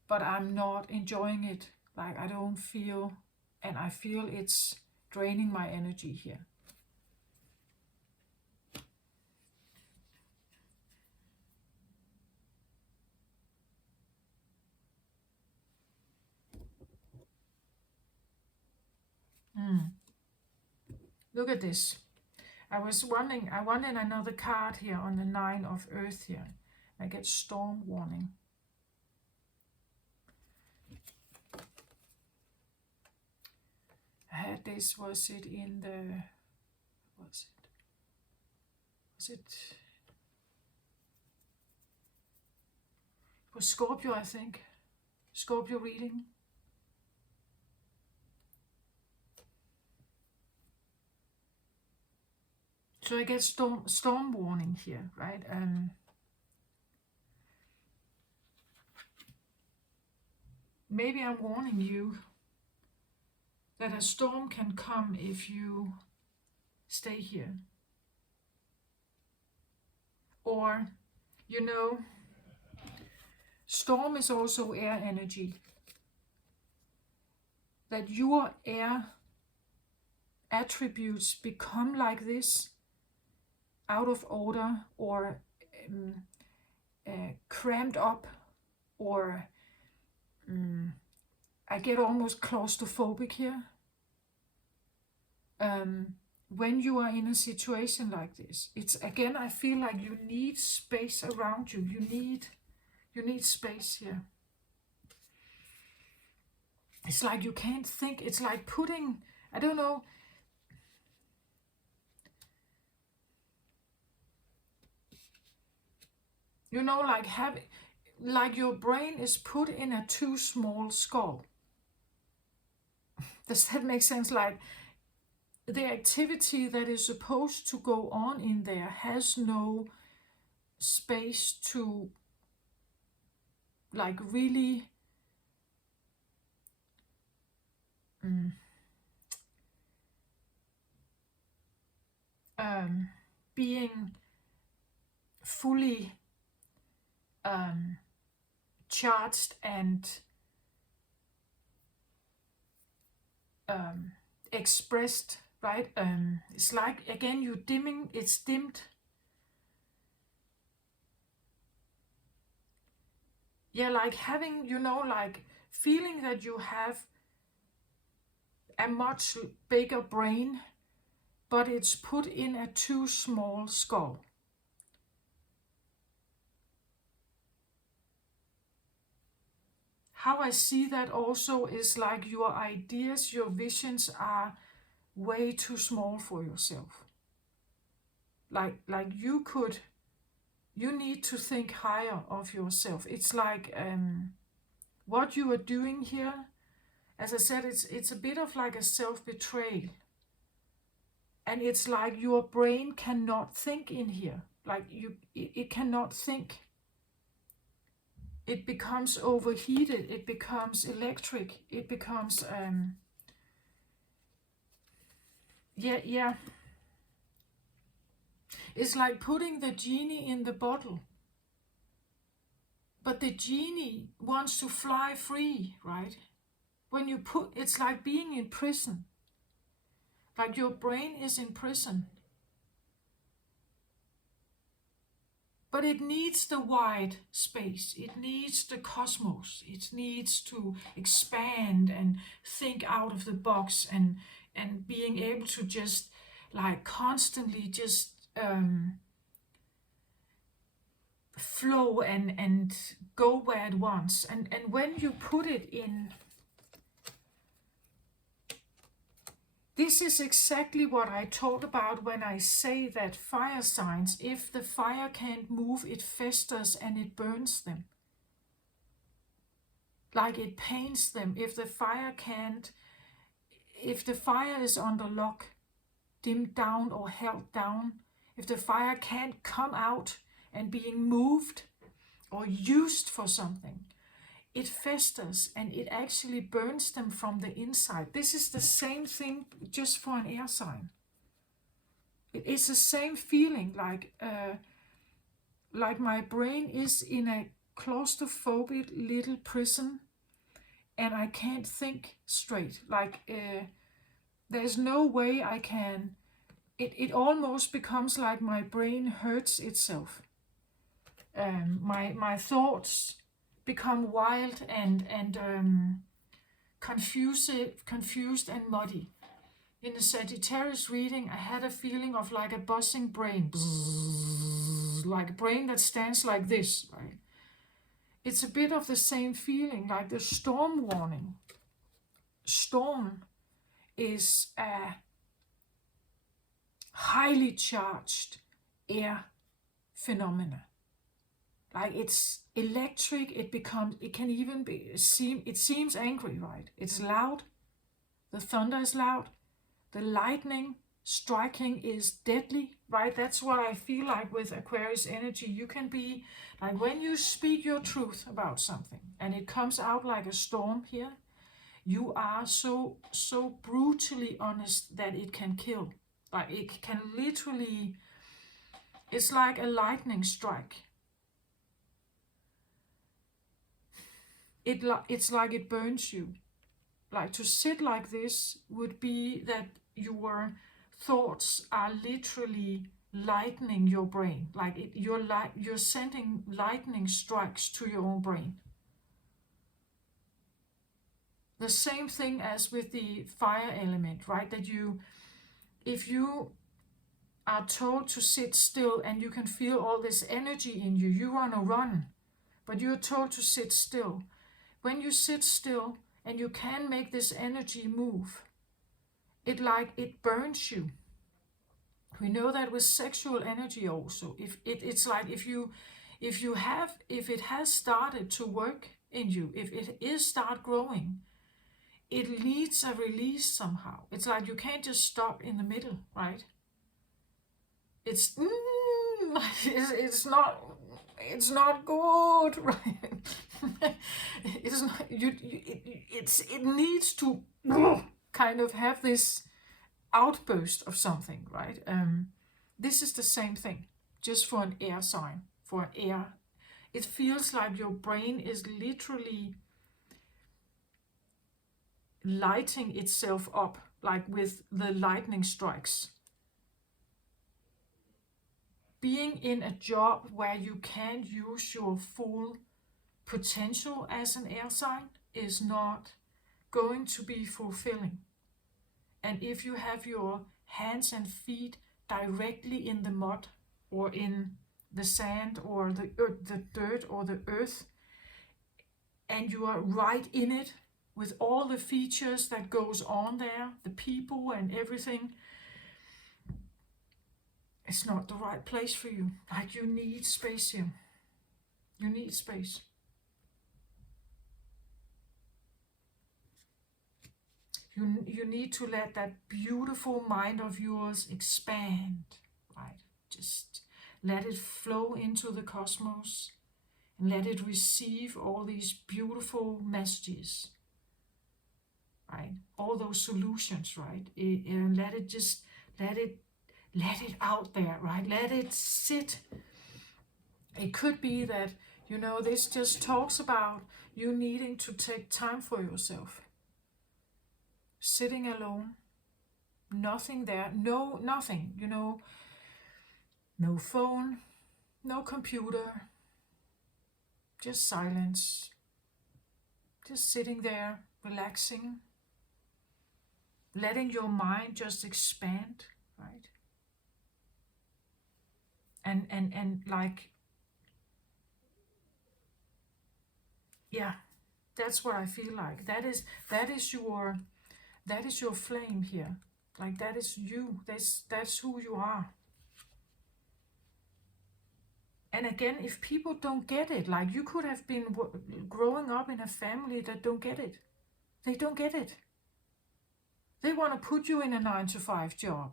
But I'm not enjoying it. Like I don't feel, and I feel it's draining my energy here. Look at this. I wanted another card here on the 9 of Earth here. I get storm warning. I had this, was it in the, was it was Scorpio, I think. Scorpio reading. So I get storm warning here, right? Maybe I'm warning you that a storm can come if you stay here. Or, you know, storm is also air energy. That your air attributes become like this, out of order, or cramped up, or I get almost claustrophobic here. When you are in a situation like this, it's again, I feel like you need space around you. You need space here. It's like you can't think. It's like putting, I don't know, you know, like your brain is put in a too small skull. Does that make sense? Like the activity that is supposed to go on in there has no space to like really being fully charged and expressed, right? It's like, again, it's dimmed. Yeah, like having, you know, like feeling that you have a much bigger brain, but it's put in a too small skull. How I see that also is like your ideas, your visions are way too small for yourself. Like you need to think higher of yourself. It's like what you are doing here, as I said, it's a bit of like a self-betrayal. And it's like your brain cannot think in here. Like it cannot think. It becomes overheated, it becomes electric, it becomes yeah. It's like putting the genie in the bottle. But the genie wants to fly free, right? When you put, it's like being in prison. Like your brain is in prison. But it needs the wide space. It needs the cosmos. It needs to expand and think out of the box and being able to just like constantly just flow and go where it wants. And when you put it in, this is exactly what I talk about when I say that fire signs, if the fire can't move, it festers and it burns them. Like it pains them. If the fire is under lock, dimmed down or held down, if the fire can't come out and being moved or used for something, it festers and it actually burns them from the inside. This is the same thing just for an air sign. It is the same feeling, like my brain is in a claustrophobic little prison and I can't think straight. There's no way I can. It almost becomes like my brain hurts itself. My thoughts become wild and confused and muddy. In the Sagittarius reading, I had a feeling of like a buzzing brain, bzzz, like a brain that stands like this, right? It's a bit of the same feeling, like the storm warning. Storm is a highly charged air phenomena. Like it's electric, it can even it seems angry, right? It's loud, the thunder is loud, the lightning striking is deadly, right? That's what I feel like with Aquarius energy. You can be, like when you speak your truth about something and it comes out like a storm here, you are so brutally honest that it can kill. Like it can literally, it's like a lightning strike. It's like it burns you. Like to sit like this would be that your thoughts are literally lightening your brain. Like you're sending lightning strikes to your own brain. The same thing as with the fire element, right? That if you are told to sit still and you can feel all this energy in you, you want to run, but you're told to sit still. When you sit still and you can make this energy move, it burns you. We know that with sexual energy also. It's like if it has started to work in you, if it is start growing, it needs a release somehow. It's like you can't just stop in the middle, right? It's not good, right? It's not, it needs to kind of have this outburst of something, right? This is the same thing, just for an air sign, for an air. It feels like your brain is literally lighting itself up, like with the lightning strikes. Being in a job where you can't use your full potential as an air sign is not going to be fulfilling. And if you have your hands and feet directly in the mud or in the sand or the dirt or the earth, and you are right in it with all the features that goes on there, the people and everything, it's not the right place for you. Like you need space here. You need space. You need to let that beautiful mind of yours expand, right? Just let it flow into the cosmos and let it receive all these beautiful messages, right? All those solutions, right? And let it out there, right? Let it sit. It could be that, this just talks about you needing to take time for yourself. Sitting alone, nothing there, nothing, no phone, no computer, just silence, just sitting there, relaxing, letting your mind just expand, right? And like, yeah, that's what I feel like. That is your flame here. Like that is you. That's who you are. And again, if people don't get it, like you could have been growing up in a family that don't get it. They don't get it. They want to put you in a 9-to-5 job.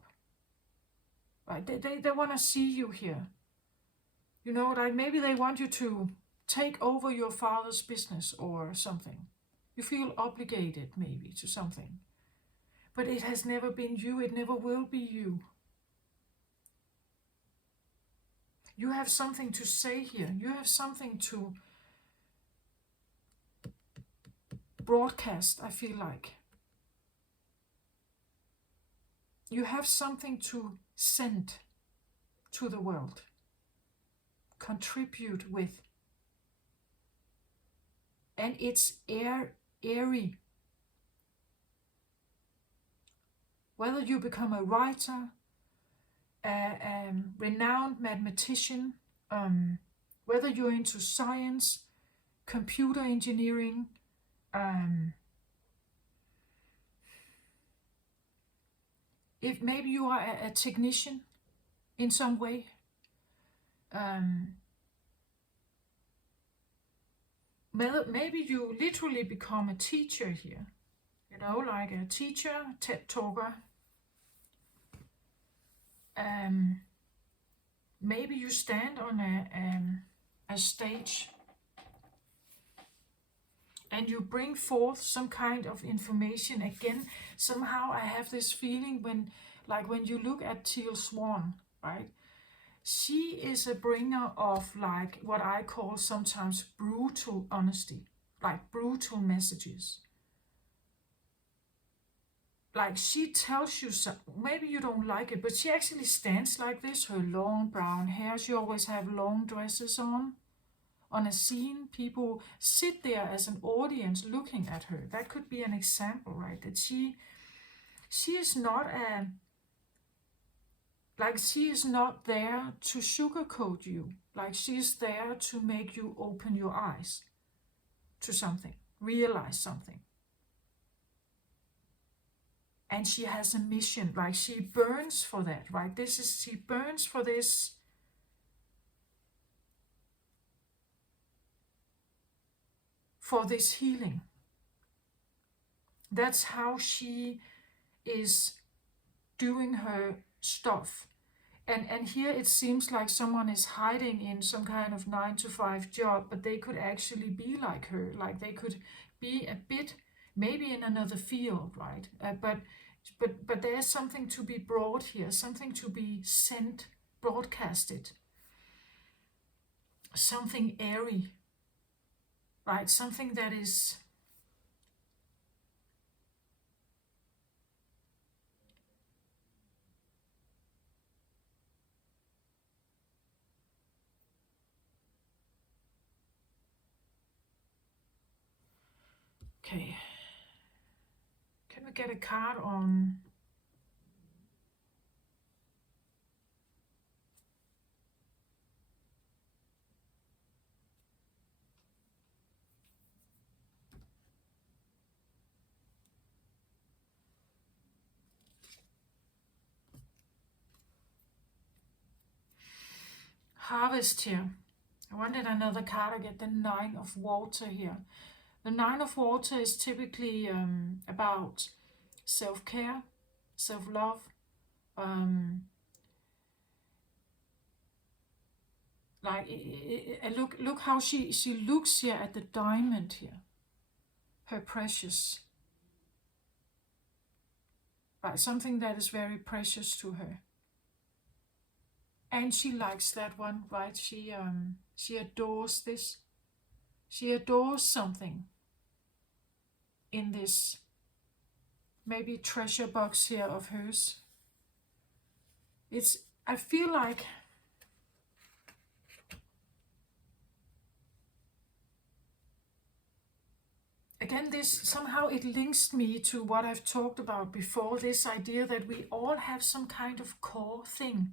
right? They want to see you here. You know, like maybe they want you to take over your father's business or something. You feel obligated maybe to something. But it has never been you. It never will be you. You have something to say here. You have something to broadcast, I feel like. You have something to send to the world. Contribute with. And it's airy. Whether you become a writer, a renowned mathematician, whether you're into science, computer engineering, if maybe you are a technician in some way, maybe you literally become a teacher here, you know, like a teacher, TED talker. Maybe you stand on a stage and you bring forth some kind of information. Again, somehow I have this feeling when you look at Teal Swan, right? She is a bringer of like what I call sometimes brutal honesty, like brutal messages. Like she tells you something, maybe you don't like it, but she actually stands like this, her long brown hair. She always have long dresses on a scene. People sit there as an audience looking at her. That could be an example, right? That she is not she is not there to sugarcoat you. Like she is there to make you open your eyes to something, realize something. And she has a mission, like she burns for that, right? She burns for this. For this healing. That's how she is doing her stuff. And here it seems like someone is hiding in some kind of 9-to-5 job, but they could actually be like her. Like they could be a bit, maybe in another field, right? But there's something to be brought here, something to be sent, broadcasted. Something airy, right? Something that is okay. Can we get a card on Harvest here? I wanted another card. I get the Nine of Water here. The Nine of Water is typically about self-care, self-love. Look how she looks here at the diamond here. Her precious. Right, something that is very precious to her. And she likes that one, right? She adores this. She adores something in this maybe treasure box here of hers. I feel like again, this somehow it links me to what I've talked about before, this idea that we all have some kind of core thing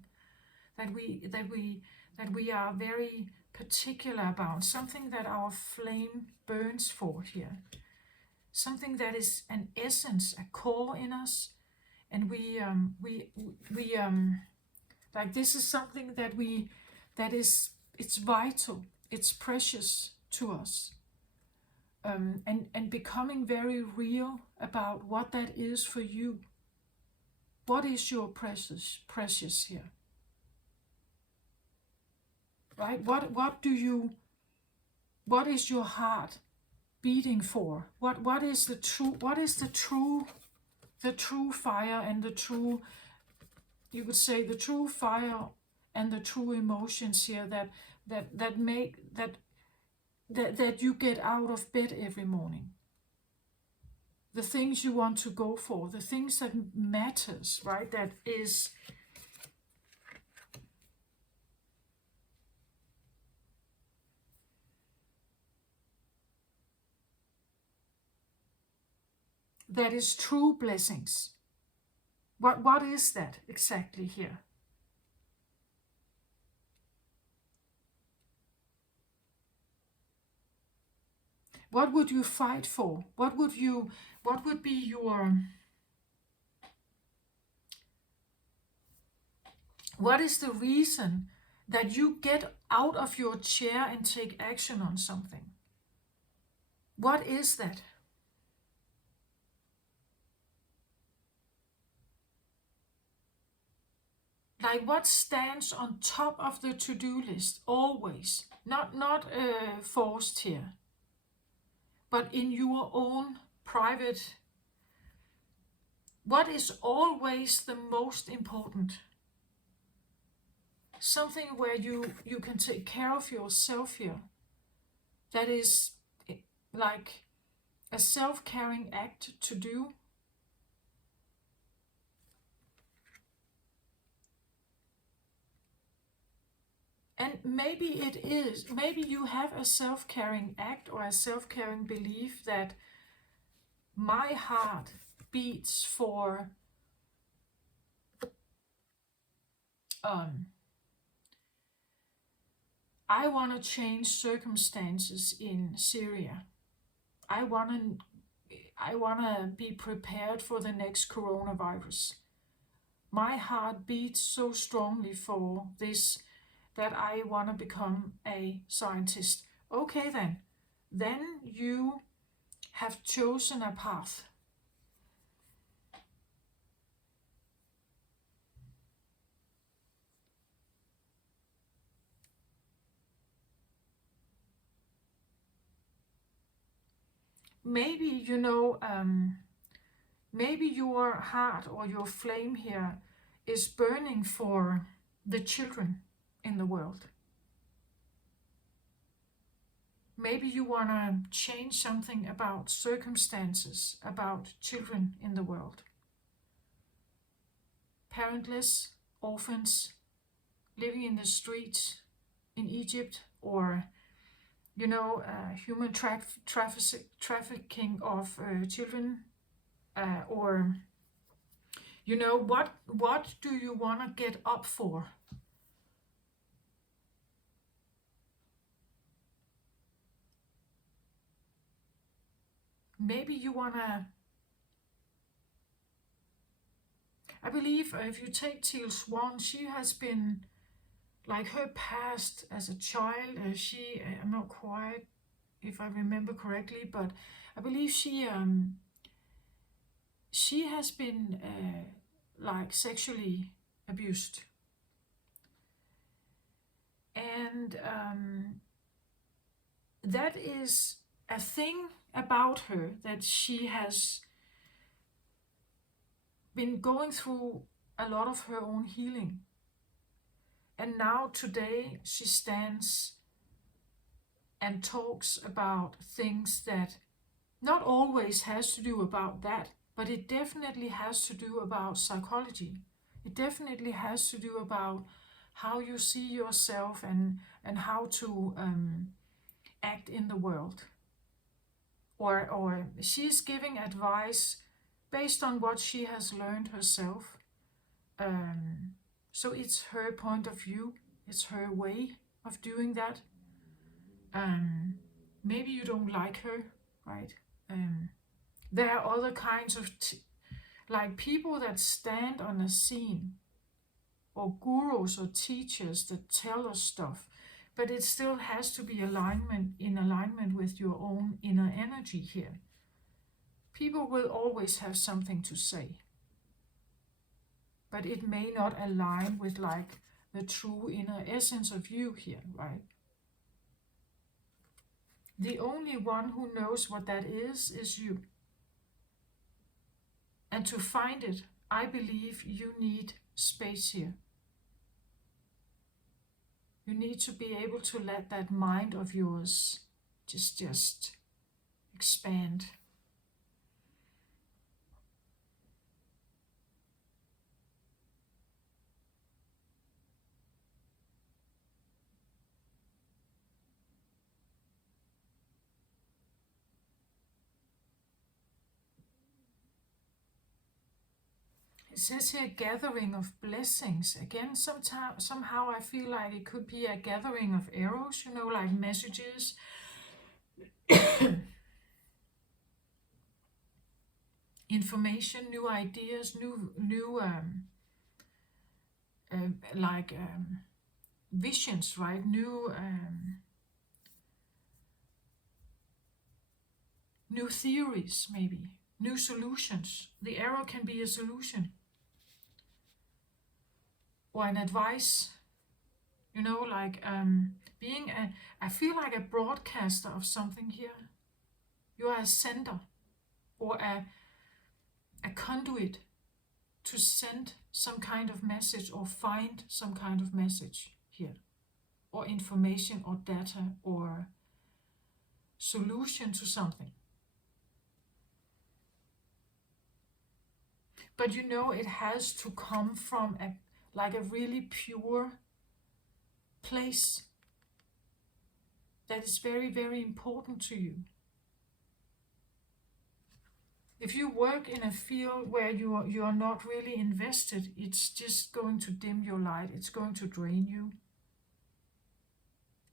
that we are very particular about, something that our flame burns for here, something that is an essence, a core in us, and we like this is something it's vital, it's precious to us, and becoming very real about what that is for you. What is your precious here? right? What is your heart beating for? What is the true fire and the true, you could say, the true fire and the true emotions here that make that you get out of bed every morning. The things you want to go for, the things that matters, right? That is true blessings. What is that exactly here? What would you fight for? What would be your, what is the reason that you get out of your chair and take action on something? What is that? Like, what stands on top of the to-do list always? Not forced here, but in your own private. What is always the most important? Something where you can take care of yourself here. That is like a self-caring act to do. And maybe it is, maybe you have a self-caring act or a self-caring belief that my heart beats for I want to change circumstances in Syria. I want to be prepared for the next coronavirus. My heart beats so strongly for this that I want to become a scientist. Okay, then you have chosen a path. Maybe, maybe your heart or your flame here is burning for the children in the world. Maybe you want to change something about circumstances, about children in the world. Parentless, orphans, living in the streets in Egypt, or human trafficking of children, or what do you want to get up for? Maybe you want to, I believe if you take Teal Swan, she has been, like, her past as a child, I'm not quite, if I remember correctly, but I believe she has been like sexually abused. And that is a thing about her, that she has been going through a lot of her own healing. And now today she stands and talks about things that not always has to do about that, but it definitely has to do about psychology. It definitely has to do about how you see yourself and how to act in the world. Or she's giving advice based on what she has learned herself. So it's her point of view, it's her way of doing that. Maybe you don't like her, right? There are other kinds of like people that stand on a scene, or gurus or teachers that tell us stuff, but it still has to be in alignment with your own inner energy here. People will always have something to say, but it may not align with like the true inner essence of you here, right? The only one who knows what that is you. And to find it, I believe you need space here. You need to be able to let that mind of yours just expand. It says here gathering of blessings. Again, somehow I feel like it could be a gathering of arrows, you know, like messages. Information, new ideas, new visions, right? New theories, maybe. New solutions. The arrow can be a solution. Or an advice, you know, like I feel like a broadcaster of something here. You are a sender or a conduit to send some kind of message or find some kind of message here, or information or data or solution to something. But you know, it has to come from a really pure place that is very, very important to you. If you work in a field where you are not really invested, it's just going to dim your light. It's going to drain you.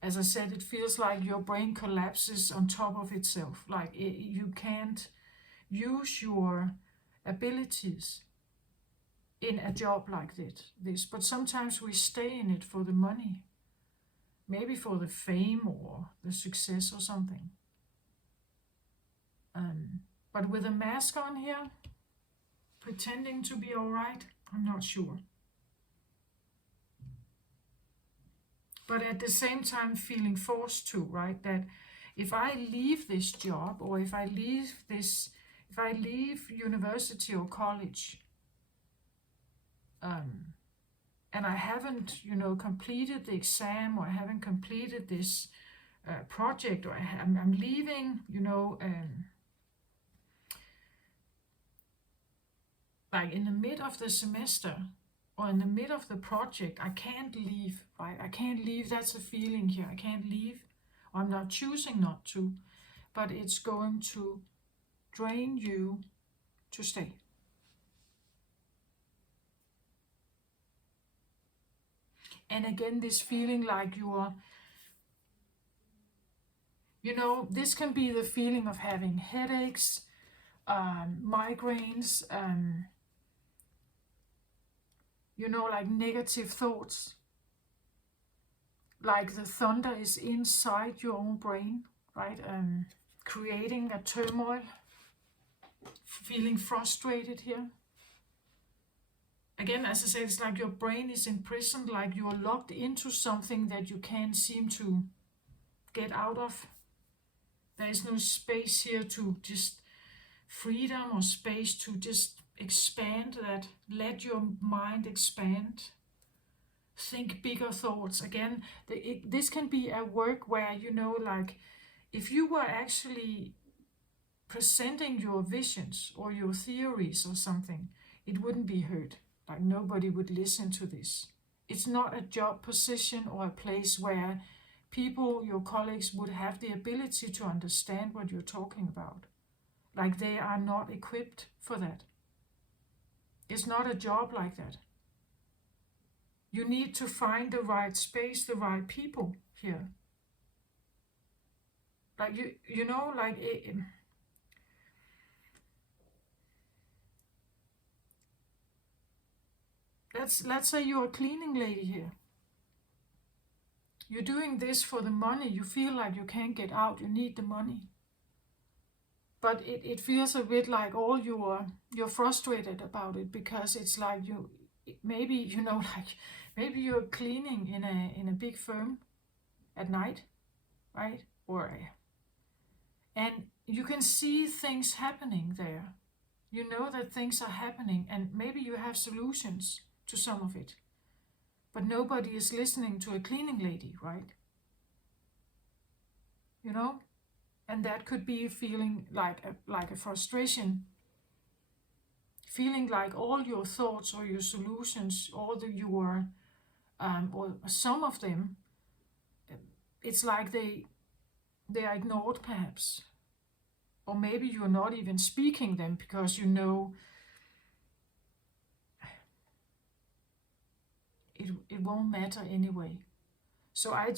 As I said, it feels like your brain collapses on top of itself. Like you can't use your abilities in a job like this. But sometimes we stay in it for the money. Maybe for the fame or the success or something. But with a mask on here, pretending to be alright, I'm not sure. But at the same time feeling forced to, right? That if I leave this job, or if I leave university or college, and I haven't, you know, completed the exam, or I haven't completed this project, or I'm leaving, you know, like in the mid of the semester or in the mid of the project, I can't leave, right? I can't leave. That's a feeling here. I can't leave. I'm not choosing not to, but it's going to drain you to stay. And again, this feeling like you're, you know, this can be the feeling of having headaches, migraines, you know, like negative thoughts. Like the thunder is inside your own brain, right? Creating a turmoil, feeling frustrated here. Again, as I said, it's like your brain is imprisoned, like you are locked into something that you can't seem to get out of. There is no space here to just freedom or space to just expand that. Let your mind expand. Think bigger thoughts. Again, this can be a work where, you know, like if you were actually presenting your visions or your theories or something, it wouldn't be heard. Like nobody would listen to this. It's not a job position or a place where people, your colleagues, would have the ability to understand what you're talking about. Like they are not equipped for that. It's not a job like that. You need to find the right space, the right people here. Like you know, like let's say you're a cleaning lady here. You're doing this for the money. You feel like you can't get out. You need the money. But it feels a bit like you're frustrated about it, because it's like maybe, you know, like maybe you're cleaning in a big firm at night, right? And you can see things happening there. You know that things are happening, and maybe you have solutions to some of it. But nobody is listening to a cleaning lady, right? You know? And that could be feeling like a frustration, feeling like all your thoughts or your solutions, your or some of them, it's like they are ignored perhaps, or maybe you're not even speaking them because you know it won't matter anyway. So I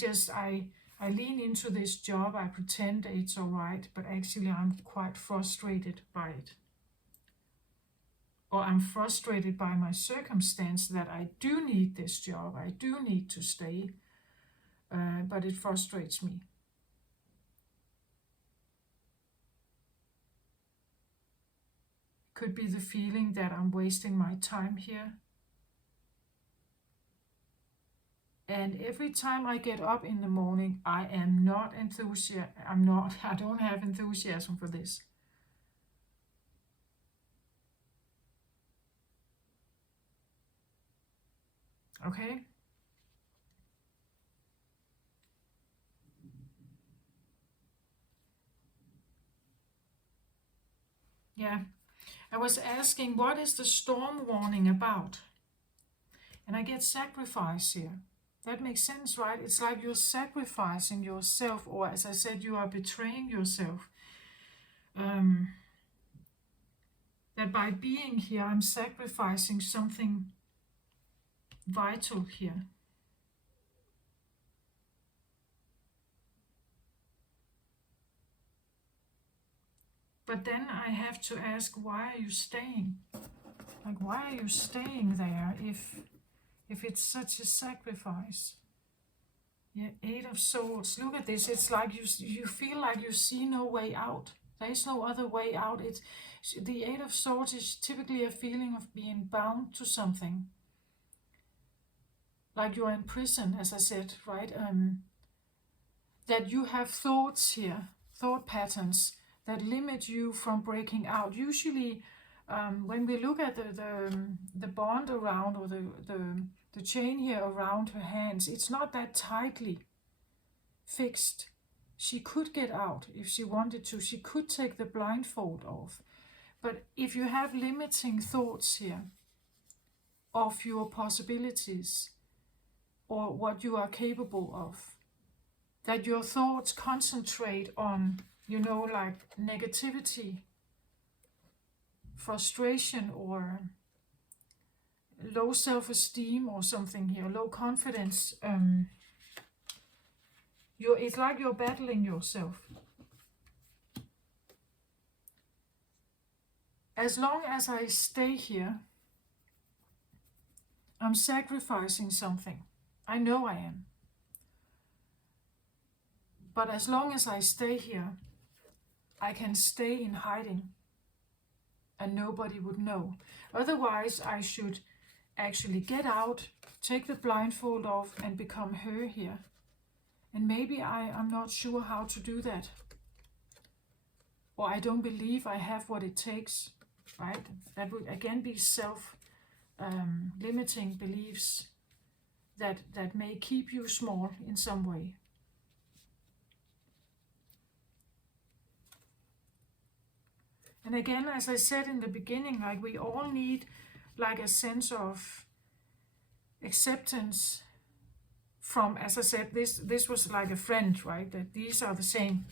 lean into this job, I pretend it's all right, but actually I'm quite frustrated by it. Or I'm frustrated by my circumstance that I do need this job, I do need to stay, but it frustrates me. Could be the feeling that I'm wasting my time here. And every time I get up in the morning, I am not enthusiastic. I don't have enthusiasm for this. Okay? Yeah. I was asking, what is the storm warning about? And I get sacrifice here. That makes sense, right? It's like you're sacrificing yourself, or as I said, you are betraying yourself. That by being here, I'm sacrificing something vital here. But then I have to ask, why are you staying? Like, why are you staying there if it's such a sacrifice? Yeah, Eight of Swords. Look at this. It's like you feel like you see no way out. There is no other way out. The Eight of Swords is typically a feeling of being bound to something. Like you're in prison, as I said, right? That you have thoughts here, thought patterns that limit you from breaking out. Usually, when we look at the bond around, or the chain here around her hands, it's not that tightly fixed. She could get out if she wanted to. She could take the blindfold off. But if you have limiting thoughts here of your possibilities or what you are capable of, that your thoughts concentrate on, you know, like negativity, frustration, or low self-esteem or something here, low confidence, it's like you're battling yourself. As long as I stay here, I'm sacrificing something. I know I am. But as long as I stay here, I can stay in hiding and nobody would know. Otherwise, I should actually get out, take the blindfold off and become her here. And maybe I'm not sure how to do that. Or I don't believe I have what it takes, right? That would again be self-limiting beliefs that may keep you small in some way. And again, as I said in the beginning, like we all need like a sense of acceptance from, as I said, this was like a friend, right? That these are the same.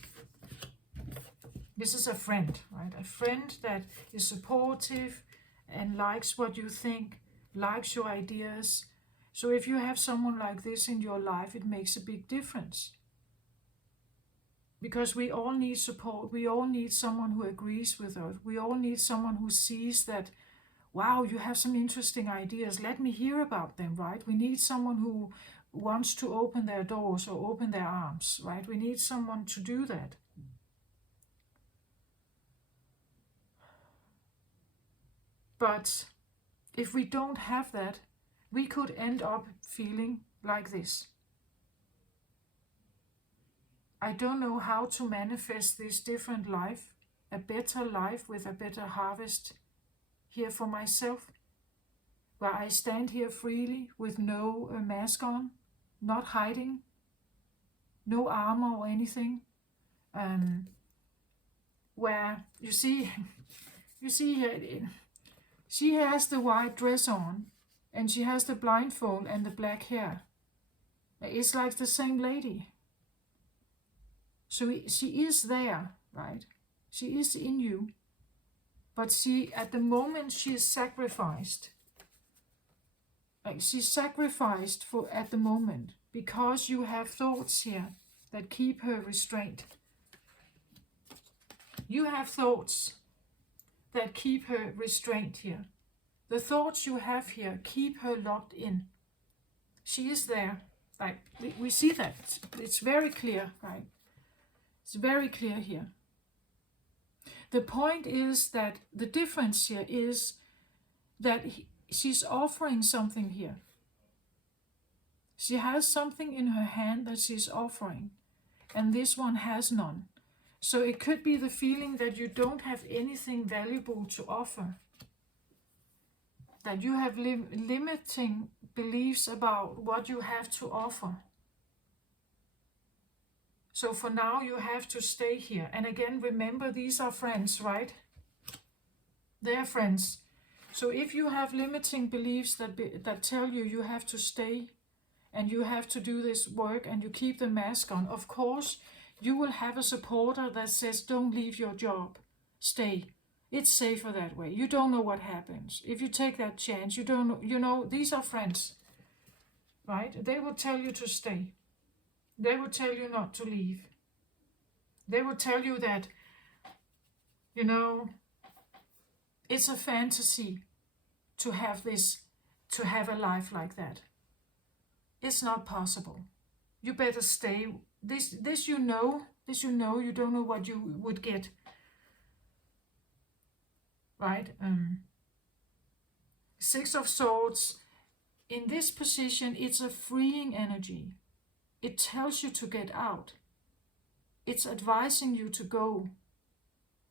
This is a friend, right? A friend that is supportive and likes what you think, likes your ideas. So if you have someone like this in your life, it makes a big difference. Because we all need support. We all need someone who agrees with us. We all need someone who sees that, wow, you have some interesting ideas. Let me hear about them, right? We need someone who wants to open their doors or open their arms, right? We need someone to do that. But if we don't have that, we could end up feeling like this. I don't know how to manifest this different life, a better life with a better harvest here for myself, where I stand here freely with no mask on, not hiding, no armor or anything, where you see here, she has the white dress on, and she has the blindfold and the black hair. It's like the same lady. So she is there, right? She is in you. But at the moment, she is sacrificed. Like she's sacrificed at the moment because you have thoughts here that keep her restrained. You have thoughts that keep her restrained here. The thoughts you have here keep her locked in. She is there. Like we see that. It's very clear, right? It's very clear here. The point is that the difference here is that she's offering something here. She has something in her hand that she's offering, and this one has none. So it could be the feeling that you don't have anything valuable to offer, that you have limiting beliefs about what you have to offer. So for now, you have to stay here. And again, remember, these are friends, right? They're friends. So if you have limiting beliefs that tell you you have to stay and you have to do this work and you keep the mask on, of course, you will have a supporter that says, don't leave your job, stay. It's safer that way. You don't know what happens. If you take that chance, you don't know, you know, these are friends, right? They will tell you to stay. They will tell you not to leave. They will tell you that, you know, it's a fantasy to have this, to have a life like that. It's not possible. You better stay. This you know, you don't know what you would get. Right? Six of Swords. In this position, it's a freeing energy. It tells you to get out. It's advising you to go,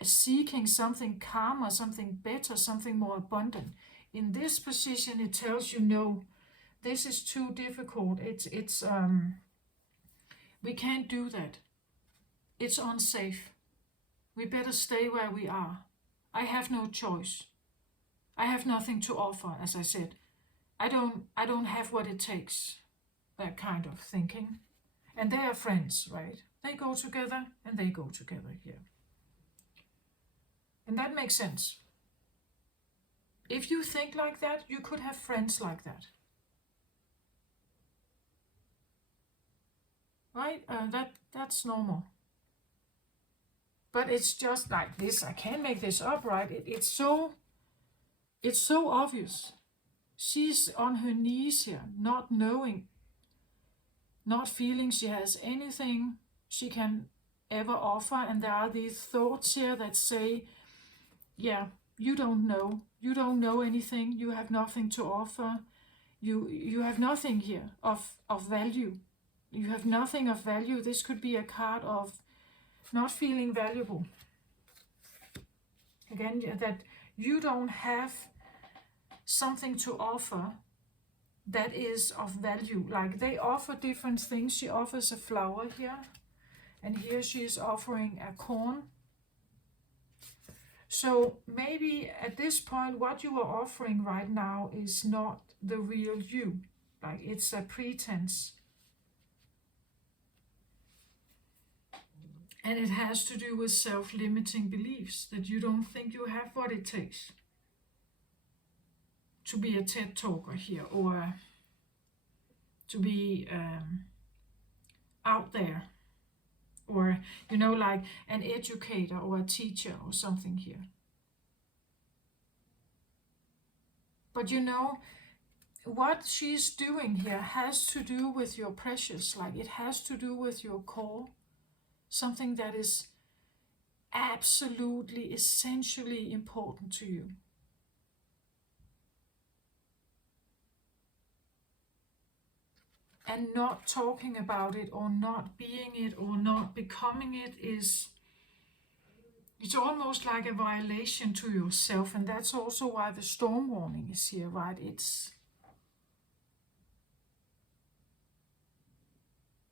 seeking something calmer, something better, something more abundant. In this position, it tells you, no, this is too difficult. We can't do that. It's unsafe. We better stay where we are. I have no choice. I have nothing to offer, as I said. I don't have what it takes. That kind of thinking. And they are friends, right? They go together and they go together here. And that makes sense. If you think like that, you could have friends like that. Right? That's normal. But it's just like this. I can't make this up, right? It's so obvious. She's on her knees here, not knowing, not feeling she has anything she can ever offer. And there are these thoughts here that say, yeah, you don't know anything, you have nothing to offer, you have nothing here of value. You have nothing of value. This could be a card of not feeling valuable. Again, that you don't have something to offer that is of value. Like they offer different things. She offers a flower here, and here she is offering a corn. So maybe at this point, what you are offering right now is not the real you. Like it's a pretense. And it has to do with self-limiting beliefs, that you don't think you have what it takes to be a TED talker here, or to be out there, or, you know, like an educator or a teacher or something here. But you know, what she's doing here has to do with your precious, like it has to do with your core. Something that is absolutely, essentially important to you. and not talking about it or not being it or not becoming it it's almost like a violation to yourself. And that's also why the storm warning is here, right? It's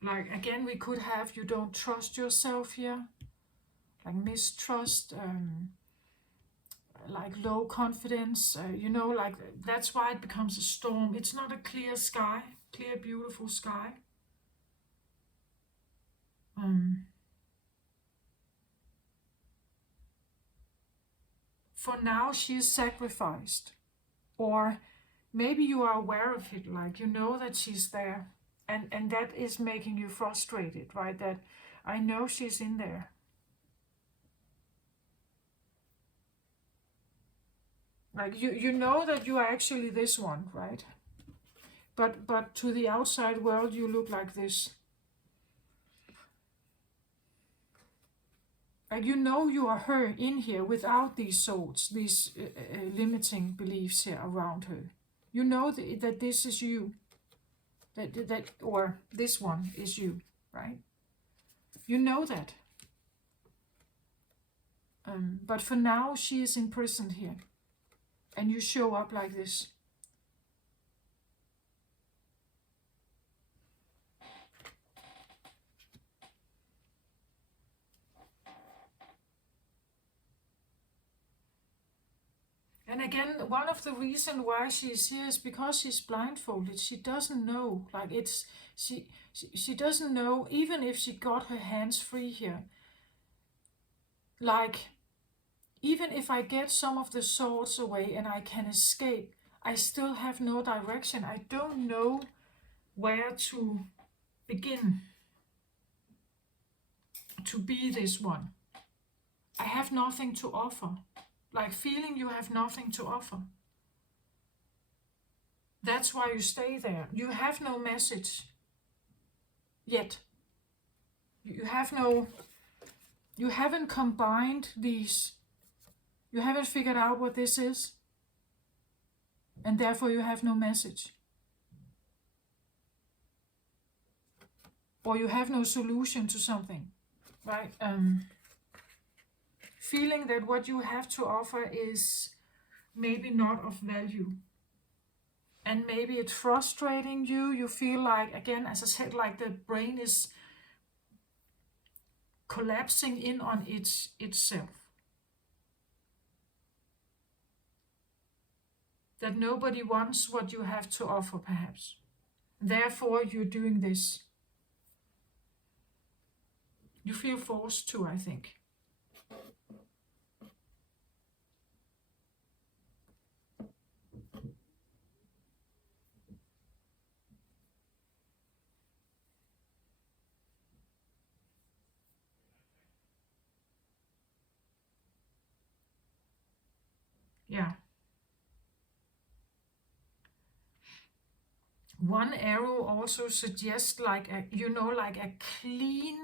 like, again, we could have you don't trust yourself here, like mistrust, like low confidence, like that's why it becomes a storm. It's not a clear sky, clear, beautiful sky. For now, she is sacrificed, or maybe you are aware of it, like you know that she's there, and that is making you frustrated, right? That I know she's in there. Like you know that you are actually this one, right? But to the outside world, you look like this. Like you know you are her in here without these thoughts, these limiting beliefs here around her. You know that this is you. That or this one is you, right? You know that. But for now, she is imprisoned here. And you show up like this. And again, one of the reasons why she's here is because she's blindfolded. She doesn't know. Like she doesn't know, even if she got her hands free here. Like, even if I get some of the swords away and I can escape, I still have no direction. I don't know where to begin to be this one. I have nothing to offer. Like feeling you have nothing to offer. That's why you stay there. You have no message yet. You haven't combined these. You haven't figured out what this is. And therefore you have no message. Or you have no solution to something, right? Feeling that what you have to offer is maybe not of value. And maybe it's frustrating you. You feel like, again, as I said, like the brain is collapsing in on itself. That nobody wants what you have to offer, perhaps. Therefore, you're doing this. You feel forced to, I think. Yeah. One arrow also suggests like a clean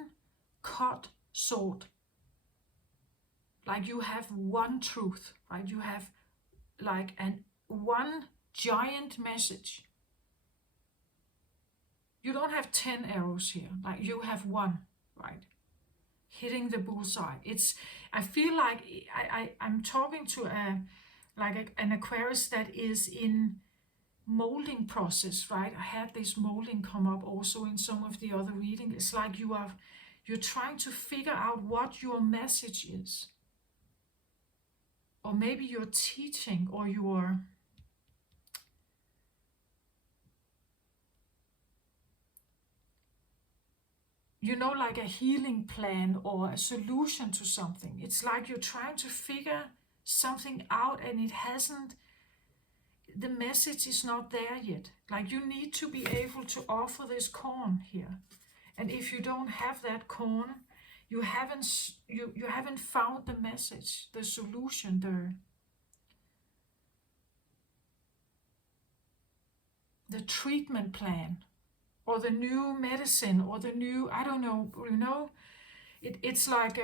cut sword. Like you have one truth, right? You have like one giant message. You don't have 10 arrows here, like you have one, right? Hitting the bullseye. I feel like I'm talking to an Aquarius that is in molding process, right? I had this molding come up also in some of the other reading. It's like you're trying to figure out what your message is. Or maybe you're teaching, or you're like a healing plan or a solution to something. It's like you're trying to figure something out and the message is not there yet. Like you need to be able to offer this corn here. And if you don't have that corn, you haven't found the message, the solution, the treatment plan, or the new medicine, or the new, I don't know, it's like,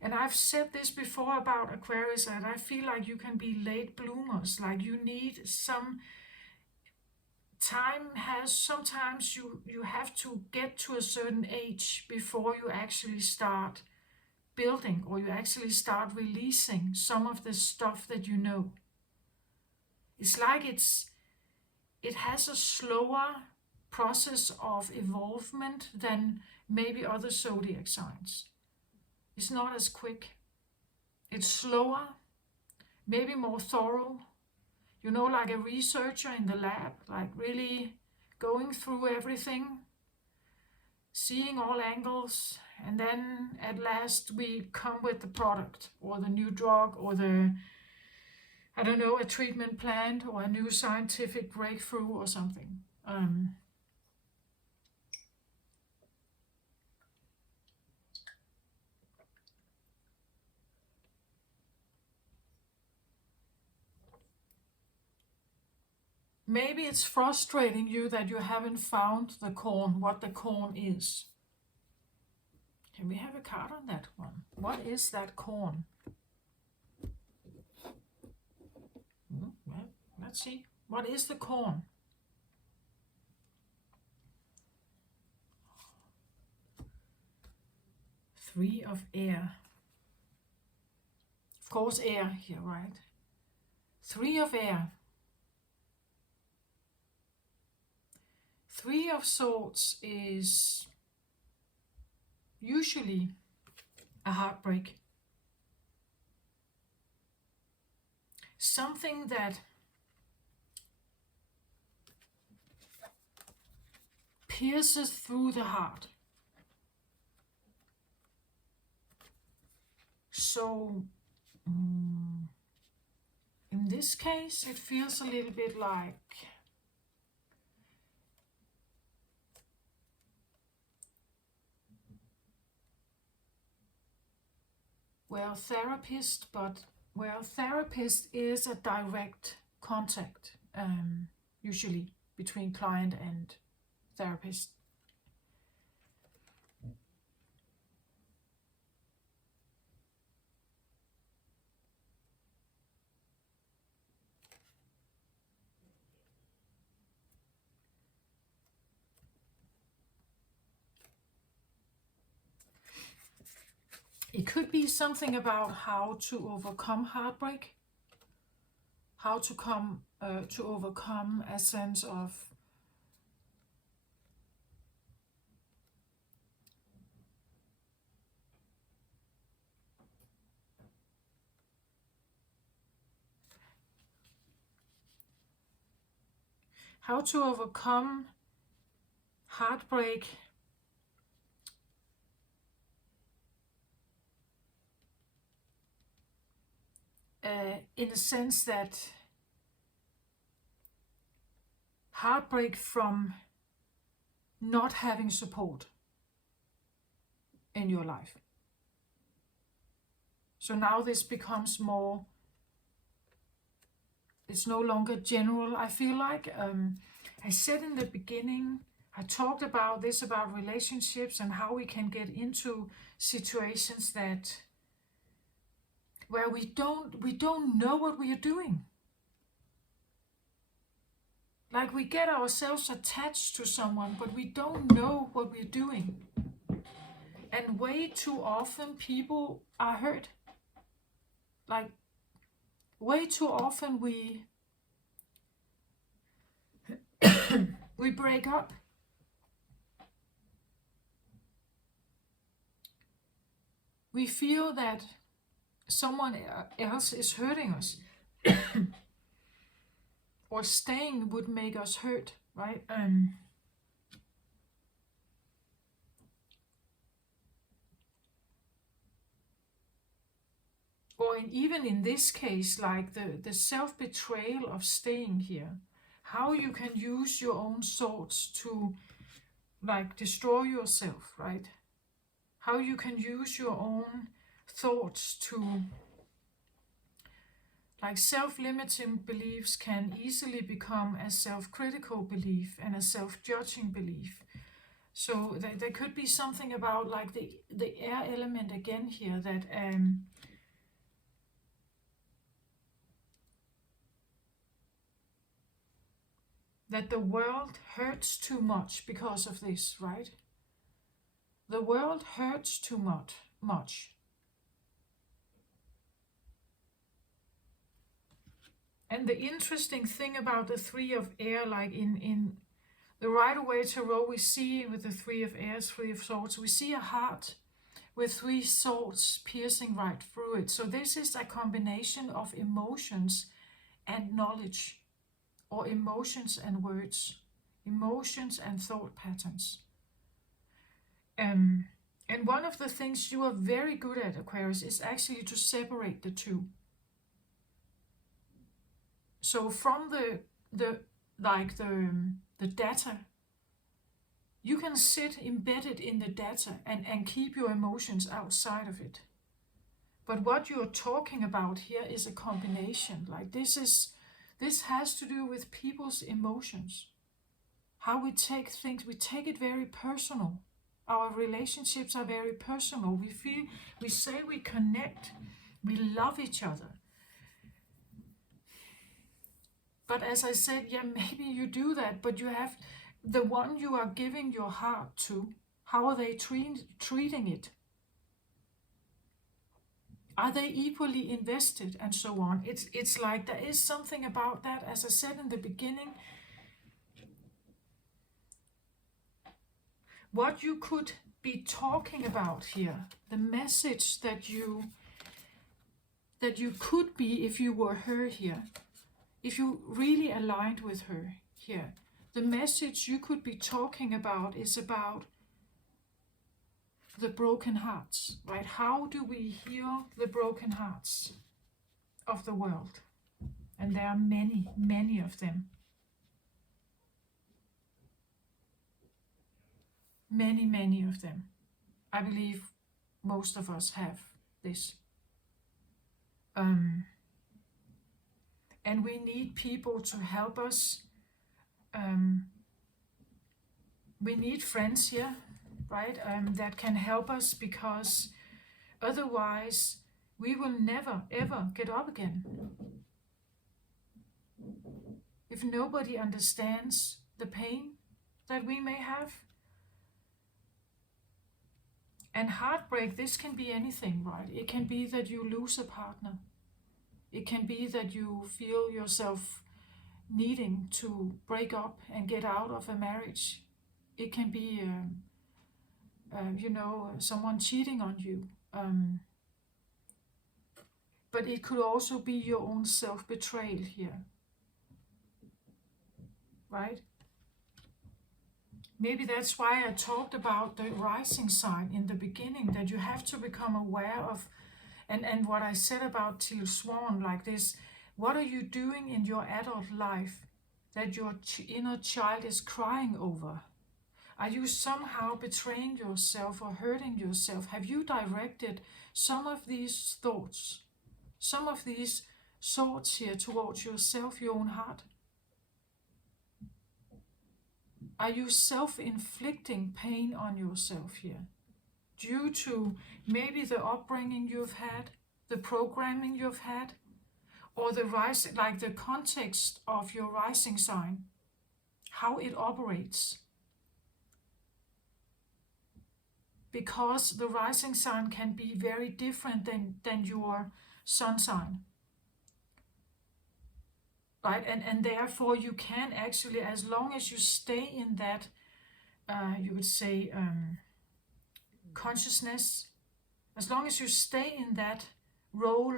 and I've said this before about Aquarius, and I feel like you can be late bloomers, like you need some time has, sometimes you have to get to a certain age before you actually start building, or you actually start releasing some of the stuff that you know. It's like it has a slower process of evolvement than maybe other zodiac signs. It's not as quick. It's slower, maybe more thorough. You know, like a researcher in the lab, like really going through everything, seeing all angles, and then at last we come with the product or the new drug or the, I don't know, a treatment plan or a new scientific breakthrough or something. Maybe it's frustrating you that you haven't found the corn, what the corn is. Can we have a card on that one? What is that corn? Well, let's see. What is the corn? Three of air. Of course, air here, right? Three of air. Three of Swords is usually a heartbreak. Something that pierces through the heart. So, in this case, it feels a little bit like therapist, but therapist is a direct contact, usually between client and therapist. It could be something about how to overcome heartbreak, how to overcome a sense of heartbreak in a sense that heartbreak from not having support in your life. So now this becomes more, it's no longer general, I feel like. I said in the beginning, I talked about this, about relationships and how we can get into situations that where we don't know what we are doing. Like we get ourselves attached to someone, but we don't know what we're doing. And way too often people are hurt. Like way too often we break up. We feel that someone else is hurting us. Or staying would make us hurt, right? Or even in this case, like the self-betrayal of staying here. How you can use your own thoughts to like destroy yourself, right? How you can use your own thoughts to, like self-limiting beliefs can easily become a self-critical belief and a self-judging belief. So there could be something about like the air element again here that that the world hurts too much because of this, right? The world hurts too much. And the interesting thing about the Three of Air, like in the Rider-Waite Tarot, we see with the Three of Airs, Three of Swords, we see a heart with three swords piercing right through it. So this is a combination of emotions and knowledge, or emotions and words, emotions and thought patterns. And one of the things you are very good at, Aquarius, is actually to separate the two. So from the data, you can sit embedded in the data and keep your emotions outside of it. But what you're talking about here is a combination. Like this has to do with people's emotions. How we take things, we take it very personal. Our relationships are very personal. We say we connect, we love each other. But as I said, yeah, maybe you do that, but you have the one you are giving your heart to. How are they treating it? Are they equally invested, and so on? It's like there is something about that, as I said in the beginning. What you could be talking about here, the message that you could be if you were her here, if you really aligned with her here, the message you could be talking about is about the broken hearts, right? How do we heal the broken hearts of the world? And there are many, many of them. Many, many of them. I believe most of us have this. And we need people to help us. We need friends here, right? That can help us, because otherwise we will never ever get up again. If nobody understands the pain that we may have. And heartbreak, this can be anything, right? It can be that you lose a partner. It can be that you feel yourself needing to break up and get out of a marriage. It can be, someone cheating on you. But it could also be your own self-betrayal here, right? Maybe that's why I talked about the rising sign in the beginning, that you have to become aware of, and what I said about Teal Swan, like this, what are you doing in your adult life that your inner child is crying over? Are you somehow betraying yourself or hurting yourself? Have you directed some of these thoughts, some of these thoughts here towards yourself, your own heart? Are you self-inflicting pain on yourself here? Due to maybe the upbringing you've had, the programming you've had, or the context of your rising sign, how it operates. Because the rising sign can be very different than your sun sign. Right? And therefore you can actually, as long as you stay in that, you would say, consciousness, as long as you stay in that role,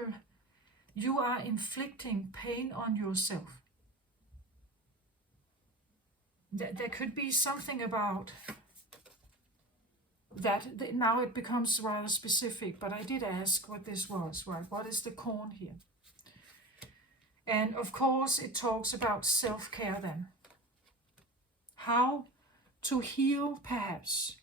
you are inflicting pain on yourself. There could be something about that. Now it becomes rather specific, but I did ask what this was, right? What is the corn here? And of course it talks about self-care then. How to heal, perhaps.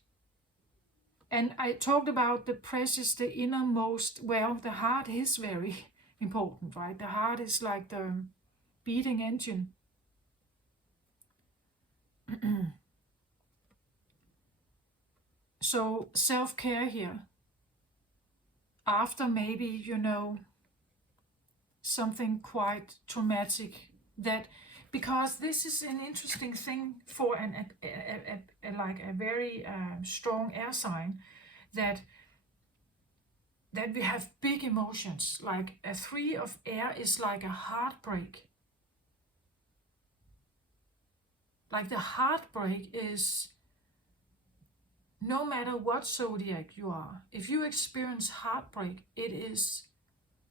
And I talked about the precious, the innermost. Well, the heart is very important, right? The heart is like the beating engine. So self-care here. After maybe, something quite traumatic, that because this is an interesting thing for like a very strong air sign, that we have big emotions. Like a 3 of air is like a heartbreak. Like the heartbreak is, no matter what zodiac you are, if you experience heartbreak, it is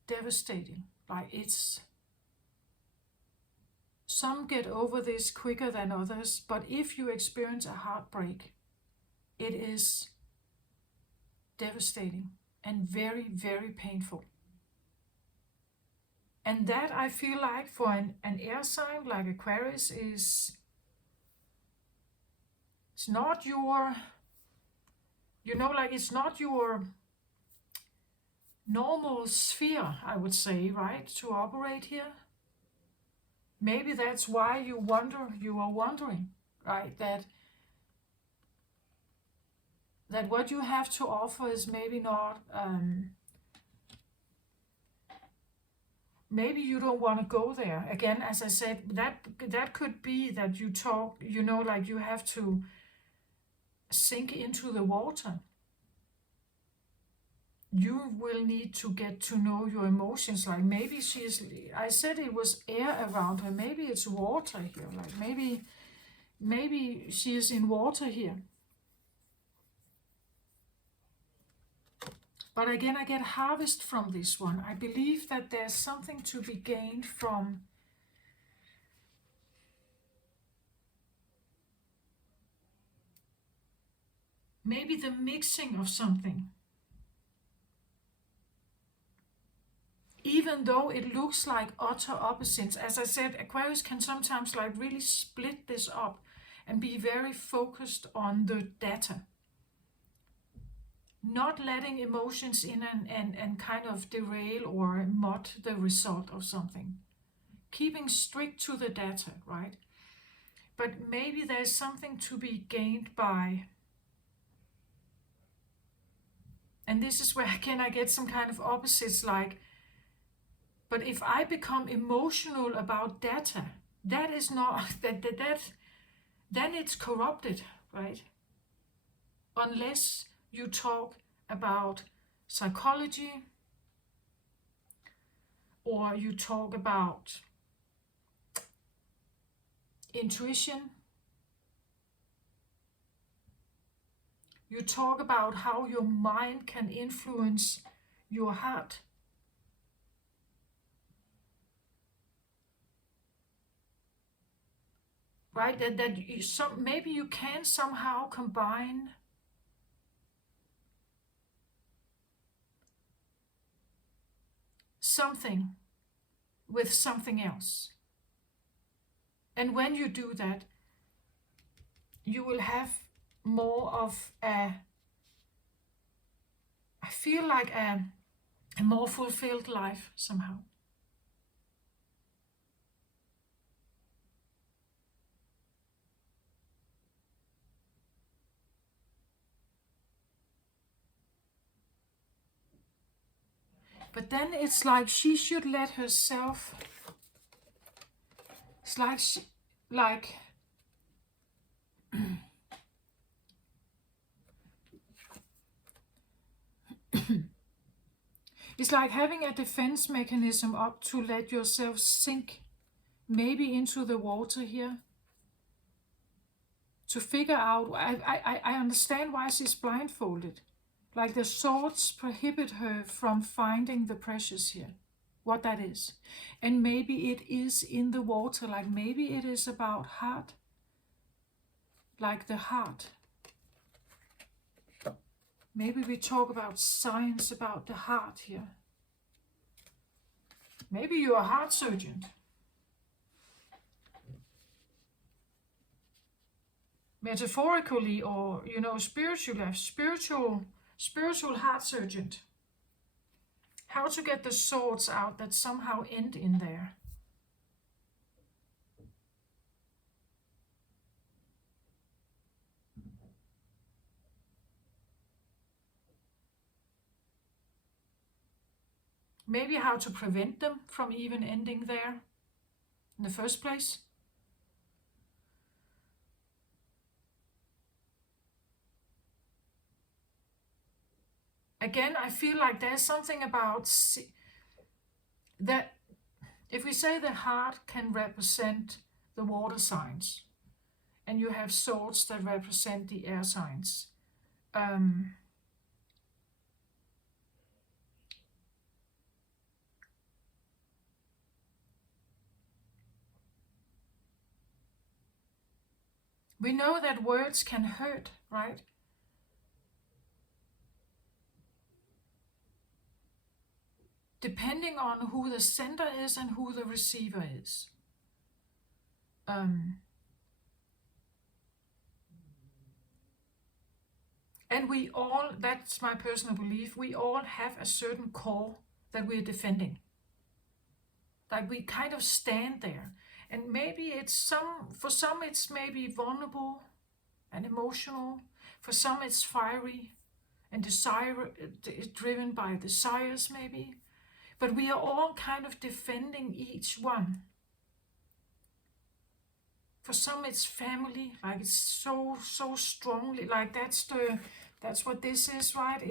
devastating. Like it's, some get over this quicker than others, but if you experience a heartbreak, it is devastating and very, very painful. And that, I feel like, for an air sign like Aquarius, is, it's not your, like it's not your normal sphere, I would say, right, to operate here. Maybe that's why you are wondering, right, that what you have to offer is maybe not, maybe you don't want to go there. Again, as I said, that could be that you talk, like you have to sink into the water. You will need to get to know your emotions. Like maybe I said it was air around her, maybe it's water here. Like maybe she is in water here. But again, I get harvest from this one. I believe that there's something to be gained from maybe the mixing of something. Even though it looks like utter opposites, as I said, Aquarius can sometimes like really split this up and be very focused on the data. Not letting emotions in and kind of derail or mud the result of something. Keeping strict to the data, right? But maybe there's something to be gained by, and this is where again I get some kind of opposites, like, but if I become emotional about data, that is not, then it's corrupted, right? Unless you talk about psychology, or you talk about intuition, you talk about how your mind can influence your heart. Right, maybe you can somehow combine something with something else. And when you do that, you will have more of I feel like a more fulfilled life somehow. But then it's like she should let herself, it's like it's like having a defense mechanism up to let yourself sink maybe into the water here. To figure out, I understand why she's blindfolded. Like the swords prohibit her from finding the precious here, what that is. And maybe it is in the water, like maybe it is about heart, like the heart. Maybe we talk about science about the heart here. Maybe you're a heart surgeon. Metaphorically, or spiritual heart surgeon. How to get the swords out that somehow end in there. Maybe how to prevent them from even ending there in the first place. again, I feel like there's something about that. If we say the heart can represent the water signs, and you have swords that represent the air signs, we know that words can hurt, right? Depending on who the sender is and who the receiver is. And we all, that's my personal belief, we all have a certain core that we're defending. Like we kind of stand there. And maybe for some it's maybe vulnerable and emotional. For some it's fiery and driven by desires maybe. But we are all kind of defending each one. For some it's family, like it's so strongly, like that's what this is, right?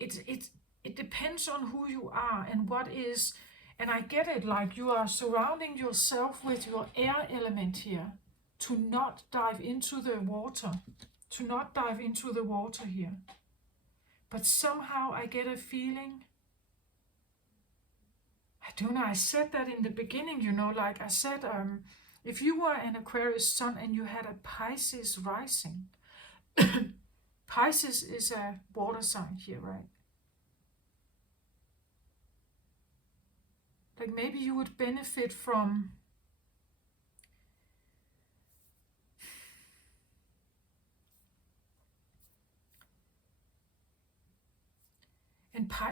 It depends on who you are and what is, and I get it, like you are surrounding yourself with your air element here to not dive into the water, here. But somehow I get a feeling, I don't know, I said that in the beginning, like I said, if you were an Aquarius sun and you had a Pisces rising, Pisces is a water sign here, right? Like maybe you would benefit from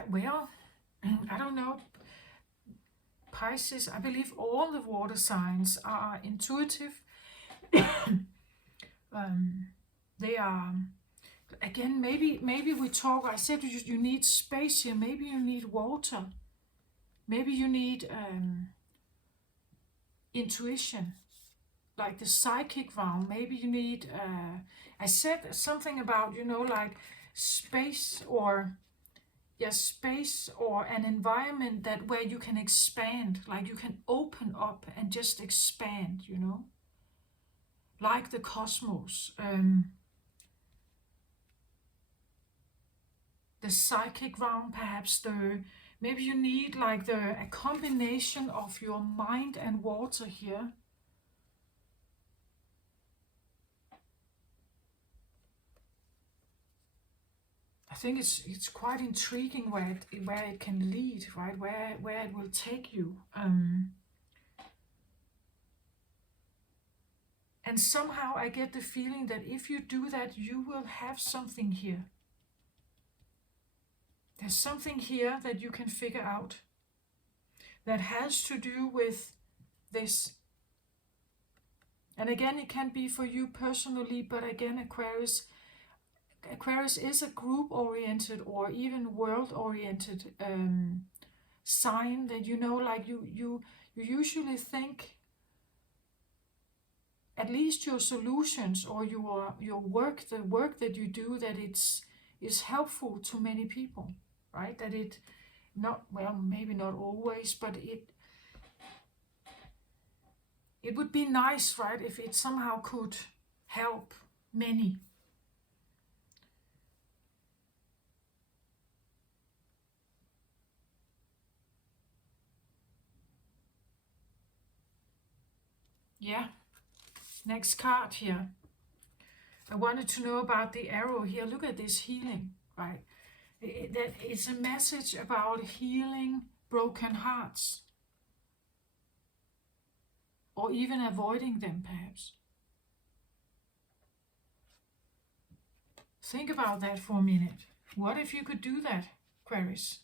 well, I don't know. Pisces, I believe all the water signs are intuitive. They are, again, maybe we talk, I said you need space here, maybe you need water. Maybe you need intuition, like the psychic realm. Maybe you need, I said something about, like space or an environment where you can expand, like you can open up and just expand, like the cosmos. The psychic realm, perhaps maybe you need like a combination of your mind and water here. I think it's quite intriguing where it can lead, right? Where it will take you. And somehow I get the feeling that if you do that, you will have something here. There's something here that you can figure out that has to do with this. And again, it can be for you personally, but again, Aquarius is a group-oriented or even world-oriented sign that, like you usually think at least your solutions or your work, the work that you do, that is helpful to many people, right? That it maybe not always, but it would be nice, right, if it somehow could help many. Yeah, next card here. I wanted to know about the arrow here. Look at this healing, right? That it's a message about healing broken hearts. Or even avoiding them, perhaps. Think about that for a minute. What if you could do that, Aquarius?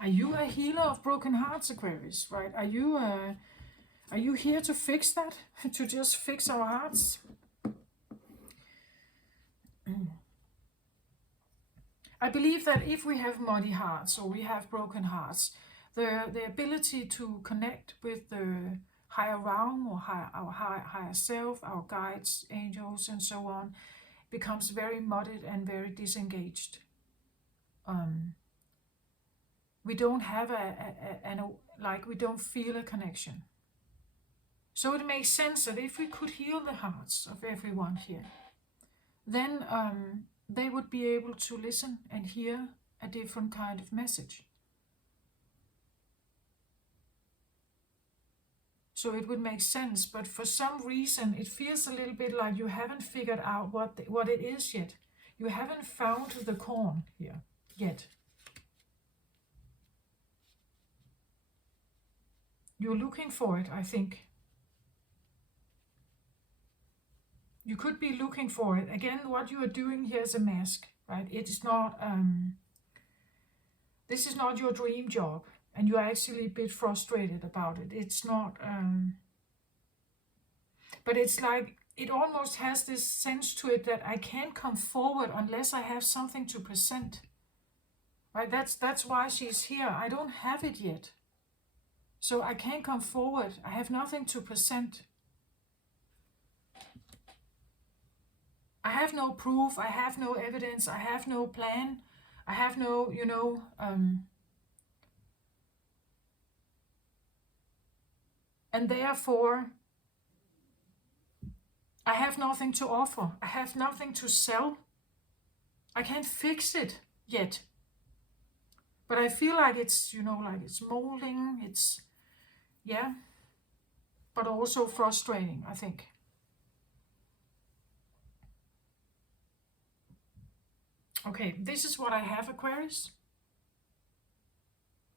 Are you a healer of broken hearts, Aquarius? Right? Are you here to fix that? To just fix our hearts? I believe that if we have muddy hearts or we have broken hearts, the ability to connect with the higher realm or our higher self, our guides, angels, and so on, becomes very muddied and very disengaged. We don't have we don't feel a connection. So it makes sense that if we could heal the hearts of everyone here, then they would be able to listen and hear a different kind of message. So it would make sense, but for some reason it feels a little bit like you haven't figured out what it is yet. You haven't found the corn here yet. You're looking for it, I think. You could be looking for it. Again, what you are doing here is a mask, right? It is not, this is not your dream job, and you're actually a bit frustrated about it. It's not, but it's like, it almost has this sense to it that I can't come forward unless I have something to present, right? That's why she's here. I don't have it yet. So I can't come forward. I have nothing to present. I have no proof, I have no evidence, I have no plan, I have no, and therefore I have nothing to offer, I have nothing to sell, I can't fix it yet. But I feel like it's, like it's molding, it's, yeah, but also frustrating, I think. Okay, this is what I have, Aquarius.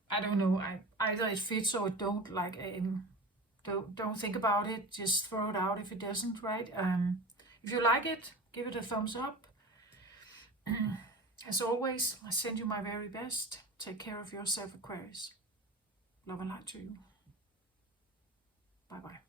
I don't know. Either it fits or it don't. Like, don't think about it. Just throw it out if it doesn't. Right? If you like it, give it a thumbs up. As always, I send you my very best. Take care of yourself, Aquarius. Love and light to you. Bye bye.